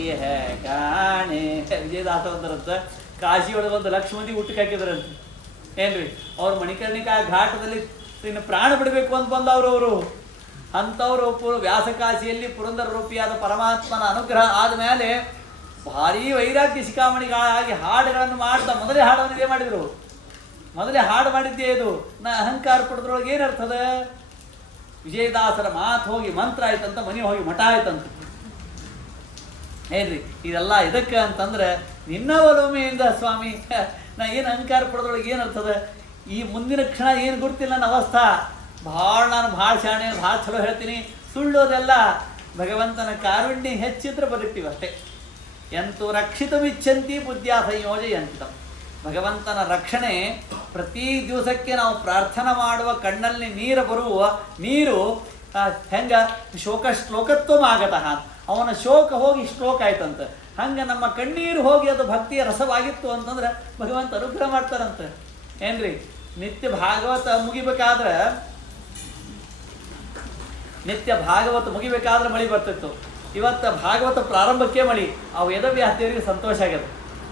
ಕಾಣೆ. ವಿಜಯದಾಸರಂತ ಕಾಶಿ ಒಳಗೊಂದು 1 ಲಕ್ಷ ಮಂದಿ ಊಟಕ್ಕೆ ಹಾಕಿದ್ರಂತೆ ಏನ್ರಿ. ಅವ್ರು ಮಣಿಕರ್ಣಿಕಾ ಘಾಟದಲ್ಲಿ ಇನ್ನು ಪ್ರಾಣ ಬಿಡಬೇಕು ಅಂತ ಬಂದವರು ಅವರು. ಅಂಥವ್ರು ವ್ಯಾಸಕಾಶಿಯಲ್ಲಿ ಪುರಂದರ ರೂಪಿಯಾದ ಪರಮಾತ್ಮನ ಅನುಗ್ರಹ ಆದಮೇಲೆ ಭಾರೀ ವೈರಾಗ್ಯ ಶಿಖಾಮಣಿಗಳಾಗಿ ಹಾಡುಗಳನ್ನು ಮಾಡ್ತಾ ಮೊದಲೇ ಹಾಡವನ್ನು ಇದೇ ಮಾಡಿದರು. ಮೊದಲೇ ಹಾಡು ಮಾಡಿದ್ದೇ ಇದು. ಅಹಂಕಾರ ಪಡೆದ್ರೊಳಗೆ ಏನರ್ಥದ? ವಿಜಯದಾಸರ ಮಾತು ಹೋಗಿ ಮಂತ್ರ ಆಯ್ತಂತ, ಮನೆ ಹೋಗಿ ಮಠ ಆಯ್ತಂತ ಏನ್ರಿ. ಇದೆಲ್ಲ ಇದಕ್ಕೆ ಅಂತಂದ್ರೆ ನಿನ್ನ ಒಲುಮೆಯಿಂದ ಸ್ವಾಮಿ. ನಾ ಏನು ಅಹಂಕಾರ ಪಡೆದ್ರೊಳಗೆ ಏನರ್ಥದ? ಈ ಮುಂದಿನ ಕ್ಷಣ ಏನು ಗೊತ್ತಿಲ್ಲ ನನ್ನ ಅವಸ್ಥಾ. ನಾನು ಭಾಳ ಶಾಣೆ, ಭಾಳ ಚಲೋ ಹೇಳ್ತೀನಿ. ಸುಳ್ಳೋದೆಲ್ಲ ಭಗವಂತನ ಕಾರುಣ್ಯ ಹೆಚ್ಚಿದ್ರೆ ಬದುಕ್ತೀವಿ ಅಷ್ಟೇ. ಎಂತೂ ರಕ್ಷಿತವಿಚ್ಛಂತಿ ಬುದ್ಧಿಯ ಸಂಯೋಜಯಂತ. ಭಗವಂತನ ರಕ್ಷಣೆ ಪ್ರತಿ ದಿವಸಕ್ಕೆ ನಾವು ಪ್ರಾರ್ಥನೆ ಮಾಡುವ ಕಣ್ಣಲ್ಲಿ ನೀರು ಬರುವ ನೀರು ಹೆಂಗ ಶೋಕ ಶ್ಲೋಕತ್ವ ಆಗತಃ, ಅವನ ಶೋಕ ಹೋಗಿ ಶ್ಲೋಕ ಆಯ್ತಂತ. ಹಂಗೆ ನಮ್ಮ ಕಣ್ಣೀರು ಹೋಗಿ ಅದು ಭಕ್ತಿಯ ರಸವಾಗಿತ್ತು ಅಂತಂದ್ರೆ ಭಗವಂತ ಅನುಗ್ರಹ ಮಾಡ್ತಾರಂತ. ಏನ್ರಿ ನಿತ್ಯ ಭಾಗವತ ಮುಗಿಬೇಕಾದ್ರೆ ಮಳಿ ಬರ್ತಿತ್ತು. ಇವತ್ತು ಭಾಗವತ ಪ್ರಾರಂಭಕ್ಕೆ ಮಳಿ. ಅವು ವೇದವ್ಯಾಸದೇವರಿಗೆ ಸಂತೋಷ ಆಗ್ಯದ.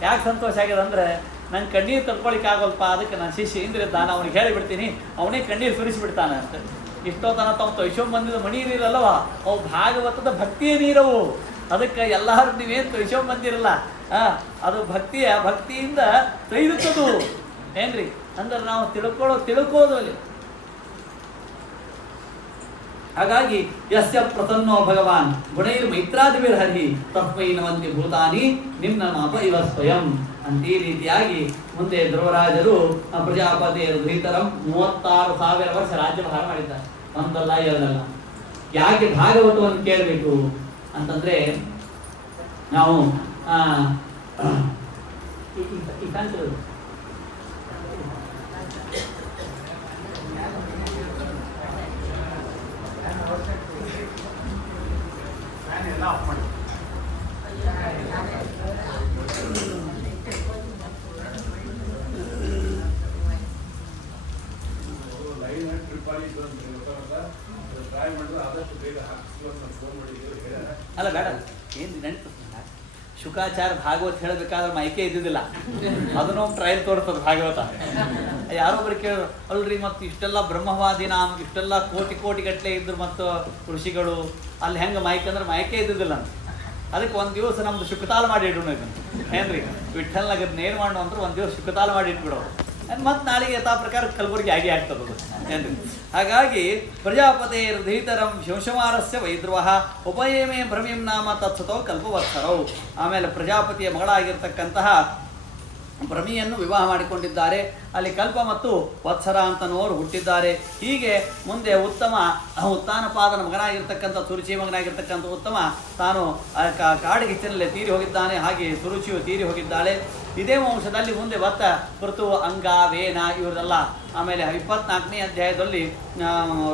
ಯಾಕೆ ಸಂತೋಷ ಆಗ್ಯದ ಅಂದ್ರೆ ನಂಗೆ ಕಣ್ಣೀರು ತಡ್ಕೊಳಿಕ್ಕೆ ಆಗೋಲ್ಪ, ಅದಕ್ಕೆ ನಾನು ಶಿಷ್ಯ ಇಂದ್ರಿದ್ದಾನ ಅವನಿಗೆ ಹೇಳಿಬಿಡ್ತೀನಿ, ಅವನೇ ಕಣ್ಣೀರು ಸುರಿಸಿಬಿಡ್ತಾನೆ ಅಂತ. ಇಷ್ಟೊತ್ತನ ತಾವು ತೊಯ್ಸೊಂಬಂದಿದ ಮಣಿ ನೀರಲ್ಲವ, ಅವು ಭಾಗವತದ ಭಕ್ತಿಯ ನೀರವು. ಅದಕ್ಕೆ ಎಲ್ಲರೂ ನೀವೇನು ತೊಯ್ಸೊಂಬಂದಿರಲ್ಲ, ಅದು ಭಕ್ತಿಯಿಂದ ತೊಯ್ದುತ್ತದು. ಏನ್ರಿ ಅಂದ್ರೆ ನಾವು ತಿಳ್ಕೋದು ಅಲ್ಲಿ. ಹಾಗಾಗಿ ಯಸ್ಯ ಪ್ರಸನ್ನೋ ಭಗವಾನ್ ಗುಣೈರ್ ಮೈತ್ರಾದಿಭಿರ್ ಹರಿ ತಸ್ಮೈ ನಮಂತಿ ಭೂತಾನಿ ನಿಮ್ನ ಮಾಪ ಇವ ಸ್ವಯಂ ಅಂತ. ಈ ರೀತಿಯಾಗಿ ಮುಂದೆ ಧ್ರುವರಾಜರು ಪ್ರಜಾಪತಿ ಧೃತರಂ 36,000 ವರ್ಷ ರಾಜ್ಯಭಾರ ಮಾಡಿದ್ದಾರೆ. ಒಂದಲ್ಲ ಎರಡಲ್ಲ. ಯಾಕೆ ಭಾಗವತವನ್ನು ಕೇಳಬೇಕು ಅಂತಂದ್ರೆ ನಾವು ಅಲ್ಲ ಬೇಡ ಏನು ನೆನಪು, ಶುಕಾಚಾರ ಭಾಗವತ ಹೇಳಬೇಕಾದ್ರೆ ಮೈಕೆ ಇದ್ದಿದ್ದಿಲ್ಲ. ಅದನ್ನು ಟ್ರಯಲ್ ತೋರ್ತದ ಭಾಗವತ. ಯಾರೊಬ್ರು ಕೇಳಿದ್ರು, ಅಲ್ರಿ ಮತ್ತು ಇಷ್ಟೆಲ್ಲ ಬ್ರಹ್ಮವಾದಿನ ಇಷ್ಟೆಲ್ಲ ಕೋಟಿ ಗಟ್ಟಲೆ ಇದ್ರು ಮತ್ತು ಋಷಿಗಳು ಅಲ್ಲಿ ಹೆಂಗೆ ಮೈಕ್ ಅಂದ್ರೆ ಮೈಕೆ ಇದ್ದಿದ್ದಿಲ್ಲ ಅಂತ. ಅದಕ್ಕೆ ಒಂದು ದಿವಸ ನಮ್ದು ಶುಕತಾಲ ಮಾಡಿ ಇಡೋಣ ಇದನ್ನು. ಏನ್ರಿ ವಿಠಲ್ನಾಗದ್ ನೇರು ಮಾಡು ಅಂದ್ರೆ ಒಂದು ದಿವಸ ಶುಕತಾಲ ಮಾಡಿ ಇಟ್ಬಿಡೋರು. ಮತ್ತು ನಾಳೆಗೆ ಯಥಾ ಪ್ರಕಾರ ಕಲಬುರಗಿ ಆಗಿ ಆಗ್ತದದು. ಏನ್ರಿ ಹಾಗಾಗಿ ಪ್ರಜಾಪತೇರ್ಧೀತರಂ ಶಂಶಮಾರಸ್ಯ ವೈದ್ರುವಃ ಉಪಯೇಮೇ ಭ್ರಮಿಂ ನಾಮ ತತ್ಸತೋ ಕಲ್ಪವತ್ಸರೌ. ಆಮೇಲೆ ಪ್ರಜಾಪತಿಯ ಮಗಳಾಗಿರ್ತಕ್ಕಂತಹ ಭ್ರಮಿಯನ್ನು ವಿವಾಹ ಮಾಡಿಕೊಂಡಿದ್ದಾರೆ. ಅಲ್ಲಿ ಕಲ್ಪ ಮತ್ತು ವತ್ಸರ ಅಂತನವರು ಹುಟ್ಟಿದ್ದಾರೆ. ಹೀಗೆ ಮುಂದೆ ಉತ್ತಾನಪಾದನ ಮಗನಾಗಿರ್ತಕ್ಕಂಥ ಸುರುಚಿ ಮಗನಾಗಿರ್ತಕ್ಕಂಥ ಉತ್ತಮ ತಾನು ಕಾಡಿಗಿಚ್ಚಿನಲ್ಲೇ ತೀರಿ ಹೋಗಿದ್ದಾನೆ. ಹಾಗೆ ಸುರುಚಿಯು ತೀರಿ ಹೋಗಿದ್ದಾಳೆ. ಇದೇ ವಂಶದಲ್ಲಿ ಮುಂದೆ ಪೃಥು ಅಂಗ ವೇನ ಇವರೆಲ್ಲ. ಆಮೇಲೆ 24ನೇ ಅಧ್ಯಾಯದಲ್ಲಿ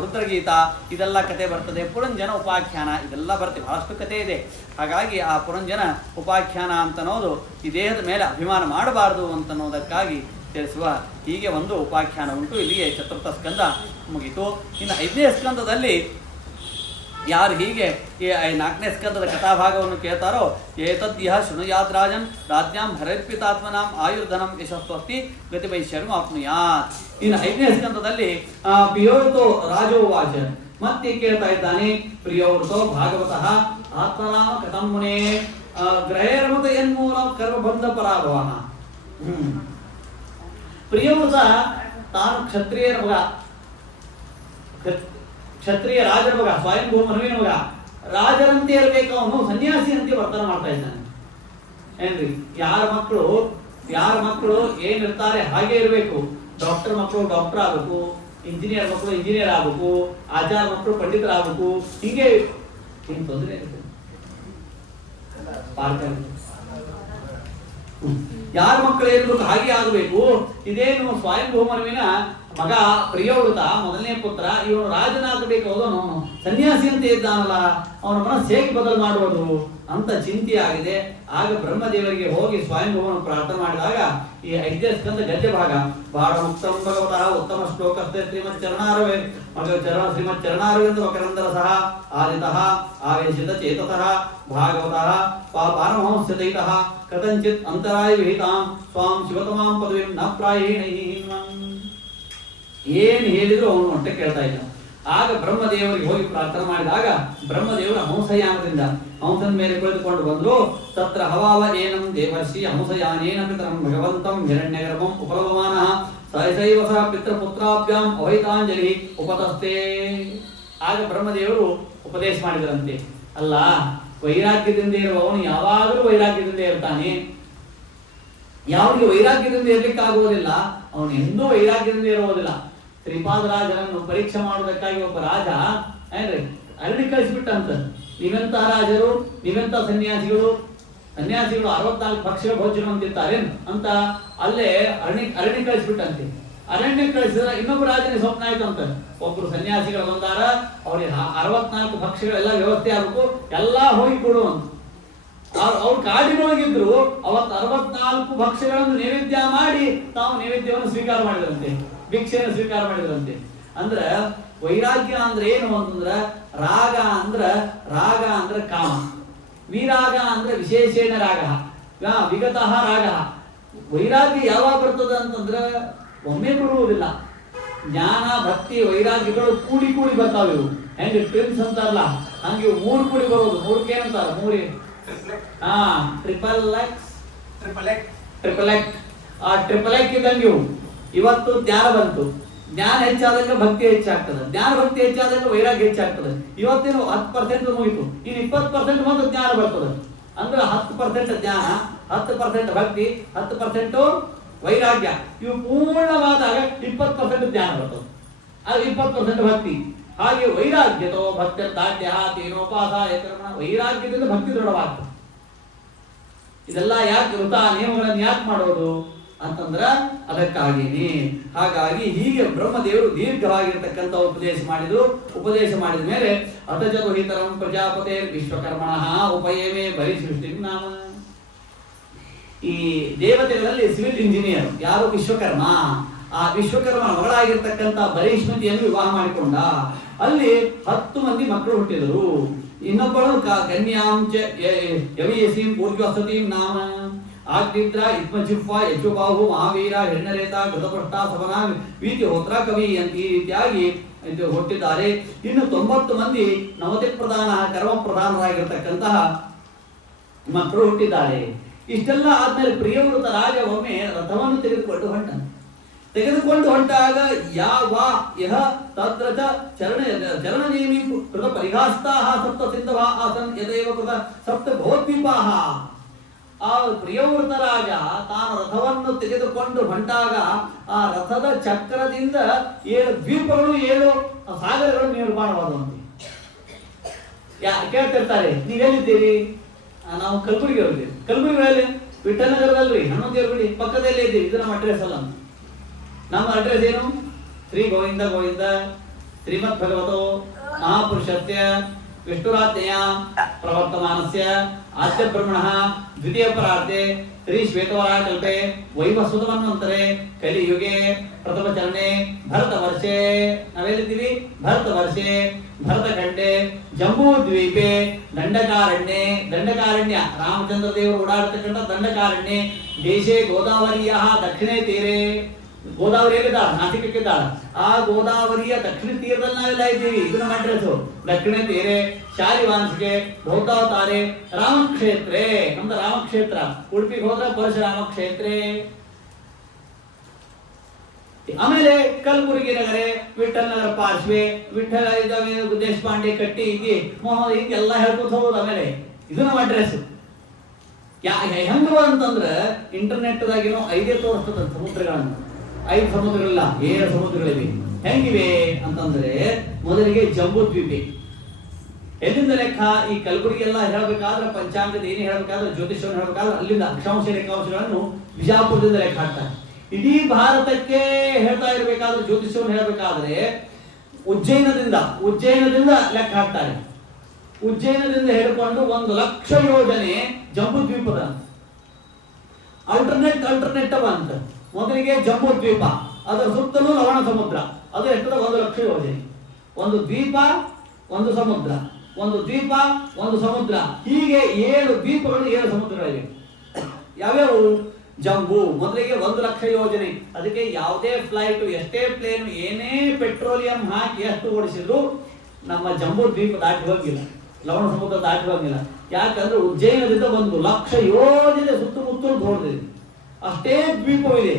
ರುದ್ರಗೀತ ಇದೆಲ್ಲ ಕತೆ ಬರ್ತದೆ. ಪುರಂಜನ ಉಪಾಖ್ಯಾನ ಇದೆಲ್ಲ ಬರ್ತದೆ, ಬಹಳಷ್ಟು ಕತೆ ಇದೆ. ಹಾಗಾಗಿ ಆ ಪುರಂಜನ ಉಪಾಖ್ಯಾನ ಅಂತನ್ನೋದು ಈ ದೇಹದ ಮೇಲೆ ಅಭಿಮಾನ ಮಾಡಬಾರ್ದು ಅಂತನ್ನೋದಕ್ಕಾಗಿ ತಿಳಿಸುವ ಹೀಗೆ ಒಂದು ಉಪಾಖ್ಯಾನ ಉಂಟು. ಇಲ್ಲಿಗೆ 4ಥ ಸ್ಕಂದ ಮುಗಿತು. ಇನ್ನು 5ನೇ ಸ್ಕಂದದಲ್ಲಿ ಯಾರು ಹೀಗೆ ಈ 4ನೇ ಸ್ಕಂದದ ಕಥಾಭಾಗವನ್ನು ಕೇಳ್ತಾರೋ, ಏತದ್ಯಃ ಶೃಣುಯಾತ್ ರಾಜನ್ ರಾಜ್ಞಾಂ ಹರೇರ್ಪಿತಾತ್ಮನಾಂ ಆಯುರ್ಧನಂ ಯಶಸ್ವಸ್ತಿ ಗತಿವೈಶ್ಯರ್ಮ ಆಪ್ನುಯಾತ್. ಇನ್ನು 5ನೇ ಸ್ಕಂದದಲ್ಲಿ ಪ್ರಿಯೋವೃತೋ ರಾಜೋವಾಚ ಮತ್ತೆ ಕೇಳ್ತಾ ಇದ್ದಾನೆ. ಪ್ರಿಯೋವೃತೋ ಭಾಗವತಃ ಆತ್ಮನಾಮ ಕಥಂ ಮುನೇ ಗ್ರಹೇರ್ಮತ ಯನ್ಮೂಲಂ ಕರ್ಮಬಂಧ ಪರಾಭವ. ಪ್ರಿಯವೃತ ತಾನು ಕ್ಷತ್ರಿಯರ ಮಗ, ಕ್ಷತ್ರಿಯ ರಾಜರ ಮಗ, ಸ್ವಯಂಭೂ ಮನುವಿನ ಮಗ. ರಾಜರಂತೆ ಇರಬೇಕು, ಅವನು ಸನ್ಯಾಸಿ ಅಂತ ವರ್ತನೆ ಮಾಡ್ತಾ ಇದ್ದಾನೆ. ಏನ್ರಿ ಯಾರ ಮಕ್ಕಳು ಏನಿರ್ತಾರೆ ಹಾಗೆ ಇರಬೇಕು. ಡಾಕ್ಟರ್ ಮಕ್ಕಳು ಡಾಕ್ಟರ್ ಆಗಬೇಕು, ಇಂಜಿನಿಯರ್ ಮಕ್ಕಳು ಇಂಜಿನಿಯರ್ ಆಗಬೇಕು, ಆಚಾರ ಮಕ್ಕಳು ಪಂಡಿತರಾಗಬೇಕು. ಹೀಗೆ ಏನು ತೊಂದರೆ ಇರುತ್ತೆ. ಯಾರ ಮಕ್ಕಳು ಏನ್ಬೇಕು ಹಾಗೆ ಆಗಬೇಕು. ಇದೇನು ಸ್ವಯಂಭೂ ಮನುವಿನ ಮಗ ಪ್ರಿಯವೃತ ಮೊದಲನೇ ಪುತ್ರ, ಇವನು ರಾಜನಾಗಬೇಕು, ಅವನು ಸನ್ಯಾಸಿ ಅಂತ ಇದ್ದಾನಲ್ಲ, ಅವನ ಮನಸ್ಸು ಹೇಗೆ ಬದಲು ಮಾಡುವುದು ಅಂತ ಚಿಂತೆ ಆಗಿದೆ. ಆಗ ಬ್ರಹ್ಮದೇವರಿಗೆ ಹೋಗಿ ಸ್ವಯಂಭೂವನ್ನು ಪ್ರಾರ್ಥನೆ ಮಾಡಿದಾಗ ಈ 5ನೇ ಸ್ಕಂದ ಗದ್ಯ ಭಾಗ ಬಹಳ ಉತ್ತಮ ಭಗವತಃ ಉತ್ತಮ ಶ್ಲೋಕಸ್ಥೆ ಶ್ರೀಮತ್ ಚರಣಾರವಿಂದ ವಕರಂದರ ಸಹ ಆದಿತಃ ಆವೇಶಿತ ಚೇತತಃ ಭಾಗವತಃ ಪಾರಮಹಂಸ್ಯ ದೈತಃ ಕಥಂಚಿತ್ ಅಂತರಾಯ ವಿಹಿತಾಂ ಸ್ವಾಂ ಶಿವತಮಾಂ ಪದವಿಂ ನ ಪ್ರಾಯೇಣ. ಏನು ಹೇಳಿದ್ರು ಅವನು ಹೊಟ್ಟೆ ಕೇಳ್ತಾ ಇಲ್ಲ. ಆಗ ಬ್ರಹ್ಮದೇವರಿಗೆ ಹೋಗಿ ಪ್ರಾರ್ಥನೆ ಮಾಡಿದಾಗ ಬ್ರಹ್ಮದೇವರ ಹಂಸಯಾನದಿಂದ ಹಂಸನ ಮೇಲೆ ಕುಳಿತುಕೊಂಡು ಬಂದ್ರು. ತತ್ರ ಹವಾವ ಏನಂ ದೇವರ್ಷಿ ಹಂಸಯಾನೇನ ಪಿತರಂ ಭಗವಂತಂ ಹಿರಣ್ಯಗರ್ಭಂ ಉಪಲಭಮಾನಃ ಸಹಸೈವ ಸಹ ಪಿತೃಪುತ್ರಾಭ್ಯಾಂ ಅವೈತಾಂಜಲಿ ಉಪತಸ್ತೆ. ಆಗ ಬ್ರಹ್ಮದೇವರು ಉಪದೇಶ ಮಾಡಿದರಂತೆ, ಅಲ್ಲ ವೈರಾಗ್ಯದಿಂದ ಇರುವವನು ಯಾವಾಗಲೂ ವೈರಾಗ್ಯದಿಂದ ಇರ್ತಾನೆ. ಯಾವನಿಗೆ ವೈರಾಗ್ಯದಿಂದ ಇರ್ಲಿಕ್ಕಾಗುವುದಿಲ್ಲ ಅವನು ಎಂದೂ ವೈರಾಗ್ಯದಿಂದ ಇರುವುದಿಲ್ಲ. ಶ್ರೀಪಾದರಾಜರನ್ನು ಪರೀಕ್ಷೆ ಮಾಡುವುದಕ್ಕಾಗಿ ಒಬ್ಬ ರಾಜ ಏನ್ರಿ ಅರಣ್ಯ ಕಳಿಸ್ಬಿಟ್ಟಂತ. ನೀವೆಂತ ರಾಜರು, ನೀವೆಂತ ಸನ್ಯಾಸಿಗಳು 64 ಪಕ್ಷಿಗಳ ಭೋಜನ ಅಂತಿರ್ತಾರೆ ಅಂತ ಅಲ್ಲೇ ಅರಣ್ಯ ಕಳಿಸ್ಬಿಟ್ಟಂತೆ. ಅರಣ್ಯಕ್ಕೆ ಕಳಿಸಿದ್ರೆ ಇನ್ನೊಬ್ಬ ರಾಜನಿಗೆ ಸ್ವಪ್ನ ಆಯ್ತಂತ. ಒಬ್ರು ಸನ್ಯಾಸಿಗಳು ಬಂದಾರ, ಅವ್ರಿಗೆ 64 ಭಕ್ಷ್ಯಗಳೆಲ್ಲ ವ್ಯವಸ್ಥೆ ಆಗಬೇಕು, ಎಲ್ಲಾ ಹೋಗಿ ಕೊಡುವಂತ. ಅವ್ರು ಕಾಡಿನೊಳಗಿದ್ರು ಅವತ್ತು 64 ಭಕ್ಷ್ಯಗಳನ್ನು ನೈವೇದ್ಯ ಮಾಡಿ ತಾವು ನೈವೇದ್ಯವನ್ನು ಸ್ವೀಕಾರ ಮಾಡಿದ್ರಂತೆ, ಭಿಕ್ಷೆಯನ್ನು ಸ್ವೀಕಾರ ಮಾಡಿದ್ರಂತೆ. ಅಂದ್ರ ವೈರಾಗ್ಯ ಅಂದ್ರೆ ಏನು ಅಂತಂದ್ರ, ರಾಗ ಅಂದ್ರ ಕಾಮ, ವಿರಾಗ ಅಂದ್ರೆ ವಿಶೇಷೇಣ ರಾಗ, ವಿಗತಃ ರಾಗ. ವೈರಾಗ್ಯ ಯಾವಾಗ ಬರ್ತದ ಅಂತಂದ್ರ ಒಮ್ಮೆ ಬರುವುದಿಲ್ಲ. ಜ್ಞಾನ ಭಕ್ತಿ ವೈರಾಗ್ಯಗಳು ಕೂಡಿ ಬರ್ತಾವೆ. ಇವು ಹೆಂಗೆ ಟ್ವಿನ್ಸ್ ಅಂತಾರಲ್ಲ ಹಂಗೆ ಇವು 3 ಕೂಡಿ ಬರೋದು. 3ಕ್ಕೆ ಏನಂತಾರ? 3 ಟ್ರಿಪಲ್ ಎಕ್ಟ್. ಆ ಟ್ರಿಪಲ್ ಎಕ್ಟ್ ಇದ್ದಂಗೆ ಇವು. ಇವತ್ತು ಜ್ಞಾನ ಬಂತು, ಜ್ಞಾನ ಹೆಚ್ಚಾದಾಗ ಭಕ್ತಿ ಹೆಚ್ಚಾಗ್ತದೆ, ಜ್ಞಾನ ಭಕ್ತಿ ಹೆಚ್ಚಾದಾಗ ವೈರಾಗ್ಯ ಹೆಚ್ಚಾಗ್ತದೆ. ಇವತ್ತೇನು 10% ಮುಗಿತು, ಇನ್ನು 20% ಬಂದು ಜ್ಞಾನ ಬರ್ತದೆ. ಅಂದ್ರೆ 10% ಜ್ಞಾನ, 10% ಭಕ್ತಿ, 10% ವೈರಾಗ್ಯ. ಇವು ಪೂರ್ಣವಾದಾಗ 20% ಜ್ಞಾನ ಬರ್ತದೆ, ಅದು 20% ಭಕ್ತಿ. ಹಾಗೆ ವೈರಾಗ್ಯತೋ ಭಕ್ತಿ ದಾಢ್ಯ ತೇನೋಪಾಸಾಯ ಕರ್ಮಣ. ವೈರಾಗ್ಯದಿಂದ ಭಕ್ತಿ ದೃಢವಾಗ್ತದೆ. ಇದೆಲ್ಲ ಯಾಕೆ ವೃತ ನಿಯಮಗಳನ್ನು ಯಾಕೆ ಮಾಡೋದು ಅಂತಂದ್ರ ಅದಕ್ಕಾಗಿನೇ. ಹಾಗಾಗಿ ಹೀಗೆ ಬ್ರಹ್ಮದೇವರು ದೀರ್ಘವಾಗಿರ್ತಕ್ಕಂಥ ಉಪದೇಶ ಮಾಡಿದ ಮೇಲೆ ಅತಜದುಹಿತರಂ ಪ್ರಜಾಪತೆ ವಿಶ್ವಕರ್ಮಣಃ ಉಪಯೇಮೇ ಬರಿ ಸೃಷ್ಟಿ ನಾಮ. ಈ ದೇವತೆಗಳಲ್ಲಿ ಸಿವಿಲ್ ಇಂಜಿನಿಯರ್ ಯಾರು? ವಿಶ್ವಕರ್ಮ. ಆ ವಿಶ್ವಕರ್ಮನ ಮಗಳಾಗಿರ್ತಕ್ಕಂಥ ಬರೀಷ್ಮತಿಯನ್ನು ವಿವಾಹ ಮಾಡಿಕೊಂಡ. ಅಲ್ಲಿ 10 ಮಂದಿ ಮಕ್ಕಳು ಹುಟ್ಟಿದರು. ಇನ್ನೊಬ್ಬಳು ಕನ್ಯಾಂಚ ಯವಿಯಸೀಂ ಪೂರ್ವಸತೀಂ ನಾಮ. ಆಗ್ನಿದ್ರ ಇತ್ಮಜಿಹ್ವ ಯಜ್ಜುಬಾಹು ಮಹಾವೀರ ಹಿರಣ್ಯರೇತ ಘೃತಪೃಷ್ಟ ಸವನ ವೀತಿಹೋತ್ರ ಕವಿ ಅಂತ ಈ ರೀತಿಯಾಗಿ ಹುಟ್ಟಿದ್ದಾರೆ. ಇನ್ನು 90 ಮಂದಿ ನವತಿ ಪ್ರಧಾನ ಕರ್ಮ ಪ್ರಧಾನರಾಗಿರ್ತಕ್ಕಂತಹ ಮಕ್ಕಳು ಹುಟ್ಟಿದ್ದಾರೆ. ಇಷ್ಟೆಲ್ಲ ಆದ್ಮೇಲೆ ಪ್ರಿಯವೃತ ರಾಜ ಒಮ್ಮೆ ರಥವನ್ನು ತೆಗೆದುಕೊಂಡು ಹೊಂಟಾಗ ಯಾವ ಯಹ ತತ್ರ ಚರಣ ನೇಮಿ ಕೃತ ಪರಿಹಾಸ್ತಾಹ ಸಪ್ತ ಸಿಂಧವಾ ಆಸನ್ ಯದೇವ ಕೃತ ಸಪ್ತ ಭೋದ್ವೀಪಾಹ. ಆ ಪ್ರಿಯವೃತ ರಾಜ ತಾನು ರಥವನ್ನು ತೆಗೆದುಕೊಂಡು ಹೊಂಟಾಗ ಆ ರಥದ ಚಕ್ರದಿಂದ 7 ದ್ವೀಪಗಳು 7 ಸಾಗರಗಳು ನಿರ್ಮಾಣವಾದಂತೆ. ಕೇಳ್ತಿರ್ತಾರೆ, ನೀವೆಲ್ಲಿದ್ದೀರಿ? ನಾವು ಕಲಬುರಗಿ ಹೋಗ್ತೀವಿ. ಕಲಬುರಗಿಯಲ್ಲಿ ವಿಠಲನಗರದಲ್ಲಿ ಹನುಮಂತಿಯವ್ರ ಗುಡಿ ಪಕ್ಕದಲ್ಲೇ ಇದ್ದೀವಿ. ಇದು ನಮ್ಮ ಅಡ್ರೆಸ್ ಅಲ್ಲ. ನಮ್ಮ ಅಡ್ರೆಸ್ ಏನು? ಶ್ರೀ ಗೋವಿಂದ ಗೋವಿಂದ ಶ್ರೀಮದ್ ಭಗವತೋ ಮಹಾಪುರುಷಸ್ಯ ವಿಷ್ಣುರಾಜ್ಞೆಯ ಪ್ರವರ್ತಮಾನಸ್ಯ ಆದ್ಯ ಬ್ರಹ್ಮಣಃ ದ್ವಿತೀಯ ಪರಾರ್ಧೆ ಶ್ರೀ ಶ್ವೇತವರಾಕಲ್ಪೆ ವೈವಸ್ವತಮನ್ವಂತರೆ ಕಲಿಯುಗೆ ಪ್ರಥಮ ಚರಣೆ ಭರತ ವರ್ಷೆ. ನಾವೆಲ್ಲಿದ್ದೀವಿ? ಭರತ ವರ್ಷೆ ಭರತಖಂಡೆ ಜಂಬೂ ದ್ವೀಪೆ ದಂಡಕಾರಣ್ಯ ರಾಮಚಂದ್ರ ದೇವರು ಓಡಾಡತಕ್ಕಂಥ ದಂಡಕಾರಣ್ಯ ದೇಶೇ ಗೋದಾವರಿಯ ದಕ್ಷಿಣೆ ತೀರೆ. ಗೋದಾವರಿ ಎಲ್ಲಿದ್ದಾಳ? ನಾಸಿಕಕ್ಕಿದ್ದಾಳ. ಆ ಗೋದಾವರಿಯ ದಕ್ಷಿಣ ತೀರದಲ್ಲಿ ನಾವೆಲ್ಲ ಇದ್ದೀವಿ. ಇದು ನಮ್ಮ ಅಡ್ರೆಸ್. ದಕ್ಷಿಣ ತೀರೆ ಶಾಲಿವಾಂಶಿಕೆ ಬೌದ್ಧಾವತಾರೆ ರಾಮಕ್ಷೇತ್ರೆ. ನಮ್ದು ರಾಮಕ್ಷೇತ್ರ. ಉಡುಪಿಗೆ ಹೋದ್ರೆ ಪರಶುರಾಮ ಕ್ಷೇತ್ರೆ. ಆಮೇಲೆ ಕಲಬುರಗಿ ನಗರೆ ವಿಠಲ್ ನಗರ ಪಾರ್ಶ್ವೆ ವಿಠಲ ದೇಶಪಾಂಡೆ ಕಟ್ಟಿ ಹೀಗೆ ಮೊಹಮ್ಮದ್ ಹಿಂಗೆಲ್ಲ ಹೇಳ್ಕೊತ ಹೋಗೋದು. ಆಮೇಲೆ ಇದು ನಮ್ಮ ಅಡ್ರೆಸ್. ಹೆಂಗ ಅಂತಂದ್ರ ಇಂಟರ್ನೆಟ್ ದಾಗಿನೋ 5 ತೋರಿಸ್ತದ ಸಮುದ್ರಗಳನ್ನು. 5 ಸಮುದ್ರಗಳಿಲ್ಲ, 7 ಸಮುದ್ರಗಳಿವೆ. ಹೆಂಗಿವೆ ಅಂತಂದ್ರೆ ಮೊದಲಿಗೆ ಜಂಬೂ ದ್ವೀಪೆ. ಎಲ್ಲಿಂದ ಲೆಕ್ಕ? ಈ ಕಲಬುರಗಿ ಎಲ್ಲ ಹೇಳ್ಬೇಕಾದ್ರೆ ಪಂಚಾಂಗದ ಏನೇ ಹೇಳ್ಬೇಕಾದ್ರೆ ಜ್ಯೋತಿಷ್ಯವನ್ನು ಹೇಳ್ಬೇಕಾದ್ರೆ ಅಲ್ಲಿಂದ ಅಕ್ಷಾಂಶ ರೇಖಾಂಶಗಳನ್ನು ಬಿಜಾಪುರದಿಂದ ಲೆಕ್ಕ ಹಾಕ್ತಾರೆ. ಇಡೀ ಭಾರತಕ್ಕೆ ಹೇಳ್ತಾ ಇರಬೇಕಾದ್ರೆ ಜ್ಯೋತಿಷ್ಯವನ್ನು ಹೇಳ್ಬೇಕಾದ್ರೆ ಉಜ್ಜಯಿನದಿಂದ ಲೆಕ್ಕ ಹಾಕ್ತಾರೆ. ಉಜ್ಜಯಿನದಿಂದ ಹೇಳಿಕೊಂಡು 1,00,000 ಯೋಜನೆ ಜಂಬೂ ದ್ವೀಪದ ಅಲ್ಟರ್ನೇಟ್ ಅಂತ. ಮೊದಲಿಗೆ ಜಂಬೂ ದ್ವೀಪ, ಅದರ ಸುತ್ತಲೂ ಲವಣ ಸಮುದ್ರ. ಅದು ಎಷ್ಟದ? 1,00,000 ಯೋಜನೆ. ಒಂದು ದ್ವೀಪ, ಒಂದು ಸಮುದ್ರ, ಒಂದು ದ್ವೀಪ, ಒಂದು ಸಮುದ್ರ. ಹೀಗೆ 7 ದ್ವೀಪಗಳು 7 ಸಮುದ್ರಗಳಿವೆ. ಯಾವ್ಯಾವು? ಜಂಬೂ ಮೊದಲಿಗೆ 1,00,000 ಯೋಜನೆ. ಅದಕ್ಕೆ ಯಾವುದೇ ಫ್ಲೈಟ್, ಎಷ್ಟೇ ಪ್ಲೇನ್, ಏನೇ ಪೆಟ್ರೋಲಿಯಂ ಹಾಕಿ ಎಷ್ಟು ಓಡಿಸಿದ್ರು ನಮ್ಮ ಜಂಬೂ ದ್ವೀಪ ದಾಟಿ ಹೋಗಿಲ್ಲ, ಲವಣ ಸಮುದ್ರ ದಾಟಿ ಹೋಗಿಲ್ಲ. ಯಾಕಂದ್ರೆ ಉಜ್ಜಯಿನದಿಂದ 1,00,000 ಯೋಜನೆ ಸುತ್ತಮುತ್ತಲು ನೋಡಿದೆ. ಅಷ್ಟೇ ದ್ವೀಪವಿದೆ.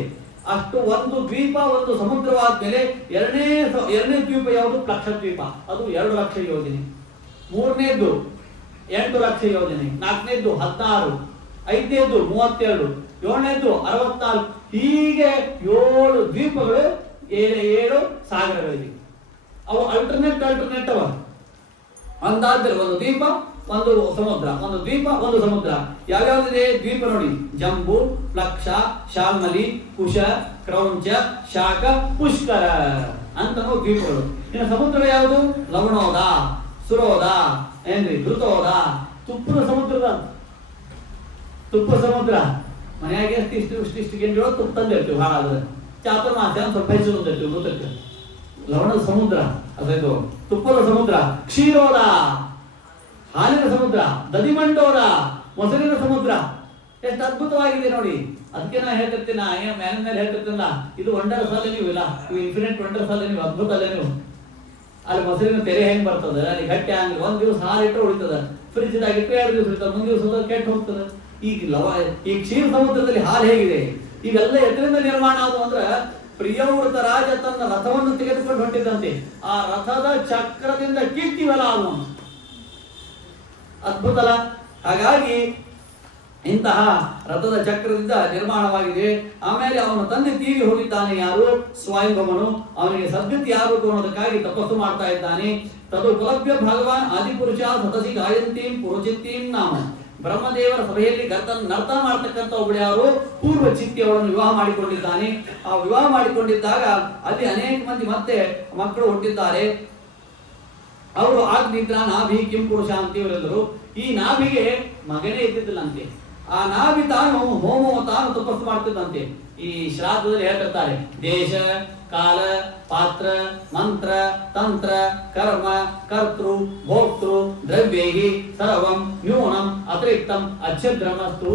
ಅಷ್ಟು ಒಂದು ದ್ವೀಪ, ಒಂದು ಸಮುದ್ರವಾದ್ಮೇಲೆ ಎರಡನೇ ದ್ವೀಪ ಯಾವುದು? ಲಕ್ಷದ್ವೀಪ. ಅದು 2,00,000 ಯೋಜನೆ. ಮೂರನೇದ್ದು 8,00,000 ಯೋಜನೆ. ನಾಲ್ಕನೇದ್ದು 16, 5ನೇದ್ದು 32, 7ನೇದ್ದು 64. ಹೀಗೆ 7 ದ್ವೀಪಗಳು, 7 ಸಾಗರಗಳಿವೆ. ಅವು ಅಲ್ಟರ್ನೇಟ್ ಅವ. ಅಂದಾದ್ರೆ ಒಂದು ದ್ವೀಪ, ಒಂದು ಸಮುದ್ರ, ಒಂದು ದ್ವೀಪ, ಒಂದು ಸಮುದ್ರ. ಯಾವ್ಯಾವ್ದಿದೆ ದ್ವೀಪ ನೋಡಿ, ಜಂಬು, ಪ್ಲಕ್ಷ, ಶಾಲ್ಮಲಿ, ಕುಶ, ಕ್ರೌಂಚ, ಶಾಖ, ಪುಷ್ಕರ ಅಂತನೂ ದ್ವೀಪಗಳು. ಇನ್ನು ಸಮುದ್ರ ಯಾವುದು? ಲವಣೋದ, ಸುರೋದ, ಏನ್ರಿ ಧೃತೋದ, ತುಪ್ಪದ ಸಮುದ್ರದ ತುಪ್ಪ ಸಮುದ್ರ. ಮನೆಯಾಗೆ ಇಷ್ಟು ಗೆಂಡಿರೋ ತುಪ್ಪ ತಂದಿರ್ತೀವಿ, ಭಾಳ ಆದ್ರೆ ಚಾತುರ್ಮಾಸ ಸ್ವಲ್ಪ ಹೆಚ್ಚು ತಂದಿರ್ತೀವಿ ಮೃತಕ್ಕೆ. ಲವಣದ ಸಮುದ್ರ ಅದು ತುಪ್ಪದ ಸಮುದ್ರ. ಕ್ಷೀರೋದ ಹಾಲಿನ ಸಮುದ್ರ. ದದಿಮಂಡೋದ ಮೊಸರಿನ ಸಮುದ್ರ. ಎಷ್ಟು ಅದ್ಭುತವಾಗಿದೆ ನೋಡಿ. ಅದಕ್ಕೆ ನಾ ಹೇಳ್ತಿರ್ತೀನಿ, ನಾ ಏನು ಮ್ಯಾಲಿನ ಮೇಲೆ ಹೇಳ್ತಿರ್ತೀನಲ್ಲ, ಇದು ವಂಡರ್ಸ್ ಅಲ್ಲೇ ನೀವು ಇಲ್ಲ, ನೀವು ಇನ್ಫಿನಿಟ್ ವಂಡರ್ಸ್ ಅಲ್ಲೇ ನೀವು, ಅದ್ಭುತ ಅಲ್ಲೇ ನೀವು. ಅಲ್ಲಿ ಮೊಸರಿನ ತೆರೆ ಹೆಂಗ್ ಬರ್ತದೆ, ಅಲ್ಲಿ ಗಟ್ಟಿ ಹಂಗೆ ಒಂದ್ ದಿವಸ ಹಾಲು ಇಟ್ಟರೆ ಉಳಿತದ, ಫ್ರಿಜ್ ಇಟ್ಟು 2 ದಿವಸ ಇರ್ತದೆ, ಮುಂದಿನ ದಿವಸ ಕೆಟ್ಟು ಹೋಗ್ತದೆ. ಈ ಕ್ಷೀರ ಸಮುದ್ರದಲ್ಲಿ ಹಾಲು ಹೇಗಿದೆ? ಇವೆಲ್ಲ ಎತ್ತರಿಂದ ನಿರ್ಮಾಣ ಆದವು ಅಂದ್ರೆ ಪ್ರಿಯವೃತ ರಾಜ ತನ್ನ ರಥವನ್ನು ತೆಗೆದುಕೊಂಡು ಹೊಂಟಿದ್ದಂತೆ, ಆ ರಥದ ಚಕ್ರದಿಂದ ಕಿತ್ತಿವಲ್ಲ ಅವನು. ಅದ್ಭುತ ಅಲ್ಲ? ಹಾಗಾಗಿ ಇಂತಹ ರಥದ ಚಕ್ರದಿಂದ ನಿರ್ಮಾಣವಾಗಿದೆ. ಆಮೇಲೆ ಅವನ ತಂದೆ ತೀರಿ ಹೋಗಿದ್ದಾನೆ. ಯಾರು? ಸ್ವಯಂಭವನು. ಅವನಿಗೆ ಸದ್ಗತಿ ಯಾರು ಅನ್ನೋದಕ್ಕಾಗಿ ತಪಸ್ಸು ಮಾಡ್ತಾ ಇದ್ದಾನೆ. ತದು ಕುಲಭ್ಯ ಭಗವಾನ್ ಆದಿಪುರುಷ ಸತಸಿ ಗಾಯಂತೀಂ ಪುರುಚಿತ್ತೀಂ ನಾಮ. ಬ್ರಹ್ಮದೇವರ ಸಭೆಯಲ್ಲಿ ನರ್ತನ ಮಾಡ್ತಕ್ಕಂಥ ಒಬ್ಬಳು ಯಾರು? ಪೂರ್ವ ಚಿತ್ತಿ ಅವಳನ್ನು ವಿವಾಹ ಮಾಡಿಕೊಂಡಿದ್ದಾನೆ. ಆ ವಿವಾಹ ಮಾಡಿಕೊಂಡಿದ್ದಾಗ ಅಲ್ಲಿ ಅನೇಕ ಮಂದಿ ಮತ್ತೆ ಮಕ್ಕಳು ಹುಟ್ಟಿದ್ದಾರೆ. ಅವರು ಆಗ್ನಿದ್ರ ನಾಭಿ ಕಿಂ ಪುರುಷ ಅಂತ ಇವರೆಲ್ಲರೂ. ಈ ನಾಭಿಗೆ ಮಗನೇ ಇದ್ದಿದ್ದಿಲ್ಲಂತೆ. ಆ ನಾಭಿ ತಾನು ತಾನು ತಪಸ್ಸು ಮಾಡ್ತಿದ್ದಂತೆ. ಈ ಶ್ರಾದ್ದದಲ್ಲಿ ಹೇಳ್ತಿರ್ತಾರೆ, ದೇಶ ಕಾಲ ಪಾತ್ರ ಮಂತ್ರ ತಂತ್ರ ಕರ್ಮ ಕರ್ತೃ ಭೋಕ್ತೃ ದ್ರವ್ಯೈಹಿ ಸರ್ವಂ ನ್ಯೂನಂ ಅತಿರಿಕ್ತಂ ಅಚ್ಛದ್ರಮಸ್ತು.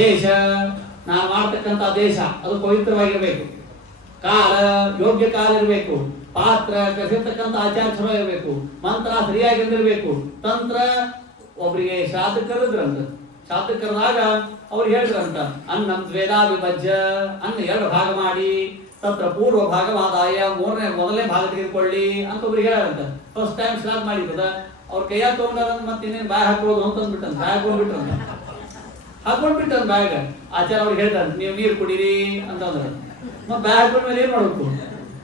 ದೇಶ, ನಾನು ಮಾಡ್ತಕ್ಕಂಥ ದೇಶ ಅದು ಪವಿತ್ರವಾಗಿರ್ಬೇಕು. ಕಾಲ, ಯೋಗ್ಯ ಕಾಲ ಇರಬೇಕು. ಪಾತ್ರ, ಕಸಿರ್ತಕ್ಕಂಥ ಆಚಾರ ಚಲೋ ಇರಬೇಕು. ಮಂತ್ರ ಸರಿಯಾಗಿರ್ಬೇಕು. ತಂತ್ರ, ಒಬ್ಬರಿಗೆ ಶ್ರಾದ್ದ ಕರೆದ್ರಂತ. ಶ್ರಾದ್ದ ಕರೆದಾಗ ಅವ್ರು ಹೇಳಿದ್ರಂತ, ಅನ್ನಂ ದ್ವೇದಾ ವಿಭಜ್ಯ, ಅನ್ನ 2 ಭಾಗ ಮಾಡಿ, ತತ್ರ ಪೂರ್ವ ಭಾಗವಾದಾಯ ಮೊದಲನೇ ಭಾಗ ತೆಗೆದುಕೊಳ್ಳಿ ಅಂತ ಒಬ್ರಿಗೆ ಹೇಳಂತ. ಫಸ್ಟ್ ಟೈಮ್ ಶ್ರಾದ್ದ ಮಾಡಿರ್ತದ, ಅವ್ರ ಕೈಯಾಗ ತಗೊಂಡಾರ ಮತ್ತೆ ಇನ್ನೇನು ಬಾಯ್ ಹಾಕೋದು ಅಂತಂದ್ಬಿಟ್ಟಂತ, ಬಾಯ್ ಹಾಕೊಂಡ್ಬಿಟ್ಟಂತ ಬಾಯಾಗ. ಆಚಾರ ಅವ್ರಿಗೆ ಹೇಳ್ತಾರೆ, ನೀವು ನೀರು ಕುಡೀರಿ ಅಂತಂದ್ರೆ ಮತ್ತೆ ಬಾಯ್ ಹಾಕೊಂಡ್ಮೇಲೆ ಏನ್ ಮಾಡ್ಬೇಕು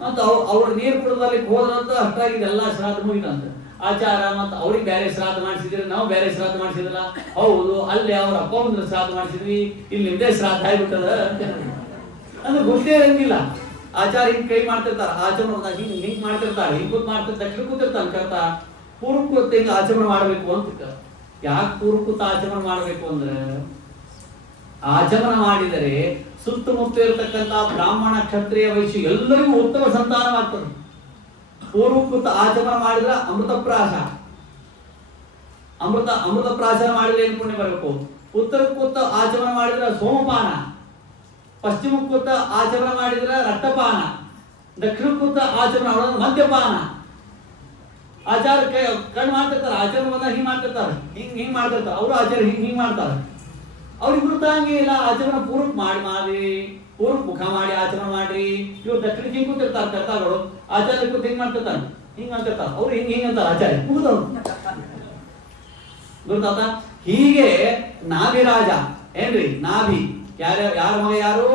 ಅಂತ ಅವ್ರ ನೀರು ಕುಡಿದಲ್ಲಿ ಹೋದ್ರಂತ ಅಷ್ಟಾಗಿದೆ, ಎಲ್ಲ ಶ್ರಾದ್ದ ಮುಗಿತಂತ. ಆಚಾರ ಮತ್ತು ಅವ್ರಿಗೆ ಬೇರೆ ಶ್ರಾದ್ದ ಮಾಡಿಸಿದ್ರಿ, ನಾವು ಬೇರೆ ಶ್ರಾದ್ದ ಮಾಡಿಸಿದ್ರಲ್ಲ. ಹೌದು, ಅಲ್ಲಿ ಅವ್ರ ಅಪ್ಪ ಒಂದು ಶ್ರಾದ್ದ ಮಾಡಿಸಿದ್ವಿ, ಇಲ್ಲಿ ನಿಮ್ದೇ ಶ್ರಾದ್ದ ಆಗಿಬಿಟ್ಟದ ಅಂದ್ರೆ ಗೊತ್ತೇ ಇರಂಗಿಲ್ಲ. ಆಚಾರ ಹಿಂಗ್ ಕೈ ಮಾಡ್ತಿರ್ತಾರ, ಆಚರಣೆ ಹಿಂಗ್ ಮಾಡ್ತಿರ್ತಾರೆ, ಹಿಂಗ್ ಮಾಡ್ತಿರ್ತಾರೆ, ಕೂತಿರ್ತಾನೆ ಕರ್ತಾ ಪೂರ್ವಕೃತ ಹಿಂಗ ಆಚರಣೆ ಮಾಡ್ಬೇಕು ಅಂತ. ಯಾಕೆ ಪೂರ್ವಕೃತ ಆಚರಣೆ ಮಾಡ್ಬೇಕು ಅಂದ್ರೆ, ಆಚಮನ ಮಾಡಿದರೆ ಸುತ್ತಮುತ್ತ ಇರತಕ್ಕಂತ ಬ್ರಾಹ್ಮಣ ಕ್ಷತ್ರಿಯ ವೈಶ್ಯ ಎಲ್ಲರಿಗೂ ಉತ್ತಮ ಸಂತಾನವಾಗ್ತದೆ. ಪೂರ್ವಕೃತ ಆಚಮನ ಮಾಡಿದ್ರೆ ಅಮೃತಪ್ರಾಶ, ಅಮೃತಪ್ರಾಶನ ಮಾಡಿದ್ರೆ ಏನು ಪುಣ್ಯ ಬರಬೇಕು. ಉತ್ತರಕೃತ ಆಚಮನ ಮಾಡಿದ್ರೆ ಸೋಮಪಾನ, ಪಶ್ಚಿಮಕೃತ ಆಚಮನ ಮಾಡಿದ್ರೆ ರಕ್ತಪಾನ, ದಕ್ಷಿಣಕೃತ ಆಚಮನ ಮದ್ಯಪಾನ. ಆಚಾರಕ್ಕೆ ಕಣ್ಣು ಮಾಡ್ತಿರ್ತಾರೆ, ಆಚರಣೆ ಬಂದಾಗ ಹಿಂಗ್ ಮಾಡ್ತಿರ್ತಾರೆ, ಹಿಂಗ್ ಮಾಡ್ತಿರ್ತಾರೆ. ಅವರು ಆಚಾರ ಹಿಂಗ್ ಮಾಡ್ತಾರೆ. ಅವ್ರಿಗೆ ಗೊತ್ತಾಗಂಗೆ ಇಲ್ಲ. ಆಚರಣೆ ಪೂರ್ವಕ್ ಮಾಡಿ ಪೂರ್ವಕ್ ಮುಖ ಮಾಡಿ ಆಚರಣೆ ಮಾಡ್ರಿ. ಇವ್ರು ದಕ್ಷಿಣಕ್ಕೆ ಹಿಂಗ್ ಕೂತಿರ್ತಾರೆ ಕರ್ತಾಗಳು, ಆಚಾರ್ಯ ಕೂತ್ ಹಿಂಗ್ ಮಾಡ್ತಿರ್ತಾರೆ, ಹಿಂಗ್ ಮಾಡ್ತಿರ್ತಾರೆ. ಅವ್ರು ಹಿಂಗ್ ಅಂತಾರೆ ಆಚಾರ್ಯ ಮುಗಿದವ್ರು. ಗೊತ್ತಾತ? ಹೀಗೆ ನಾಭಿರಾಜ ಏನ್ರಿ, ನಾಭಿ ಯಾರ ಮಗ ಯಾರು?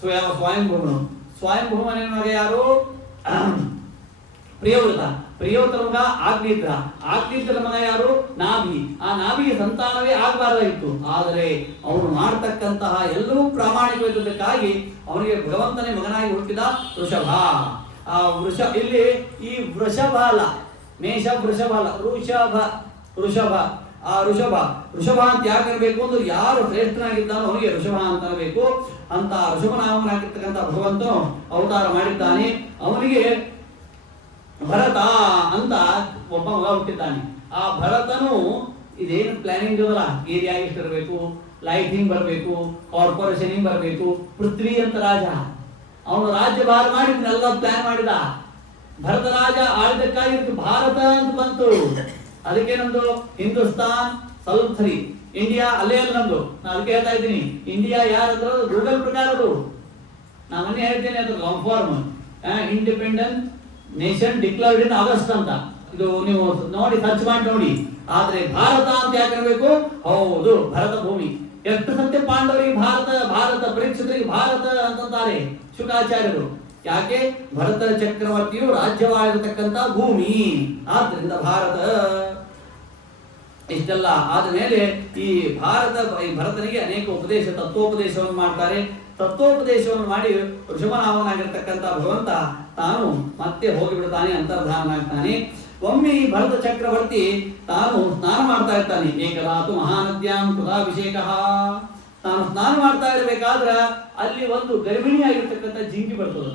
ಸ್ವಯಂಭೂಮನು. ಸ್ವಯಂಭೂಮನ ಮಗ ಯಾರು? ಪ್ರಿಯವೃತ. ಪ್ರಿಯವೃತರ ಮಗ ಆಗ್ನಿದ್ರ. ಆಗ್ನಿದ್ರ ಮಗ ಯಾರು? ನಾಭಿ. ಆ ನಾಭಿಗೆ ಸಂತಾನವೇ ಆಗಬಾರ್ದಾಗಿತ್ತು. ಆದರೆ ಅವನು ಮಾಡ್ತಕ್ಕಂತಹ ಎಲ್ಲವೂ ಪ್ರಾಮಾಣಿಕವಾಗಿದ್ದಕ್ಕಾಗಿ ಅವನಿಗೆ ಭಗವಂತನೇ ಮಗನಾಗಿ ಹುಟ್ಟಿದ ವೃಷಭ. ಆ ಇಲ್ಲಿ ಈ ವೃಷಭ ಅಲ್ಲ, ಮೇಷ ವೃಷಭ ಅಲ್ಲ, ವೃಷಭ. ಆ ವೃಷಭ ಅಂತ ಯಾಕೆ ಇರಬೇಕು ಅಂದ್ರೆ, ಯಾರು ಶ್ರೇಷ್ಠನಾಗಿದ್ದಾನೋ ಅವನಿಗೆ ವೃಷಭ ಅಂತ ಬೇಕು. ಅಂತ ವೃಷಭನಾಮನಾಗಿರ್ತಕ್ಕಂಥ ಭಗವಂತನು ಅವತಾರ ಮಾಡಿದ್ದಾನೆ. ಅವನಿಗೆ ಭರತ ಅಂತ ಒಬ್ಬ ಮಗ ಹುಟ್ಟಿದ್ದಾನೆ. ಆ ಭರತನು ಇದೇನು ಪ್ಲಾನಿಂಗ್ ಇರಲ್ಲ, ಏರಿಯಾ ಇರಬೇಕು, ಲೈಟಿಂಗ್ ಬರಬೇಕು, ಕಾರ್ಪೊರೇಷನ್ ಬರಬೇಕು, ಪೃಥ್ವಿ ಅಂತ ರಾಜ. ಅವನು ರಾಜ್ಯ ಭಾರ ಮಾಡಿದ್ನೆಲ್ಲ ಪ್ಲಾನ್ ಮಾಡಿದ. ಭರತ ರಾಜ ಆಳಿದಕ್ಕಾಗಿ ಭಾರತ ಅಂತ ಬಂತು. ಅದಕ್ಕೆ ನಮ್ದು ಹಿಂದೂಸ್ತಾನ್ ಸ್ವಲ್ಪ ಸರಿ, ಇಂಡಿಯಾ ಅಲ್ಲೇ ಅಲ್ಲ ನಮ್ದು. ನಾನು ಅದಕ್ಕೆ ಹೇಳ್ತಾ ಇದ್ದೀನಿ, ಇಂಡಿಯಾ ಯಾರಂದ್ರೆ ಗೂಗಲ್ ಪ್ರಕಾರ ಅದು. ನಾನು ಮೊನ್ನೆ ಹೇಳ್ತೇನೆ, ಅದು long form independent nation declared in August ಅಂತ. ಇದು ನೀವು ನೋಡಿ, ಸರ್ಚ್ ಮಾಡಿ ನೋಡಿ. ಆದ್ರೆ ಭಾರತ ಅಂತ ಯಾಕಿರಬೇಕು? ಹೌದು, ಭರತ ಭೂಮಿ. ಎಷ್ಟು ಸತ್ಯ ಪಾಂಡವರಿಗೆ ಭಾರತ ಪರೀಕ್ಷಿತರಿಗೆ ಭಾರತ ಅಂತಂತಾರೆ ಶುಕಾಚಾರ್ಯರು. ಯಾಕೆ? ಭರತ ಚಕ್ರವರ್ತಿಯು ರಾಜ್ಯವಾಗಿರತಕ್ಕಂತ ಭೂಮಿ, ಆದ್ರಿಂದ ಭಾರತ. ಇಷ್ಟೆಲ್ಲ ಆದಮೇಲೆ ಈ ಭರತನಿಗೆ ಅನೇಕ ತತ್ವೋಪದೇಶವನ್ನು ಮಾಡ್ತಾರೆ. ತತ್ವೋಪದೇಶವನ್ನು ಮಾಡಿ ಋಷಭನಾಮನಾಗಿರ್ತಕ್ಕಂಥ ಭಗವಂತ ತಾನು ಮತ್ತೆ ಹೋಗಿಬಿಡ್ತಾನೆ, ಅಂತರ್ಧಾನನಾಗ್ತಾನೆ. ಒಮ್ಮೆ ಈ ಭರತ ಚಕ್ರವರ್ತಿ ತಾನು ಸ್ನಾನ ಮಾಡ್ತಾ ಇರ್ತಾನೆ. ಏಕದಾತು ಮಹಾನದ್ಯಾಂ ಕೃತಾಭಿಷೇಕ. ತಾನು ಸ್ನಾನ ಮಾಡ್ತಾ ಇರಬೇಕಾದ್ರೆ ಅಲ್ಲಿ ಒಂದು ಗರ್ಭಿಣಿಯಾಗಿರ್ತಕ್ಕಂಥ ಜಿಂಕಿ ಬರ್ತದೆ.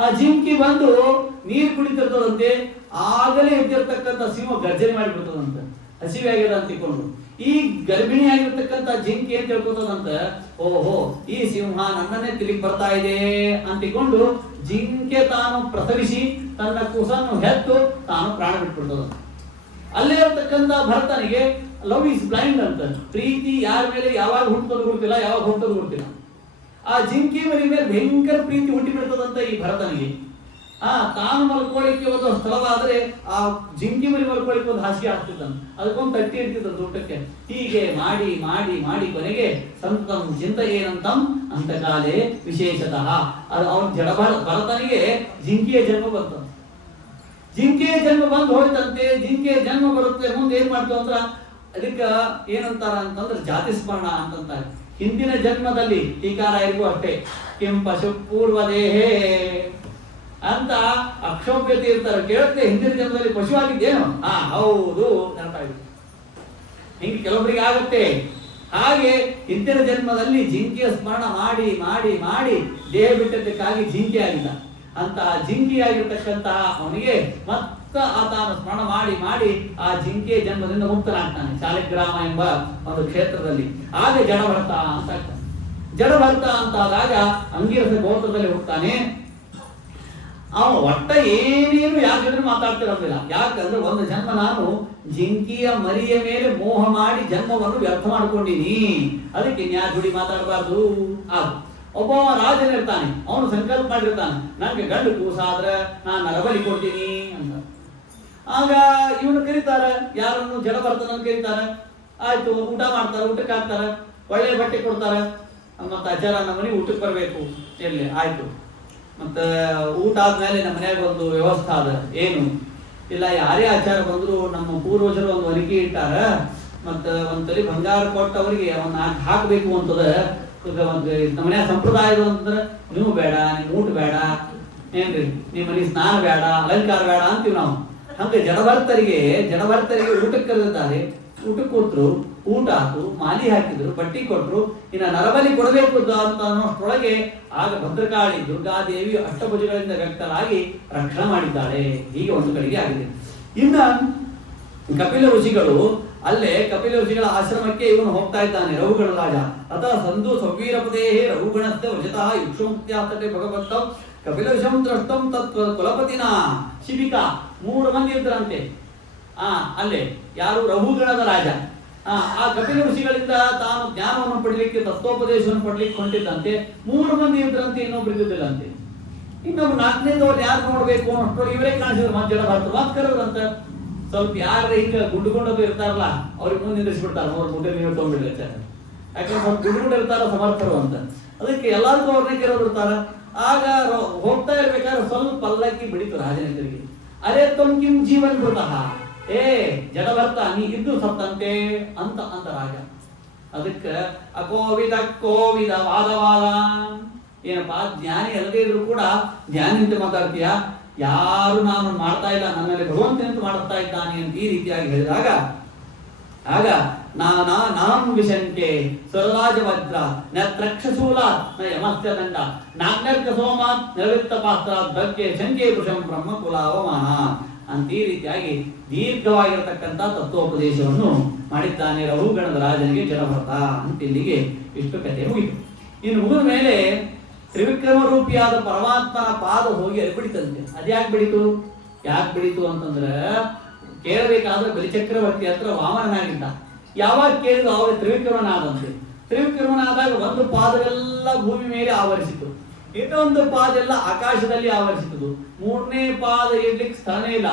ಆ ಜಿಂಕಿ ಬಂದು ನೀರು ಕುಡಿತಿರ್ತದಂತೆ. ಆಗಲೇ ಎದ್ದಿರ್ತಕ್ಕಂಥ ಸಿಂಹ ಗರ್ಜನೆ ಮಾಡಿಬಿಡ್ತದಂತೆ, ಹಸಿವೆ ಆಗ್ಯದ ಅಂತಿಕೊಂಡು. ಈ ಗರ್ಭಿಣಿಯಾಗಿರ್ತಕ್ಕಂಥ ಜಿಂಕಿ ಏನ್ ತಿಳ್ಕೊತದಂತ, ಓಹೋ ಈ ಸಿಂಹ ನನ್ನನ್ನೇ ತಿರುಗಿ ಬರ್ತಾ ಇದೆ ಅಂತಿಕೊಂಡು ಜಿಂಕೆ ತಾನು ಪ್ರಸವಿಸಿ ತನ್ನ ಕುಸನ್ನು ಹೆತ್ತು ತಾನು ಪ್ರಾಣ ಬಿಟ್ಬಿಡ್ತದ. ಅಲ್ಲೇ ಇರ್ತಕ್ಕಂಥ ಭರತನಿಗೆ ಲವ್ ಇಸ್ ಬ್ಲೈಂಡ್ ಅಂತ, ಪ್ರೀತಿ ಯಾರ ಮೇಲೆ ಯಾವಾಗ ಹುಟ್ಟೋದು ಗೊತ್ತಿಲ್ಲ, ಯಾವಾಗ ಹೋಗ್ತೋದು ಗೊತ್ತಿಲ್ಲ. ಆ ಜಿಂಕಿ ಮರಿ ಮೇಲೆ ಭಯಂಕರ ಪ್ರೀತಿ ಹುಟ್ಟಿ ಬಿಡ್ತದಂತ ಈ ಭರತನಿಗೆ. ತಾನು ಮಲ್ಕೊಳ್ಳಿಕ್ಕೆ ಒಂದು ಸ್ಥಳವಾದ್ರೆ ಆ ಜಿಂಕಿ ಮರಿ ಮಲ್ಕೊಳ್ಳಿಕ್ಕೆ ಒಂದು ಹಾಸಿಗೆ ಆಗ್ತಿದ್ದಾನೆ, ಅದಕ್ಕೊಂದು ತಟ್ಟಿ ಇರ್ತಿದ್ದ ಊಟಕ್ಕೆ. ಹೀಗೆ ಮಾಡಿ ಮಾಡಿ ಮಾಡಿ ಕೊನೆಗೆ ಸಂತಂ ಚಿಂತ ಏನಂತಂ ಅಂತ ಕಾಲೇ ವಿಶೇಷತಃ ಅದು ಅವನ ಭರತನಿಗೆ ಜಿಂಕಿಯ ಜನ್ಮ ಬಂತ. ಜಿಂಕೆಯ ಜನ್ಮ ಬಂದು ಹೋಯ್ತಂತೆ. ಜಿಂಕೆಯ ಜನ್ಮ ಬರುತ್ತೆ, ಮುಂದೆ ಏನ್ ಮಾಡ್ತಾವ ಅಂದ್ರ ಅದಕ್ಕ ಏನಂತಾರ ಅಂತಂದ್ರೆ ಜಾತಿ ಸ್ಮರಣ ಅಂತಂತಾರೆ. ಹಿಂದಿನ ಜನ್ಮದಲ್ಲಿ ಟೀಕಾರಾಯರಿಗೂ ಅಷ್ಟೇ, ಕಿಂ ಪಶು ಪೂರ್ವ ದೇಹೇ ಅಂತ ಅಕ್ಷೋಭ್ಯತೆ ಇರ್ತಾರೆ. ಕೇಳುತ್ತೆ, ಹಿಂದಿನ ಜನ್ಮದಲ್ಲಿ ಪಶು ಆಗಿದ್ದೇನು? ಹೌದು ನೆನಪಾಗಿದೆ. ಹಿಂಗೆ ಕೆಲವೊಬ್ಬರಿಗೆ ಆಗುತ್ತೆ. ಹಾಗೆ ಹಿಂದಿನ ಜನ್ಮದಲ್ಲಿ ಜಿಂಕೆಯ ಸ್ಮರಣ ಮಾಡಿ ಮಾಡಿ ಮಾಡಿ ದೇಹ ಬಿಟ್ಟದ್ದಕ್ಕಾಗಿ ಜಿಂಕೆ ಆಗಿದ್ದ. ಅಂತ ಜಿಂಕೆಯಾಗಿರ್ತಕ್ಕಂತಹ ಅವನಿಗೆ ತಾನು ಸ್ಮರಣ ಮಾಡಿ ಮಾಡಿ ಆ ಜಿಂಕೆಯ ಜನ್ಮದಿಂದ ಮುಕ್ತನಾಗ್ತಾನೆ ಶಾಲಿಗ್ರಾಮ ಎಂಬ ಒಂದು ಕ್ಷೇತ್ರದಲ್ಲಿ. ಆಗ ಜಡಭರತ ಅಂತ ಆಗ್ತಾನೆ. ಜಡಭರತ ಅಂತ ಆದಾಗ ಅಂಗಿರಸ ಗೋತ್ರದಲ್ಲಿ ಹೋಗ್ತಾನೆ. ಅವನು ಒಟ್ಟ ಏನೇನು ಯಾಕಿದ್ರು ಮಾತಾಡ್ತಿರೋದಿಲ್ಲ. ಯಾಕಂದ್ರೆ ಒಂದು ಜನ್ಮ ನಾನು ಜಿಂಕಿಯ ಮರಿಯ ಮೇಲೆ ಮೋಹ ಮಾಡಿ ಜನ್ಮವನ್ನು ವ್ಯರ್ಥ ಮಾಡ್ಕೊಂಡಿನಿ, ಅದಕ್ಕೆ ನ್ಯಾಜುಡಿ ಮಾತಾಡಬಾರ್ದು. ಅದು ಒಬ್ಬ ರಾಜನಿರ್ತಾನೆ, ಅವನು ಸಂಕಲ್ಪ ಮಾಡಿರ್ತಾನೆ, ನಂಗೆ ಗಂಡು ಕೂಸಾದ್ರೆ ನಾನು ನರಬಲಿ ಕೊಡ್ತೀನಿ ಅಂತ. ಆಗ ಇವನು ಕರೀತಾರ, ಯಾರನ್ನು ಜಡಭರತನನ್ನು ಕರೀತಾರ. ಆಯ್ತು, ಊಟ ಮಾಡ್ತಾರ, ಊಟಕ್ಕೆ ಹಾಕ್ತಾರ, ಒಳ್ಳೆ ಬಟ್ಟೆ ಕೊಡ್ತಾರ. ಮತ್ತೆ ಅಜ್ಜರ ನಮ್ಮ ಮನೆಗೆ ಊಟಕ್ಕೆ ಬರಬೇಕು ಎಲ್ಲಿ ಆಯ್ತು. ಮತ್ತೆ ಊಟ ಆದ್ಮೇಲೆ ನಮ್ಮ ಮನ್ಯಾಗ ಒಂದು ವ್ಯವಸ್ಥೆ ಅದ, ಏನು ಇಲ್ಲ ಯಾರೇ ಆಚಾರ ಬಂದ್ರು ನಮ್ಮ ಪೂರ್ವಜರು ಒಂದು ಅರಿಕೆ ಇಟ್ಟಾರ, ಮತ್ತ ಒಂದ್ ತಲೆ ಬಂಗಾರ ಕೊಟ್ಟವರಿಗೆ ಅವನ್ನ ಹಾಕ್ಬೇಕು ಅಂತದ. ನಮ್ಮ ಮನ್ಯಾಗ ಸಂಪ್ರದಾಯದ ಅಂತಂದ್ರೆ ನೀವು ಬೇಡ, ನಿಮ್ ಊಟ ಬೇಡ, ಏನ್ರಿ ನಿಮ್ಮ ಮನೆ ಸ್ನಾನ ಬೇಡ, ಅಲಂಕಾರ ಬೇಡ ಅಂತೀವಿ ನಾವು. ಹಂಗೆ ಜಡಭರ್ತರಿಗೆ ಊಟಕ್ಕೆ ಕರೆದಿದ್ದಾರೆ. ಊಟಕ್ಕೆ ಕೂತ್ರು, ಊಟ ಹಾಕು, ಮಾಲಿ ಹಾಕಿದ್ರು, ಬಟ್ಟಿ ಕೊಟ್ರು, ಇನ್ನ ನರಬಲಿ ಕೊಡಬೇಕು ಅಂತ ಅನ್ನೋಷ್ಟರೊಳಗೆ ಆಗ ಭದ್ರಕಾಳಿ ದುರ್ಗಾದೇವಿ ಅಷ್ಟಭುಜಗಳಿಂದ ವ್ಯಕ್ತರಾಗಿ ರಕ್ಷಣೆ ಮಾಡಿದ್ದಾಳೆ. ಹೀಗೆ ಒಂದು ಕಡೆಗೆ ಆಗಿದೆ. ಇನ್ನ ಕಪಿಲ ಋಷಿಗಳು, ಅಲ್ಲೇ ಕಪಿಲ ಋಷಿಗಳ ಆಶ್ರಮಕ್ಕೆ ಇವನು ಹೋಗ್ತಾ ಇದ್ದಾನೆ, ರಘುಗಣ ರಾಜ. ಅತ ಸಂಧು ಸೌವೀರಪದೇ ರಘುಗಣಸ್ಥ ವಜತಃ ಯುಕ್ಷೋಕ್ತ್ಯಾಸ್ತಟೆ ಭಗವಂತಂ ಕಪಿಲವಿಷಂ ದ್ರಷ್ಟಂ ತತ್ವ ಕುಲಪತಿನ ಶಿಬಿಕಾ. 3 ಮಂದಿ ಇದ್ರಂತೆ. ಅಲ್ಲೇ ಯಾರು? ರಘುಗಣದ ರಾಜ. ಆ ಕಪಿಲ ಋಷಿಗಳಿಂದ ತಾನು ಜ್ಞಾನವನ್ನು ಪಡಲಿಕ್ಕೆ, ತತ್ವೋಪದೇಶವನ್ನು ಪಡ್ಲಿಕ್ಕೆ ಹೊಂಟಿದ್ದಂತೆ. 3 ಮಂದಿ ಇದ್ರಂತೆ, ಇನ್ನೊಬ್ರು ಇದ್ದಿದ್ದಿಲ್ಲಂತೆ. ಇನ್ನೊಬ್ರು 4ನೇದವ್ರು ಯಾರು ನೋಡ್ಬೇಕು ಅನ್ನೋಷ್ಟು ಇವರೇ ಕಾಣಿಸಿದ್ರು. ಮಧ್ಯ ಮಾತ್ಕರವ್ರಂತ ಸ್ವಲ್ಪ ಯಾರು ಹಿಂಗ ಗುಂಡುಗೊಂಡದು ಇರ್ತಾರಲ್ಲ ಅವ್ರಿಗೆ ಮುಂದೆ ನಿಂದಿಸ್ಬಿಡ್ತಾರೆ. 3 ಮುದ್ದೆ ನೀರು ತೊಗೊಂಡ್ಬಿಡ್ತಾರೆ. ಯಾಕಂದ್ರೆ ಸ್ವಲ್ಪ ಗುಂಡುಗೊಂಡು ಇರ್ತಾರ ಸಮರ್ಥರು ಅಂತ. ಅದಕ್ಕೆ ಎಲ್ಲರಿಗೂ ಅವ್ರನ್ನೇ ಕೆಲವರು ಇರ್ತಾರ. ಆಗ ಹೋಗ್ತಾ ಇರ್ಬೇಕಾದ್ರೆ ಸ್ವಲ್ಪ ಪಲ್ಲಕ್ಕಿ ಬಿಡಿತು ರಾಜನಿಗೆ. ಅರೆ ತಮ್ಕಿಂ ಜೀವನ್ ಮೃತಃ, ಜಡಭರ್ತ ನೀ ಇದ್ದು ಸತ್ತಂತೆ ಅಂತ ರಾಜ. ಅದಕ್ಕೆ ಅಕೋವಿದ ಕೋವಿದ ವಾದವಾದ. ಏನಪ್ಪಾ, ಜ್ಞಾನಿ ಅಲ್ಲದೇ ಇದ್ರು ಕೂಡ ಜ್ಞಾನಿ ಅಂತ ಮಾತಾಡ್ತೀಯ, ಯಾರು ನಾನು ಮಾಡ್ತಾ ಇಲ್ಲ, ನನ್ನಲ್ಲಿ ಭಗವಂತ ಅಂತ ಮಾಡ್ತಾ ಇದ್ದಾನೆ ಅಂತ ಈ ರೀತಿಯಾಗಿ ಹೇಳಿದಾಗ ಆಗ ನಾಂ ವಿಶಂಕೆ ಸ್ವರರಾಜ ವಜ್ರ ನಕ್ಷಶೂಲ ನ ಯಮಸ್ಯ ದಂಡ ನಾಗ್ನರ್ಕ ಸೋಮಾತ್ ನಿವೃತ್ತ ಪಾತ್ರ ಬಗ್ಗೆ ಶಂಕೆ ಪುರುಷಂ ಬ್ರಹ್ಮ ಕುಲಾವಮಾನ ಅಂತ ಈ ರೀತಿಯಾಗಿ ದೀರ್ಘವಾಗಿರತಕ್ಕಂಥ ತತ್ವೋಪದೇಶವನ್ನು ಮಾಡಿದ್ದಾನೆ ರಘುಗಣದ ರಾಜನಿಗೆ ಜಡಭರತ ಅಂತ. ಇಲ್ಲಿಗೆ ಇಷ್ಟು ಕಥೆ ಮುಗಿತು. ಇನ್ನು ಮುಗಿದ ಮೇಲೆ ತ್ರಿವಿಕ್ರಮ ರೂಪಿಯಾದ ಪರಮಾತ್ಮನ ಪಾದ ಹೋಗಿ ಅಲ್ಲಿ ಬಿಡಿತಂತೆ. ಅದ್ಯಾಕೆ ಬಿಡಿತು ಅಂತಂದ್ರೆ, ಕೇಳಬೇಕಾದ್ರೆ ಬಲಿಚಕ್ರವರ್ತಿ ಹತ್ರ ವಾಮನನಾಗಿದ್ದ. ಯಾವಾಗ ಕೇಳಿದ್ರು ಅವಾಗ ತ್ರಿವಿಕ್ರಮನಾದಂತೆ. ತ್ರಿವಿಕ್ರಮನಾದಾಗ ಒಂದು ಪಾದವೆಲ್ಲ ಭೂಮಿ ಮೇಲೆ ಆವರಿಸಿತು, ಇನ್ನೊಂದು ಪಾದ ಎಲ್ಲ ಆಕಾಶದಲ್ಲಿ ಆವರಿಸಿತು. 3ನೇ ಪಾದ ಇಡ್ಲಿಕ್ಕೆ ಸ್ಥಳನೇ ಇಲ್ಲ.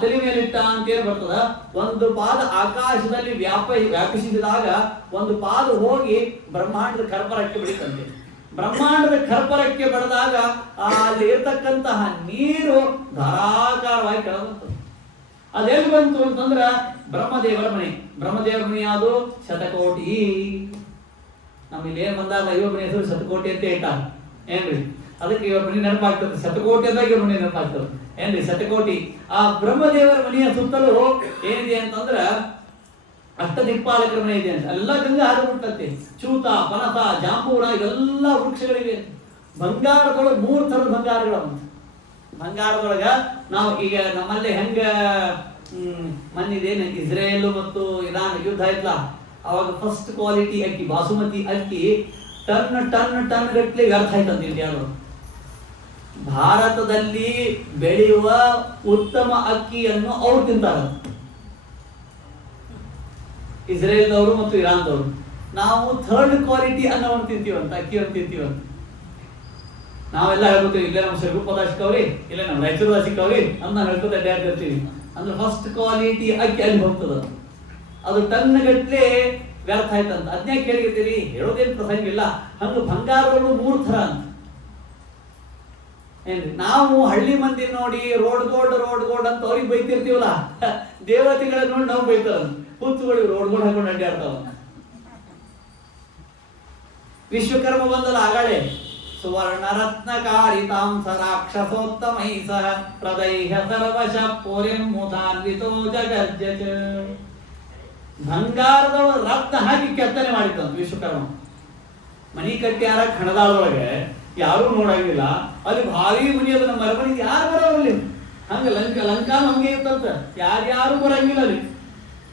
ತಲೆ ಮೇಲಿಟ್ಟ ಅಂತೇಳಿ ಬರ್ತದ. ಒಂದು ಪಾದ ಆಕಾಶದಲ್ಲಿ ವ್ಯಾಪಿಸಿದಾಗ ಒಂದು ಪಾದ ಹೋಗಿ ಬ್ರಹ್ಮಾಂಡದ ಕರ್ಪರಕ್ಕೆ ಬಿಡಿತಂತೆ. ಬ್ರಹ್ಮಾಂಡದ ಕರ್ಪರಕ್ಕೆ ಬಡದಾಗ ಅಲ್ಲಿ ಇರ್ತಕ್ಕಂತಹ ನೀರು ಧಾರಾಕಾರವಾಗಿ ಕೆಳಗೆ ಬಂತು. ಅದೆಲ್ಲಿ ಬಂತು ಅಂತಂದ್ರ ಬ್ರಹ್ಮದೇವರ ಮನೆ. ಬ್ರಹ್ಮದೇವರ ಮನೆ ಯಾವುದು? ಶತಕೋಟಿ. ನಮ್ಗೆ ಏನ್ ಬಂದಾಗ ಇವ್ರ ಮನೆ ಹೆಸರು ಶತಕೋಟಿ ಅಂತ ಹೇಳ್ತಾರೆ ಏನ್ರಿ. ಅದಕ್ಕೆ ಇವ್ರ ಮನೆ ನೆನಪಾಗ್ತದೆ. ಶತಕೋಟಿ ಅಂದಾಗ ಇವ್ರ ಮನೆ ನೆನಪಾಗ್ತದೆ ಏನ್ರಿ, ಶತಕೋಟಿ. ಆ ಬ್ರಹ್ಮದೇವರ ಮನೆಯ ಸುತ್ತಲೂ ಏನಿದೆ ಅಂತಂದ್ರ ಅಷ್ಟದಿಕ್ಪಾಲಕರ ಮನೆ ಇದೆ ಅಂತ. ಎಲ್ಲ ಗಂಗಾ ಹಾದು ಬಿಡ್ತಂತೆ. ಚೂತ, ಪನಸ, ಜಾಂಬೂರ ಇವೆಲ್ಲ ವೃಕ್ಷಗಳಿವೆ. ಬಂಗಾರದೊಳಗೆ 3 ಥರದ ಬಂಗಾರಗಳು. ಬಂಗಾರದೊಳಗ ನಾವು ಈಗ ನಮ್ಮಲ್ಲಿ ಹೆಂಗ ಮನ್ನಿದೇನು ಇಸ್ರೇಲ್ ಮತ್ತು ಇರಾನ್ ಯುದ್ಧ ಆಯ್ತಲ್ಲ, ಅವಾಗ ಫಸ್ಟ್ ಕ್ವಾಲಿಟಿ ಅಕ್ಕಿ, ಬಾಸುಮತಿ ಅಕ್ಕಿ ಟನ್ ಗಟ್ಟಲೆ ವ್ಯರ್ಥ ಆಯ್ತಂತ ಇಂಡಿಯಾದವರು. ಭಾರತದಲ್ಲಿ ಬೆಳೆಯುವ ಉತ್ತಮ ಅಕ್ಕಿಯನ್ನು ಅವ್ರು ತಿಂತಾರ, ಇಸ್ರೇಲ್ದವರು ಮತ್ತು ಇರಾನ್ದವರು. ನಾವು ಥರ್ಡ್ ಕ್ವಾಲಿಟಿ ಅನ್ನವನ್ನು ತಿಂತೀವಂತ, ಅಕ್ಕಿಯನ್ನು ತಿಂತೀವಂತ. ನಾವೆಲ್ಲ ಹೇಳ್ಕೊತೀವಿ, ಇಲ್ಲೇ ನಮ್ಮ ಶರೀರಪದ ಸಿಕ್ಕವ್ರಿ, ಇಲ್ಲೇ ನಮ್ಮ ರಾಯಚೂರು ಸಿಕ್ಕವ್ರಿ ಅಂತ ನಾವು ಹೇಳ್ಕೊತ ಅಡ್ಡಾಡ್ತಿರ್ತೀವಿ. ಅಂದ್ರೆ ಫಸ್ಟ್ ಕ್ವಾಲಿಟಿ ಅಕ್ಕಿ ಅಲ್ಲಿ ಹೋಗ್ತದ, ಅದು ಟನ್ ಗಟ್ಲೆ ವ್ಯರ್ಥ ಆಯ್ತಂತ. ಅದನ್ನೇ ಕೇಳಿರ್ತೀರಿ, ಹೇಳೋದೇನು ಪ್ರಸಂಗ ಇಲ್ಲ. ಹಂಗ ಬಂಗಾರಗಳು 3 ಥರ ಅಂತ ಏನ್ರಿ. ನಾವು ಹಳ್ಳಿ ಮಂದಿ ನೋಡಿ ರೋಡ್ ಗೋಲ್ಡ್ ಅಂತ ಅವ್ರಿಗೆ ಬೈತಿರ್ತೀವಲ್ಲ, ದೇವತೆಗಳ ನೋಡಿ ನಾವು ಬೈತಾರ. ಹುತ್ತುಗಳು ರೋಡ್ ಗೋಲ್ಡ್ ಹಾಕೊಂಡು ಅಡ್ಡಾಡ್ತಾವ. ವಿಶ್ವಕರ್ಮ ಬಂದಲ್ಲ ಆಗಾಳೆ, ಸುವರ್ಣ ರತ್ನಕಾರಿತಾಂ ಸ ರಾಕ್ಷಸೋತ್ತಮೈ ಸಹ ಪ್ರದೈಹ ಸರ್ವಶ ಪೋರೆಂ ಮುದಾನ್ವಿತೋ ಜಗರ್ಜಜ. ಬಂಗಾರದ ರತ್ನ ಹಾಕಿ ಕೆತ್ತನೆ ಮಾಡಿದ್ದಂತ ವಿಶ್ವಕರ್ಮ. ಮನಿ ಕಟ್ಟ್ಯಾರ ಖಣದಾಳದೊಳಗೆ, ಯಾರು ನೋಡಂಗಿಲ್ಲ. ಅಲ್ಲಿ ಭಾರಿ ಮನಿ ಅದನ್ನ ಮರಮನಿ ಯಾರು ಬರೋಲ್ಲಿ. ಹಂಗ ಲಂಕಾನು ಹಂಗೆ ಇತ್ತಂತ, ಯಾರ್ಯಾರು ಬರಂಗಿಲ್ಲ ಅಲ್ಲಿ.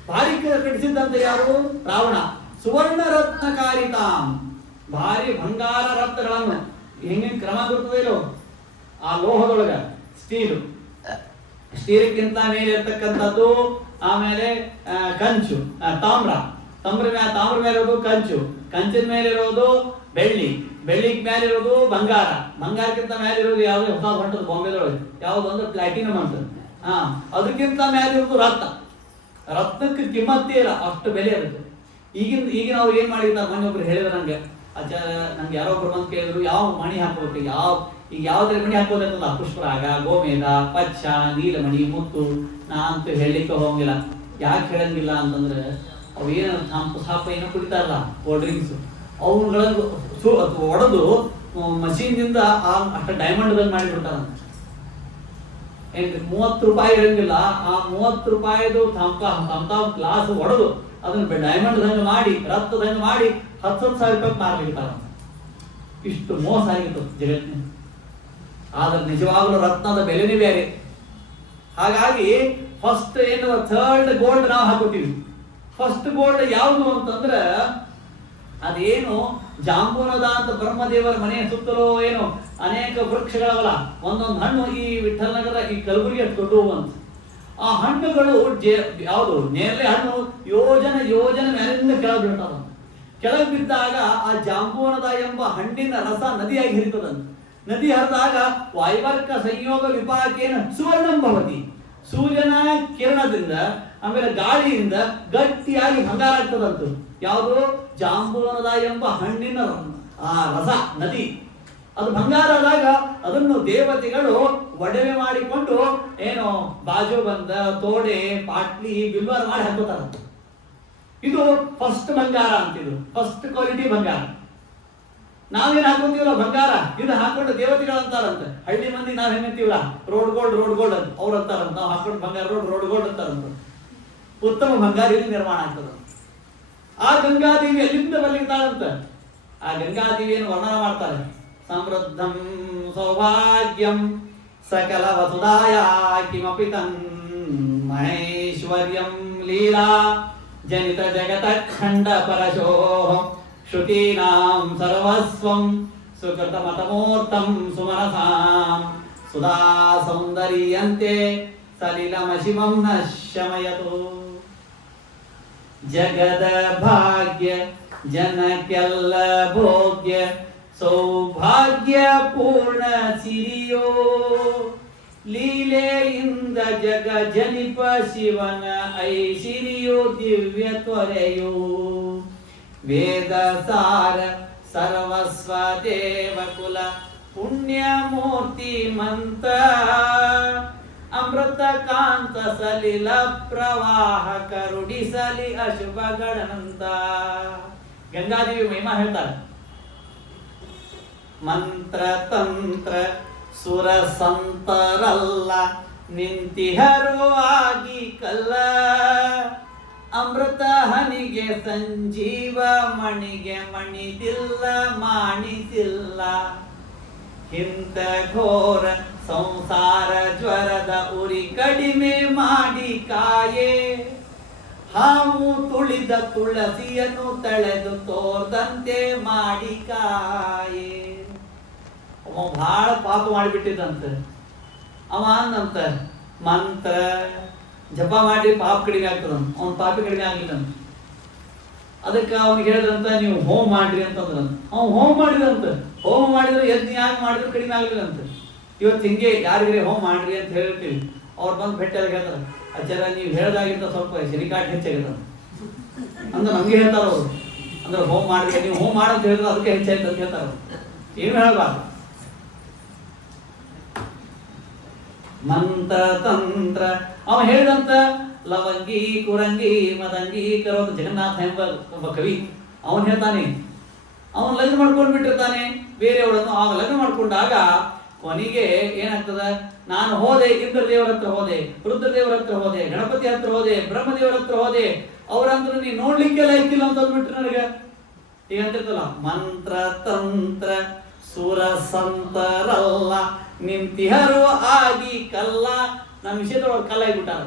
ಭಾರಿ ಕಟ್ಟಿಸಿದ್ದಂತ ಯಾರು? ರಾವಣ. ಸುವರ್ಣ ರತ್ನಕಾರಿತಾಂ, ಭಾರಿ ಬಂಗಾರ ರತ್ನಗಳನ್ನು ಹೆಂಗೆ ಕ್ರಮ ಗೊತ್ತದಿಲ್ಲೋ ಆ ಲೋಹದೊಳಗ. ಸ್ಟೀಲ್ಕ್ಕಿಂತ ಮೇಲೆ ಇರ್ತಕ್ಕಂಥದ್ದು. ಆಮೇಲೆ ಕಂಚು, ತಾಮ್ರ ಮೇಲೆ ಇರೋದು ಕಂಚು, ಕಂಚಿನ ಮೇಲೆ ಇರೋದು ಬೆಳ್ಳಿ, ಬೆಳ್ಳಿಗೆ ಮೇಲೆ ಇರೋದು ಬಂಗಾರಕ್ಕಿಂತ ಮೇಲೆ ಇರೋದು ಯಾವ್ದು ಹೊಸ ಹೊಂಟದ ಬಾಂಬೆದೊಳಗೆ, ಯಾವ್ದು ಅಂದ್ರೆ ಪ್ಲಾಟಿನಮ್ ಅಂತ. ಅದಕ್ಕಿಂತ ಮೇಲೆ ಇರೋದು ರತ್ನಕ್ಕೆ ಕಿಮ್ಮತ್ತೇ ಇಲ್ಲ, ಅಷ್ಟು ಬೆಲೆ ಇರುತ್ತೆ. ಈಗಿನ ಅವ್ರು ಏನ್ ಮಾಡಿರ್ತಾರೆ, ಮೊನ್ನೆ ಒಬ್ರು ಹೇಳಿದ್ರು ನಂಗೆ ಯಾರೋ ಒಬ್ರು ಬಂದು ಕೇಳಿದ್ರು, ಯಾವ ಮಣಿ ಹಾಕೋಬೇಕು, ಈಗ ಯಾವ್ದ್ರ ಮಣಿ ಹಾಕೋದಂತಲ್ಲ, ಪುಷ್ಪರಾಗ, ಗೋಮೇಧ, ಪಚ್ಚ, ನೀಲಮಣಿ, ಮುತ್ತು. ನಾ ಅಂತೂ ಹೇಳಲಿಕ್ಕೆ ಹೋಗಂಗಿಲ್ಲ. ಯಾಕೆ ಹೇಳಂಗಿಲ್ಲ ಅಂತಂದ್ರೆ, ಅವು ಏನು ಸಾಪ ಏನೋ ಕುಡಿತಾರಲ್ಲ ಕೋಲ್ಡ್ ಡ್ರಿಂಕ್ಸ್, ಅವುಗಳನ್ನು ಒಡೆದು ಮಷೀನ್ದಿಂದ ಅಷ್ಟು ಡೈಮಂಡ್ ಮಾಡಿಬಿಡ್ತಾರಂತ. ಏನ್ರಿ, 30 ರೂಪಾಯಿ ಇರಂಗಿಲ್ಲ. ಆ 30 ರೂಪಾಯಿದು ಗ್ಲಾಸ್ ಒಡೆದು ಅದನ್ನ ಡೈಮಂಡ್ ದಂಗ ಮಾಡಿ, ರಕ್ತದಂಗ ಮಾಡಿ 10,000 ರೂಪಾಯಿ ಮಾರ್ಲಿಕ್ತಾರ. ಇಷ್ಟು ಮೋಸ ಆಗಿತ್ತು ಜಗತ್ತಿನ. ಆದ್ರೆ ನಿಜವಾಗ್ಲೂ ರತ್ನದ ಬೆಲೆನೇ ಬೇರೆ. ಹಾಗಾಗಿ ಫಸ್ಟ್ ಏನು ಥರ್ಡ್ ಗೋಲ್ಡ್ ನಾವು ಹಾಕೋತೀವಿ. ಫಸ್ಟ್ ಗೋಲ್ಡ್ ಯಾವುದು ಅಂತಂದ್ರ ಅದೇನು ಜಾಂಬೂನದ ಅಂತ ಬ್ರಹ್ಮದೇವರ ಮನೆಯ ಸುತ್ತಲೂ ಏನು ಅನೇಕ ವೃಕ್ಷಗಳವಲ್ಲ, ಒಂದೊಂದು ಹಣ್ಣು ಈ ವಿಠ್ಠಲನಗರ, ಈ ಕಲಬುರಗಿ ದೊಡ್ಡ ಅಂತ. ಆ ಹಣ್ಣುಗಳು ಯಾವುದು ನೇರಳೆ ಹಣ್ಣು ಯೋಜನೆ ಮೇಲಿಂದ ಕೆಳಗೆ ಬೀಳ್ತಾವ. ಕೆಳಗೆ ಬಿದ್ದಾಗ ಆ ಜಾಂಬೂನದ ಎಂಬ ಹಣ್ಣಿನ ರಸ ನದಿಯಾಗಿ ಹರಿತದಂತ. ನದಿ ಹರಿದಾಗ ವಾಯುವರ್ಕ ಸಂಯೋಗ ವಿಪಾಕೇನ ಸುವರ್ಣಂ ಭವತಿ. ಸೂರ್ಯನ ಕಿರಣದಿಂದ ಆಮೇಲೆ ಗಾಳಿಯಿಂದ ಗಟ್ಟಿಯಾಗಿ ಬಂಗಾರ ಆಗ್ತದಂತ. ಯಾವುದು? ಜಾಂಬೂನದ ಎಂಬ ಹಣ್ಣಿನ ಆ ರಸ ನದಿ ಅದು ಬಂಗಾರ ಆದಾಗ ಅದನ್ನು ದೇವತೆಗಳು ಒಡವೆ ಮಾಡಿಕೊಂಡು ಏನು ಬಾಜು ಬಂದ ತೋಡೆ, ಪಾಟ್ಲಿ, ಬಿಲ್ವಾರ ಮಾಡಿ ಹಾಕೋತಾರ. ಇದು ಫಸ್ಟ್ ಬಂಗಾರ ಅಂತಿದ್ರು, ಫಸ್ಟ್ ಕ್ವಾಲಿಟಿ ಬಂಗಾರ. ನಾವೇನ್ ಹಾಕೊಂತೀವಲ್ಲ ಬಂಗಾರ, ಇದು ಹಾಕೊಂಡು ದೇವತೆಗಳು ಅಂತಾರಂತ. ಹಳ್ಳಿ ಮಂದಿ ನಾವ್ ಹೆಂಗಂತೀವಲ್ಲ ರೋಡ್ ಗೋಲ್ಡ್ ಅಂತ ಅವ್ರು ಅಂತಾರಂತ. ನಾವು ಹಾಕೊಂಡು ಬಂಗಾರ ರೋಡ್ ಗೋಲ್ಡ್ ಅಂತಾರಂತ. ಉತ್ತಮ ಬಂಗಾರ ಇಲ್ಲಿ ನಿರ್ಮಾಣ ಆಗ್ತದ. ಆ ಗಂಗಾದೇವಿ ಎಲ್ಲಿಂದ ಬರ್ಲಿಕ್ತಾಳಂತ. ಆ ಗಂಗಾದೇವಿಯನ್ನು ವರ್ಣನ ಮಾಡ್ತಾರೆ. ಸಮೃದ್ಧಂ ಸೌಭಾಗ್ಯಂ ಸಕಲ ವಸುದಾಯ ಕಿಮಪಿ ಮಹೇಶ್ವರ್ಯಂ ಲೀಲಾ ಜನಿತ ಜಗತ ಖಂಡ ಪರಶೋಹಂ ಶ್ರುತೀನಾಂ ಸರ್ವಸ್ವಂ ಸುಕೃತ ಮತಮೂರ್ತಂ ಸುಮನಸಾಂ ಸುಧಾ ಸೌಂದರ್ಯಂತೆ ಸಲಿಲಮಶಿವಂ ನ ಶಮಯತು. ಜಗದ ಭಾಗ್ಯ ಜನಕ್ಕೆಲ್ಲ ಭೋಗ್ಯ ಸೌಭಾಗ್ಯ ಪೂರ್ಣ ಸಿರಿಯೋ ಲೀಲೆಯಿಂದ ಜಗ ಜನಿಪ ಶಿವನ ಐಸಿರಿಯೋ ದಿವ್ಯ ತ್ವರೆಯೋ ವೇದ ಸಾರ ಸರ್ವಸ್ವ ದೇವಕುಲ ಪುಣ್ಯ ಮೂರ್ತಿ ಮಂತ ಅಮೃತ ಕಾಂತ ಸಲಿಲ ಪ್ರವಾಹ ಕರುಡಿಸಲಿ ಅಶುಭಗಳಂತ. ಗಂಗಾದೇವಿ ಮಹಿಮಾ ಹೇಳ್ತಾರೆ. ಮಂತ್ರ ತಂತ್ರ ಸುರ ಸಂತರಲ್ಲ ನಿಂತಿಹರು ಆಗಿ ಕಲ್ಲ. ಅಮೃತ ಹನಿಗೆ ಸಂಜೀವ ಮಣಿಗೆ ಮಣಿದಿಲ್ಲ ಮಾಣಿಸಿಲ್ಲ. ಇಂಥ ಘೋರ ಸಂಸಾರ ಜ್ವರದ ಉರಿ ಕಡಿಮೆ ಮಾಡಿ ಕಾಯೇ. ಹಾವು ತುಳಿದ ತುಳಸಿಯನ್ನು ತಳೆದು ತೋರ್ದಂತೆ ಮಾಡಿ ಕಾಯೇ. ಅವ ಬಹಳ ಪಾಪ ಮಾಡಿಬಿಟ್ಟಿದಂತ. ಅವ ಅಂದಂತ ಮಂತ್ರ ಜಪ ಮಾಡಿ ಪಾಪ ಕಡಿಮೆ ಆಗ್ತದಂತ. ಅವನ ಪಾಪ ಕಡಿಮೆ ಆಗ್ಲಿಕ್ಕಂತ. ಅದಕ್ಕೆ ಅವ್ನಿಗೆ ಹೇಳಿದ್ರಂತ ನೀವು ಹೋಮ ಮಾಡ್ರಿ ಅಂತಂದ್ರಂತ. ಅವ್ನು ಹೋಮ ಮಾಡಿದಂತ. ಹೋಮ ಮಾಡಿದ್ರೆ ಯಜ್ಞ ಯಾಕೆ ಮಾಡಿದ್ರು ಕಡಿಮೆ ಆಗ್ಲಿಲ್ಲಂತ. ಇವತ್ತು ಹಿಂಗೆ ಯಾರಿಗೇ ಹೋಮ ಮಾಡ್ರಿ ಅಂತ ಹೇಳಿರ್ತೀವಿ. ಅವ್ರು ಬಂದು ಭೇಟಿಯಾಗಿ ಹೇಳ್ತಾರೆ, ಆಚಾರ್ಯ ನೀವು ಹೇಳ್ದಾಗಿಂತ ಸ್ವಲ್ಪ ಶನಿಕಾಟ್ ಹೆಚ್ಚಾಗಿತ್ತ ಅಂದ್ರೆ ನಮ್ಗೆ ಹೇಳ್ತಾರ ಅವರು. ಅಂದ್ರೆ ಹೋಮ ಮಾಡಿದ್ರೆ ನೀವು ಹೋಮ ಮಾಡಂತ ಹೇಳಿದ್ರೆ ಅದಕ್ಕೆ ಹೆಚ್ಚಾಯ್ತು ಅಂತ ಹೇಳ್ತಾರ. ಏನು ಹೇಳಬಾರ್ದು. ಮಂತ್ರ ತಂತ್ರ ಅವ ಹೇಳಿದಂತ ಲವಂಗಿ ಕುರಂಗಿ ಮದಂಗಿ ಕರೋದು ಜಗನ್ನಾಥ ಎಂಬ ಒಬ್ಬ ಕವಿ ಅವನು ಹೇಳ್ತಾನೆ. ಅವನು ಲಗ್ನ ಮಾಡ್ಕೊಂಡು ಬಿಟ್ಟಿರ್ತಾನೆ ಬೇರೆಯವಳನ್ನು. ಆಗ ಲಗ್ನ ಮಾಡ್ಕೊಂಡಾಗ ಕೊನೆಗೆ ಏನಾಗ್ತದ, ನಾನು ಹೋದೆ ಇಂದ್ರ ದೇವರ ಹತ್ರ ಹೋದೆ, ರುದ್ರದೇವರ ಹತ್ರ ಹೋದೆ, ಗಣಪತಿ ಹತ್ರ ಹೋದೆ, ಬ್ರಹ್ಮದೇವರ ಹತ್ರ ಹೋದೆ, ಅವರಂದ್ರು ನೀ ನೋಡ್ಲಿಕ್ಕೆಲ್ಲ ಇಕ್ಕಿಲ್ಲ ಅಂತ ಅಂದ್ಬಿಟ್ರು ನನಗೆ. ಈಗ ಅಂತಿರ್ತಲ್ಲ, ಮಂತ್ರ ತಂತ್ರ ಸುರ ಸಂತರಲ್ಲ ನಿಂತಿಹರು ಆಗಿ ಕಲ್ಲ. ನಮ್ಮ ವಿಷಯದೊಳಗೆ ಕಲ್ಲಾಗಿಬಿಟ್ಟಾರ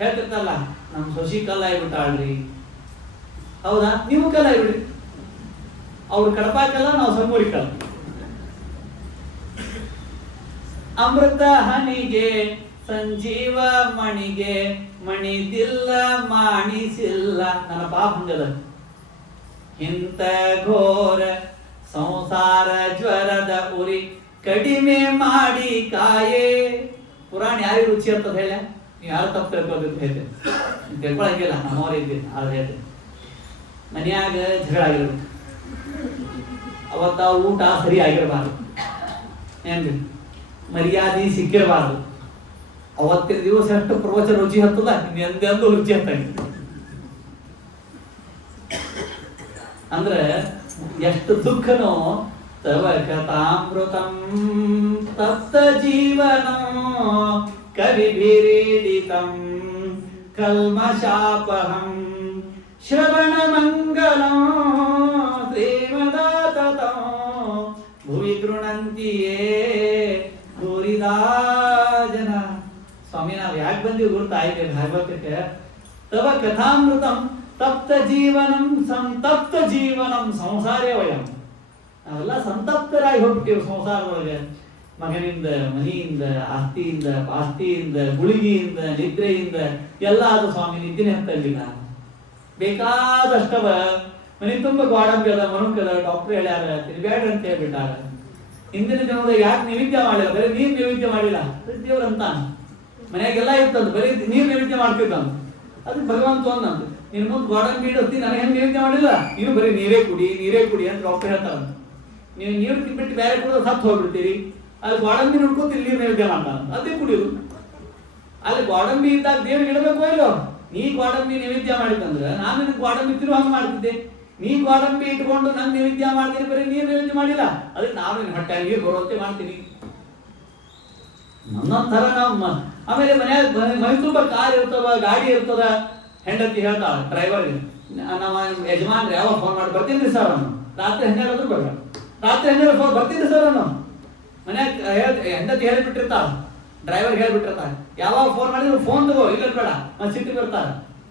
ಹೇಳ್ತಿರ್ತಲ್ಲ, ನಮ್ಮ ಸೊಸಿ ಕಲ್ಲಾಗಿಬಿಟ್ಟಾಳ್ರಿ. ಹೌದಾ? ನೀವು ಕಲ್ಲಾಗಿಬಿಡ್ರಿ. ಅವ್ರು ಕಡಪಾಕಲ್ಲ, ನಾವು ಸಂಗೂರಿ ಕಲ್ಲ. ಅಮೃತ ಹನಿಗೆ ಸಂಜೀವ ಮಣಿಗೆ ಮಣಿದಿಲ್ಲ ಮಾಣಿಸಿಲ್ಲ. ನನ್ನ ಪಾಪ ಹಂಗದ. ಇಂಥ ಘೋರ ಸಂಸಾರ ಜ್ವರದ ಉರಿ ಕಡಿಮೆ ಮಾಡಿ ಕಾಯೇ. ಪುರಾಣ ಯಾರಿಗೆ ರುಚಿ ಅಂತದ ಹೇಳ? ನೀವು ಯಾರು ತಪ್ಪು ತಿಳ್ಕೊಬೇಕು ಹೇಳ್ತೇನೆ. ತಿಳ್ಕೊಳಂಗಿಲ್ಲ, ನಮ್ಮವ್ರ ಇದ್ದೀನಿ ಆದ್ರೆ ಹೇಳ್ತೇನೆ. ಮನ್ಯಾಗ ಜಗಳ ಆಗಿರ್ಬೇಕು, ಅವತ್ತ ಊಟ ಸರಿ ಆಗಿರಬಾರ್ದು, ಏನ್ರಿ ಮರ್ಯಾದೆ ಸಿಕ್ಕಿರಬಾರ್ದು. ಅವತ್ತಿನ ದಿವಸ ಎಷ್ಟು ಪ್ರವಚನ ರುಚಿ ಹತ್ತದ, ಎಂದೆಂದು ರುಚಿ ಹತ್ತಂಗ. ಅಂದ್ರೆ ಎಷ್ಟು ದುಃಖನೋ. ತವ ಕಥಾಮೃತಂ ತಪ್ತ ಜೀವನಂ ಕವಿಭಿರೀಡಿತಂ ಕಲ್ಮಶಾಪಹಂ ಶ್ರವಣ ಮಂಗಲಂ ಶ್ರೀಮದಾತತಂ ಭುವಿ ಗೃಣಂತಿಯೇ ಗೋರಿದಾ ಜನ. ಸ್ವಾಮಿ ನಾವು ಯಾಕೆ ಬಂದಿವಿ ಗುರುತಾಯ್ತು ಭಾಗವತಕ್ಕೆ. ತವ ಕಥಾಮೃತಂ ತಪ್ತ ಜೀವನಂ ಸಂತಪ್ತ ಜೀವನಂ ಸಂಸಾರೇ ವಯಂ. ನಾವೆಲ್ಲ ಸಂತಪ್ತರಾಗಿ ಹೋಗ್ಬಿಟ್ಟಿವಿ ಸಂಸಾರದೊಳಗೆ. ಮಗನಿಂದ, ಮನೆಯಿಂದ, ಆಸ್ತಿಯಿಂದ, ಪಾಸ್ತಿಯಿಂದ, ಗುಳಿಗೆಯಿಂದ, ನಿದ್ರೆಯಿಂದ ಎಲ್ಲ ಅದು ಸ್ವಾಮಿ. ನಿದ್ದೆ ಹತ್ತಲಿಲ್ಲ, ಬೇಕಾದಷ್ಟವ. ಮನೆ ತುಂಬ ಗೋಡಂಬಿ ಅದ, ಮನುಕದ, ಡಾಕ್ಟರ್ ಹೇಳ್ಯಾರ ತಿರ್ಬ್ಯಾಡ್ರಿ ಅಂತ ಹೇಳ್ಬಿಟ್ಟಾರ. ಹಿಂದಿನ ದಿನದಾಗ ಯಾಕೆ ನೈವೇದ್ಯ ಮಾಡಿಲ್ಲ? ಬರೀ ನೀರ್ ನೈವೇದ್ಯ ಮಾಡಿಲ್ಲ ದೇವ್ರ ಅಂತ. ಮನೆಯಾಗೆಲ್ಲ ಇರ್ತದ, ಬರೀ ನೀರ್ ನೈವೇದ್ಯ ಮಾಡ್ತಿದ್ದಂತ. ಅದಕ್ಕೆ ಭಗವಂತ ಅಂದಂತ, ನಿನ್ ಮುಂದೆ ಗೋಡಂಬಿ ಇಡಸ್ತಿ, ನನಗೆ ಹೆಂಗ್ ನೈವೇದ್ಯ ಮಾಡಿಲ್ಲ? ನೀವು ಬರೀ ನೀರೇ ಕುಡಿ ಅಂತ ಡಾಕ್ಟರ್ ಹೇಳ್ತಾರಂತ. ನೀವು ನೀರು ಬಿಟ್ಟು ಬೇರೆ ಕುಡಿದ್ರೆ ಸತ್ತು ಹೋಗ್ಬಿಡ್ತೀರಿ. ಅಲ್ಲಿ ಗೋಡಂಬಿ ನೋಡ್ಕೊತ ಇಲ್ಲಿ ನೀರು ನೈವೇದ್ಯ ಮಾಡ್ತಾರ, ಅದೇ ಕುಡಿಯೋದು. ಅಲ್ಲಿ ಗೋಡಂಬಿ ಇದ್ದಾಗ ದೇವ್ರಿಗೆ ಇಡಬೇಕು ಇಲ್ಲೋ? ನೀ ಗೋಡಂಬಿ ನೈವೇದ್ಯ ಮಾಡಿದಂದ್ರೆ ನಾನು ನಿನಗೆ ಗೋಡಂಬಿ ತಿರು ಹಂಗೆ ಮಾಡ್ತಿದ್ದೆ. ನೀ ಗೋಡಂಬಿ ಇಟ್ಕೊಂಡು ನನ್ನ ನೈವೇದ್ಯ ಮಾಡ್ತೀನಿ, ಬರೀ ನೀರು ನೈವೇದ್ಯ ಮಾಡಿಲ್ಲ. ಅದಕ್ಕೆ ನಾನು ನಿನ್ನ ಹೊಟ್ಟೆ ನೀರು ಬರುವಂತೆ ಮಾಡ್ತೀನಿ. ನನ್ನೊಂಥರ ನಾವು ಆಮೇಲೆ ಮನೆ ತುಂಬ ಕಾರ್ ಇರ್ತದ, ಗಾಡಿ ಇರ್ತದ. ಹೆಂಡತಿ ಹೇಳ್ತಾಳ ಡ್ರೈವರ್ಗೆ, ನಮ್ಮ ಯಜಮಾನ್ರಿ ಯಾವಾಗ ಫೋನ್ ಮಾಡಿ ಬರ್ತೀನಿ ಸರ್ ಅವನು. ರಾತ್ರಿ 12 ಬರ, ರಾತ್ರಿ 12 ಫೋನ್ ಬರ್ತೀನಿ ಸರ್ ಅವನು. ಮನ್ಯಾಗ ಹೆಂಡತಿ ಹೇಳಿಬಿಟ್ಟಿರ್ತಾಳ, ಡ್ರೈವರ್ ಹೇಳ್ಬಿಟ್ಟಿರ್ತಾಳ, ಯಾವಾಗ ಫೋನ್ ಮಾಡಿದ್ರು ಫೋನ್ ತಗೋ, ಇಲ್ಲ ಬೇಡ ಮತ್ತೆ ಸಿಟ್ಟು ಬರ್ತಾರ.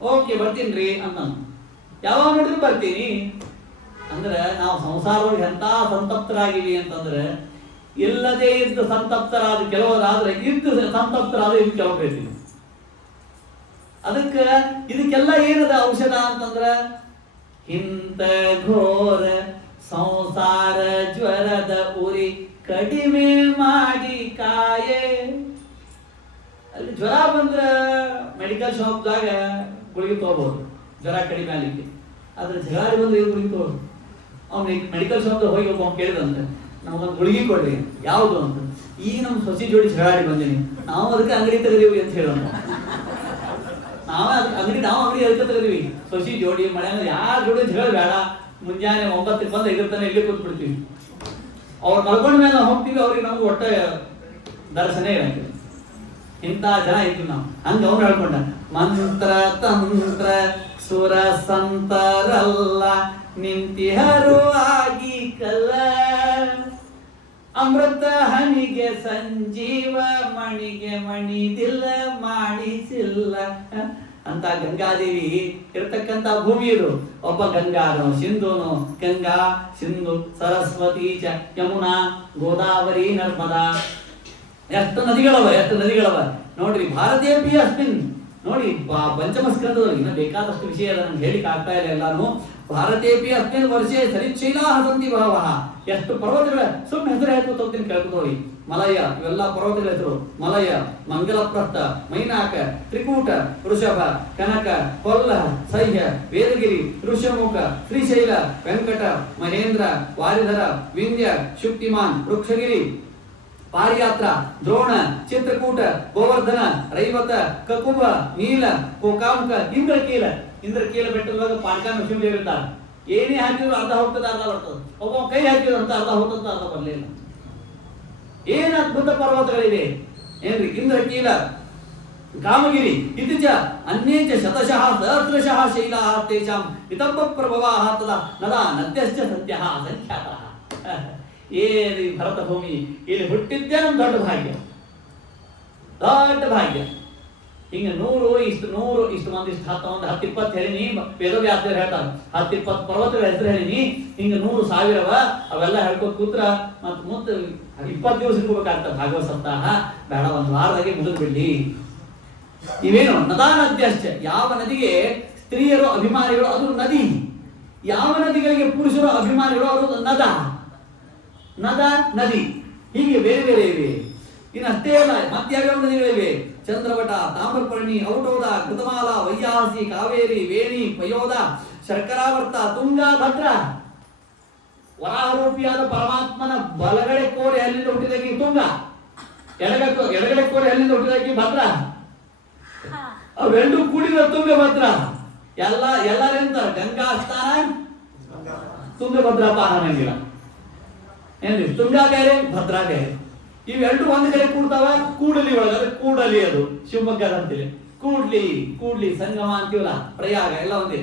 ಓಕೆ ಬರ್ತೀನಿ ರೀ ಅಂತ. ಯಾವಾಗ ನೋಡಿದ್ರು ಬರ್ತೀನಿ ಅಂದ್ರೆ ನಾವು ಸಂಸಾರದೊಳಗೆ ಎಂತ ಸಂತಪ್ತರಾಗಿವಿ ಅಂತಂದ್ರೆ, ಇಲ್ಲದೆ ಇದ್ದು ಸಂತಪ್ತರಾದ ಕೆಲವರಾದ್ರೆ, ಇದ್ದು ಸಂತಪ್ತರಾದ ಇನ್ನು ಕೆಲವರು ಇರ್ತೀವಿ. ಅದಕ್ಕೆ ಇದಕ್ಕೆಲ್ಲ ಏನದ ಔಷಧ ಅಂತಂದ್ರ, ಇಂಥ ಘೋರ ಸಂಸಾರ ಜ್ವರದ ಉರಿ ಕಡಿಮೆ ಮಾಡಿ ಕಾಯೇ. ಅಲ್ಲಿ ಜ್ವರ ಬಂದ್ರ ಮೆಡಿಕಲ್ ಶಾಪ್ದಾಗ ಗುಳಿಗೆ ತಗೋಬಹುದು, ಜ್ವರ ಕಡಿಮೆ ಆಗ್ಲಿಕ್ಕೆ. ಆದ್ರೆ ಜಗಾರಿ ಬಂದ್ರೆ ಗುಳಿಗೆ ತಗೋದು. ಅವ್ನಿಗೆ ಮೆಡಿಕಲ್ ಶಾಪ್ ಹೋಗಿ ಒಬ್ಬ ಕೇಳಿದಂತೆ, ನಮಗೊಂದು ಗುಳಿಗೆ ಕೊಡ್ರಿ. ಯಾವುದು ಅಂತ. ಈಗ ನಮ್ಮ ಸೊಸಿ ಜೋಡಿ ಜಗಳಾಡಿ ಬಂದೀನಿ, ನಾವು ಅದಕ್ಕೆ ಅಂಗಡಿ ತೆಗೆದೀವಿ ಅಂತ ಹೇಳೋಣ. ನಾವು ಅಂಗಡಿ ಅದಕ್ಕೆ ತೆಗೆದೀವಿ. ಸೊಸಿ ಜೋಡಿ ಮಳೆ ಯಾರ ಜೋಡಿ ಜಗಳ ಬೇಡ, ಮುಂಜಾನೆ 9ಕ್ಕೆ ಬಂದು 5 ತನಕ ಇಲ್ಲಿ ಕೂತ್ ಬಿಡ್ತೀವಿ. ಅವ್ರು ಮಲ್ಕೊಂಡ ಮೇಲೆ ನಾವು ಹೋಗ್ತೀವಿ, ಅವ್ರಿಗೆ ನಮ್ಗೆ ಒಟ್ಟ ದರ್ಶನ ಇರಂತೀವಿ. ಇಂಥ ಜನ ಇದ್ವಿ ನಾವು. ಹಂಗ ಅವ್ನು ಹೇಳ್ಕೊಂಡ, ಮಂತ್ರ ತಂತ್ರ ಸುರ ಸಂತರಲ್ಲ ನಿಂತಿಹರು ಆಗಿ ಕಲ್ಲ, ಅಮೃತ ಹನಿಗೆ ಸಂಜೀವ ಮಣಿಗೆ ಮಣಿದಿಲ್ಲ ಮಾಡಿಸಿಲ್ಲ ಅಂತ ಗಂಗಾದೇವಿ ಇರತಕ್ಕಂತ ಭೂಮಿ ಇದು. ಒಬ್ಬ ಗಂಗಾನು ಸಿಂಧುನು, ಗಂಗಾ ಸಿಂಧು ಸರಸ್ವತಿ ಚ ಯಮುನಾ ಗೋದಾವರಿ ನರ್ಮದಾ, ಎಷ್ಟು ನದಿಗಳವ ನೋಡ್ರಿ. ಭಾರತೀಯ ಅಸ್ಮಿನ್ ನೋಡಿ ಪಂಚಮ ಸ್ಕಂದದಲ್ಲಿ ಇನ್ನ ಬೇಕಾದಷ್ಟು ವಿಷಯ ಅದ, ನಂಗೆ ಹೇಳಿಕ್ ಆಗ್ತಾ ಇಲ್ಲ ಎಲ್ಲಾನು. ಭಾರತೇಪಿ ಅಸ್ಮಿನ್ ವರ್ಷೆ ಸರಿಶೈಲಾ ಹಸಂತಿ ಭಾವ, ಎಷ್ಟು ಪರ್ವತಗಳ ಸುಮ್ಮನೆ ಹೆಸರು ಹೇಳ್ಕೊತ ಹೋಗ್ತೀನಿ, ಕೇಳ್ಕೊತೋಗಿ. ಮಲಯ, ಇವೆಲ್ಲ ಪರ್ವತಗಳ ಹೆಸರು. ಮಲಯ, ಮಂಗಲಪ್ರಸ್ಥ, ಮೈನಾಕ, ತ್ರಿಕೂಟ, ವೃಷಭ, ಕನಕ, ಕೊಲ್ಲ, ಸಹ್ಯ, ವೇದಗಿರಿ, ಋಷ್ಯಮುಖ, ಶ್ರೀಶೈಲ, ವೆಂಕಟ, ಮಹೇಂದ್ರ, ವಾರಿಧರ, ವಿಂಧ್ಯ, ಶುಕ್ತಿಮಾನ್, ವೃಕ್ಷಗಿರಿ, ಪಾರಿಯಾತ್ರ, ದ್ರೋಣ, ಚಿತ್ರಕೂಟ, ಗೋವರ್ಧನ, ರೈವತ, ಕಕುಬ, ನೀಲ, ಕೋಕಾಮುಖ, ಇಂದ್ರಕೀಲ ಬೆಟ್ಟದೊಳಗೆ ಪಾನಕ ನರಸಿಂಹದೇವರು ಇರ್ತಾರೆ. ಏನೇ ಹಾಕಿದ್ರು ಅರ್ಧ ಹೋಗ್ತದೆ, ಅರ್ಧ ಬರ್ತದೆ. ಒಬ್ಬ ಕೈ ಹಾಕಿದ್ರು ಅಂತ ಅರ್ಧ ಹೋಗ್ತದೆ, ಅರ್ಧ ಬರಲಿಲ್ಲ. ಏನ್ ಅದ್ಭುತ ಪರ್ವತಗಳಿವೆ ಏನ್ರಿ. ಇಂದ್ರಕೀಲ, ಕಾಮಗಿರಿ, ಇತಿಚ ಅನ್ಯೇಚ ಶತಶಃ ಸಹಸ್ರಶಃ ಶೈಲಾ ತೇಷಾಂ ವಿತಂಬ ಪ್ರಭವಾಃ ತದಾ ನದಾ ನದ್ಯಶ್ಚ ಸತ್ಯಃ ಸಂಖ್ಯಾತಃ. ಏರಿ ಭರತ ಭೂಮಿ, ಇಲ್ಲಿ ಹುಟ್ಟಿದ್ದೇ ನಮ್ ದೊಡ್ಡ ಭಾಗ್ಯ. ಹಿಂಗ 100 ಇಷ್ಟು ಮಂದಿ, ಇಷ್ಟು 10-20 ಹೇಳಿನಿ. ವೇದವ್ಯಾಸರು ಹೇಳ್ತಾರೆ 10-20 ಪರ್ವತಗಳ ಹೆಸರು ಹೇಳಿನಿ. ಹಿಂಗ 100,000 ಅವೆಲ್ಲ ಹೇಳ್ಕೊತ ಕೂತ್ರ ಮತ್ತೆ 20 ದಿವಸ ಇರ್ಬೇಕಾಗ್ತದೆ ಭಾಗವತ ಸಪ್ತಾಹ. ಬೇಡ, ಒಂದು ವಾರದಾಗೆ ಮುಗಿದು ಬಿಡ್ಲಿ. ಇವೇನು ನದಾ ನದ್ಯಶ್ಚ, ಯಾವ ನದಿಗೆ ಸ್ತ್ರೀಯರು ಅಭಿಮಾನಿಗಳು ಅದು ನದಿ, ಯಾವ ನದಿಗಳಿಗೆ ಪುರುಷರು ಅಭಿಮಾನಿಗಳು ಅದು ನದ ನದಿ. ಹೀಗೆ ಬೇರೆ ಬೇರೆ ಇವೆ. ಇನ್ನಷ್ಟೇ ಅಲ್ಲ, ಮತ್ಯಾವ್ಯಾವ ನದಿಗಳಿವೆ. ಚಂದ್ರವಟ, ತಾಮ್ರಪರ್ಣಿ, ಔಟೋದ, ಕೃತಮಾಲ, ವೈಯಾಸಿ, ಕಾವೇರಿ, ವೇಣಿ, ಪಯೋದ, ಶರ್ಕರಾವರ್ತ, ತುಂಗಾ, ಭದ್ರ. ವರಾಹರೂಪಿಯಾದ ಪರಮಾತ್ಮನ ಬಲಗಡೆ ಕೋರೆ ಅಲ್ಲಿಂದ ಹುಟ್ಟಿದಾಗಿ ತುಂಗ, ಎಡಗಡೆ ಕೋರೆ ಅಲ್ಲಿಂದ ಹುಟ್ಟಿದಾಗಿ ಭದ್ರ. ಅವೆರಡು ಕೂಡಿದ ತುಂಗಭದ್ರ. ಎಲ್ಲರೆಂತ ಗಂಗಾ ಸ್ಥಾನ ತುಂಗಭದ್ರಾ ಪಾನ ಅನ್ನಂಗಿಲ್ಲ ಏನ್ರಿ. ತುಂಗಾ ಬೇರೆ, ಭದ್ರಾ ಬೇರೆ. ಇವೆರಡು ಒಂದ್ ಕಡೆ ಕೂಡ್ತಾವ. ಕೂಡಲಿ ಒಳಗಡೆ ಕೂಡಲಿ, ಅದು ಶಿವಮೊಗ್ಗದ ಅಂತೇಳಿ ಕೂಡ್ಲಿ ಸಂಗಮ ಅಂತೀವಲ್ಲ, ಪ್ರಯಾಗ ಎಲ್ಲ ಒಂದೇ.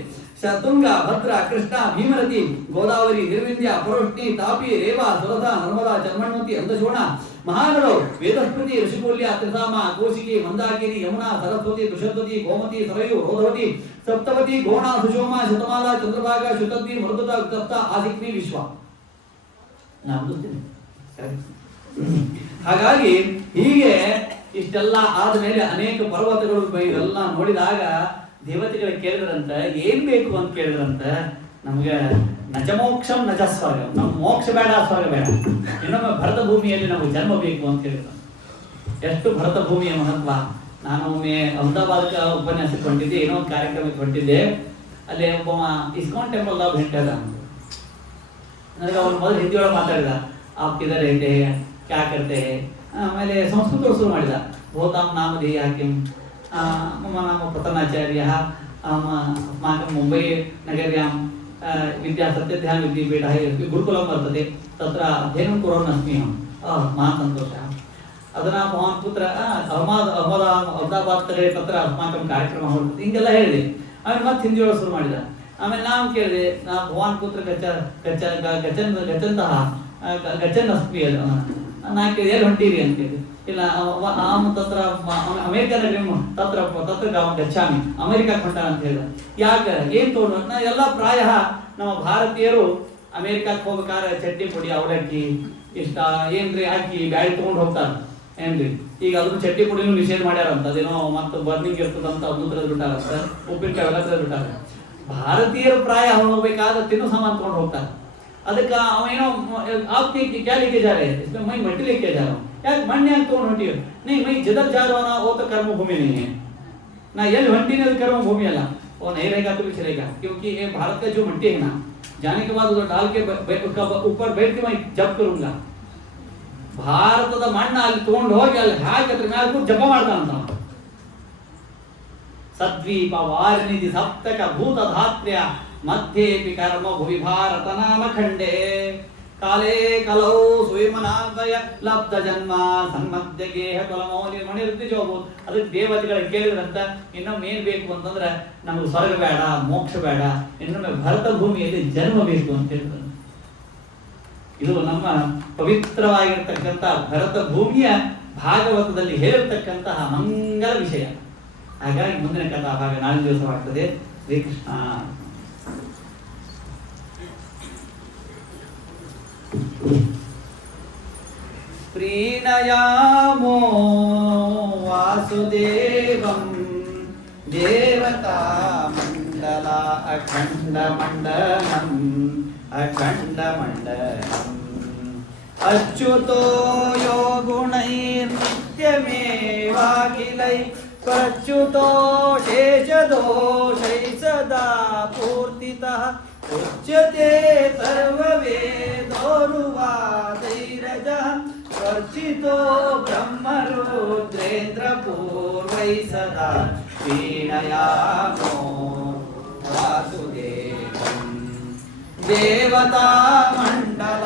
ತುಂಗ, ಭದ್ರಾ, ಕೃಷ್ಣ, ಭೀಮರತಿ, ಗೋದಾವರಿ, ನಿರ್ವಿಂಧ್ಯ, ಪರೋಷ್ಣಿ, ತಾಪಿ, ರೇವಾ, ಸುರಧಾ, ನರ್ಮದಾ, ಚರ್ಮಣ್ವತಿ, ಅಂಧಶೋಣ, ಮಹಾನಗಳು, ವೇದಸ್ಮೃತಿ, ಋಷಿಕೂಲ್ಯ, ತ್ರಿಧಾಮ, ಕೋಶಿಕಿ, ಮಂದಾಕಿನಿ, ಯಮುನಾ, ಸರಸ್ವತಿ, ದುಷದ್ವತಿ, ಗೋಮತಿ, ಸರಯು, ರೋಧವತಿ, ಸಪ್ತವತಿ, ಗೋಣ, ಸುಷೋಮ, ಶತಮಾಲ, ಚಂದ್ರಭಾಗ, ಶುತದ್ವಿ, ಮರುದತ, ಉತ್ತಪ್ತ, ಆದಿಕ್ನಿ, ವಿಶ್ವ. ಹಾಗಾಗಿ ಹೀಗೆ ಇಷ್ಟೆಲ್ಲ ಆದ್ಮೇಲೆ ಅನೇಕ ಪರ್ವತಗಳು ಇವೆಲ್ಲ ನೋಡಿದಾಗ ದೇವತೆಗಳು ಕೇಳಿದ್ರಂತ, ಏನ್ ಬೇಕು ಅಂತ ಕೇಳಿದ್ರಂತ, ನಮ್ಗೆ ನಜಮೋಕ್ಷಂ ನಜ ಸ್ವರ್ಗ, ನಮ್ ಮೋಕ್ಷ ಬೇಡ, ಸ್ವರ್ಗ ಬೇಡ, ಇನ್ನೊಮ್ಮೆ ಭರತ ಭೂಮಿಯಲ್ಲಿ ನಮಗೆ ಜನ್ಮ ಬೇಕು ಅಂತ ಹೇಳಿದ್ರು. ಎಷ್ಟು ಭರತ ಭೂಮಿಯ ಮಹತ್ವ. ನಾನು ಒಮ್ಮೆ ಅಹಮದಾಬಾದ್ಗೆ ಉಪನ್ಯಾಸಕ್ಕೆ ಹೊಂಟಿದ್ದೆ, ಏನೋ ಒಂದು ಕಾರ್ಯಕ್ರಮಕ್ಕೆ ಹೊಂಟಿದ್ದೆ. ಅಲ್ಲಿ ಒಬ್ಬ ಇಸ್ಕಾನ್ ಟೆಂಪಲ್ ಭೇಟಿಯಾದ. ನನಗೆ ಅವ್ರು ಮೊದಲು ಹಿಂದಿಯೊಳಗೆ ಮಾತಾಡಿದ, ಆಪ್ಕಿದ ರೇಟೆ ಕ್ಯಾ ಕರ್ತೆ. ಆಮೇಲೆ ಸಂಸ್ಕೃತ ಶುರು ಮಾಡಿದ. ಭೂತಾಂ ನಾಮಧೇಯ ಕಿಂ, ಮಮ ನಾಮ ಪ್ರತನಾಚಾರ್ಯ, अस्माकं मुम्बै नगर्यां विद्या सत्यध्यान विद्यापीठः गुरुकुलं वर्तते, तत्र अध्ययनं कुर्वन् अस्मि अहं। महान् सन्तोषः। अधुना भवान् कुत्र? अहमदाबाद कಡೆ तत्र अस्माकं कार्यक्रमः वर्तते ಹಿಂಗೆಲ್ಲ ಹೇಳಿದೆ. ಆಮೇಲೆ ಮತ್ತೆ ಹಿಂದಿ ಒಳಗೆ ಶುರು ಮಾಡಿದ. ಆಮೇಲೆ ನಾನು ಕೇಳಿದೆ, ಭವಾನ್ ಕುತ್ರ ಗಚ್ಚನ್ ಅಸ್ಮಿ ಅಲ್ಲ. ನಾ ಕೇಳಿದೆ, ಎಲ್ಲಿ ಹೊಂಟೀರಿ ಅಂತ ಕೇಳಿದೆ. ಇಲ್ಲ ತತ್ರ ಅಮೇರಿಕಾ ತತ್ರ ಗಚ್ಚಾಮಿ, ಅಮೇರಿಕಾಕ್ಕೆ ಹೊಂಟ ಅಂತ ಹೇಳಿದ. ಯಾಕೆ, ಏನ್ ತಗೊಂಡು? ನಾ ಎಲ್ಲ ಪ್ರಾಯ ನಮ್ಮ ಭಾರತೀಯರು ಅಮೇರಿಕಾಕ್ಕೆ ಹೋಗ್ಬೇಕಾದ್ರೆ ಚಟ್ನಿ ಪುಡಿ, ಅವಲಕ್ಕಿ ಇಷ್ಟ ಏನ್ರಿ ಹಾಕಿ ಬ್ಯಾಳಿ ತಗೊಂಡು ಹೋಗ್ತಾರೆ ಏನ್ರಿ. ಈಗ ಅದ್ರ ಚಟ್ನಿ ಪುಡಿನೂ ನಿಷೇಧ ಮಾಡ್ಯಾರಂತ, ಅದೇನೋ ಮತ್ತೆ ಬರ್ನಿಂಗ್ ಇರ್ತದಂತ ಅದನ್ನು ತೆಗೆದು ಬಿಟ್ಟಾರಂತ, ಉಪ್ಪಿನಕಾಯಿ ಎಲ್ಲ ತೆಗೆದು ಬಿಟ್ಟಾರೆ. ಭಾರತೀಯರು ಪ್ರಾಯ ಹೋಗ್ಬೇಕಾದ್ರೆ ತಿನ್ನೋ ಸಾಮಾನು ತಗೊಂಡು ಹೋಗ್ತಾರೆ. ಅದಕ್ಕೆ ಅವೇನೋ आपके क्या लेके जा रहे हैं? इसमें मैं मट्टी लेके जा रहा हूँ। यार मण्य तोड़ हटी नहीं, मैं जिधर जा रहा हूँ ना वो तो कर्म भूमि नहीं है ना, ये हंटी ने कर्म भूमि अला, वो नहीं रहेगा तो भी चलेगा, क्योंकि ये भारत का जो मट्टी है ना, जाने के बाद उधर डाल के उसका ऊपर बैठ के मैं जप करूंगा, ಭಾರತದ ಮಣ್ಣ ಅಲ್ಲಿ ತಗೊಂಡು ಹೋಗಿ ಅಲ್ಲಿ ಹಾಕಿ ಅದ್ರ ಮೇಲೆ ಕೂತು ಜಪ ಮಾಡ್ತಾನಂತ. ಸದ್ವೀಪ ವಾರಿನಿಧಿ ಸಪ್ತಕ ಭೂತ ಧಾತ್ರ್ಯ ಮಧ್ಯೇಪಿ ಕರ್ಮ ಭುವಿ ಭಾರತ ನಾಮ ಖಂಡೇ ಕಾಲೇ ಕಲೌ ಸುವಿಮನಾದ್ವಯ ಲಬ್ಧ ಜನ್ಮ ಸನ್ಮಧ್ಯ ಗೇಹ ಕುಲಮೌಲಿ ಮಣಿರ್ದಿಜೋಗು. ಅದಕ್ಕೆ ದೇವತೆಗಳು ಕೇಳಿದ್ರಂತ ಇನ್ನೊಮ್ಮೆ ಏನ್ ಬೇಕು ಅಂತಂದ್ರೆ ನಮಗೆ ಸ್ವರ್ಗ ಬೇಡ, ಮೋಕ್ಷ ಬೇಡ, ಇನ್ನೊಮ್ಮೆ ಭರತ ಭೂಮಿಯಲ್ಲಿ ಜನ್ಮ ಬೇಕು ಅಂತ ಹೇಳಿದ್ರು. ಇದು ನಮ್ಮ ಪವಿತ್ರವಾಗಿರ್ತಕ್ಕಂಥ ಭರತ ಭೂಮಿಯ ಭಾಗವತದಲ್ಲಿ ಹೇಳಿರ್ತಕ್ಕಂತಹ ಮಂಗಲ ವಿಷಯ. ಹಾಗಾಗಿ ಮುಂದಿನ ಕಥಾ ಭಾಗ ನಾಳೆ ದಿವಸವಾಗ್ತದೆ. ಶ್ರೀಕೃಷ್ಣ. ಪ್ರೀಣಯಾಮೋ ವಾಸುದೇವಂ ದೇವತಾ ಮಂಡಲ ಅಖಂಡ ಮಂಡಲಂ ಅಖಂಡ ಮಂಡಲಂ ಅಚ್ಯುತೋ ಯೋ ಗುಣೈರ್ನಿತ್ಯಮೇವಾಖಿಲೈ ಪ್ರಚ್ಯುತೋ ಶೇಷದೋಷೈ ಸದಾ ಪೂರ್ತಿತಃ ಉಚ್ಯತೆ ಸರ್ವವೇದೋನುವಾದೈರಜಃ ವರ್ಚಿತೋ ಬ್ರಹ್ಮರುದ್ರೇಂದ್ರ ಪೂರ್ವೈ ಸದಾ ಪ್ರೀಣಯಾಮೋ ವಾಸುದೇವಂ ದೇವತಾ ಮಂಡಲ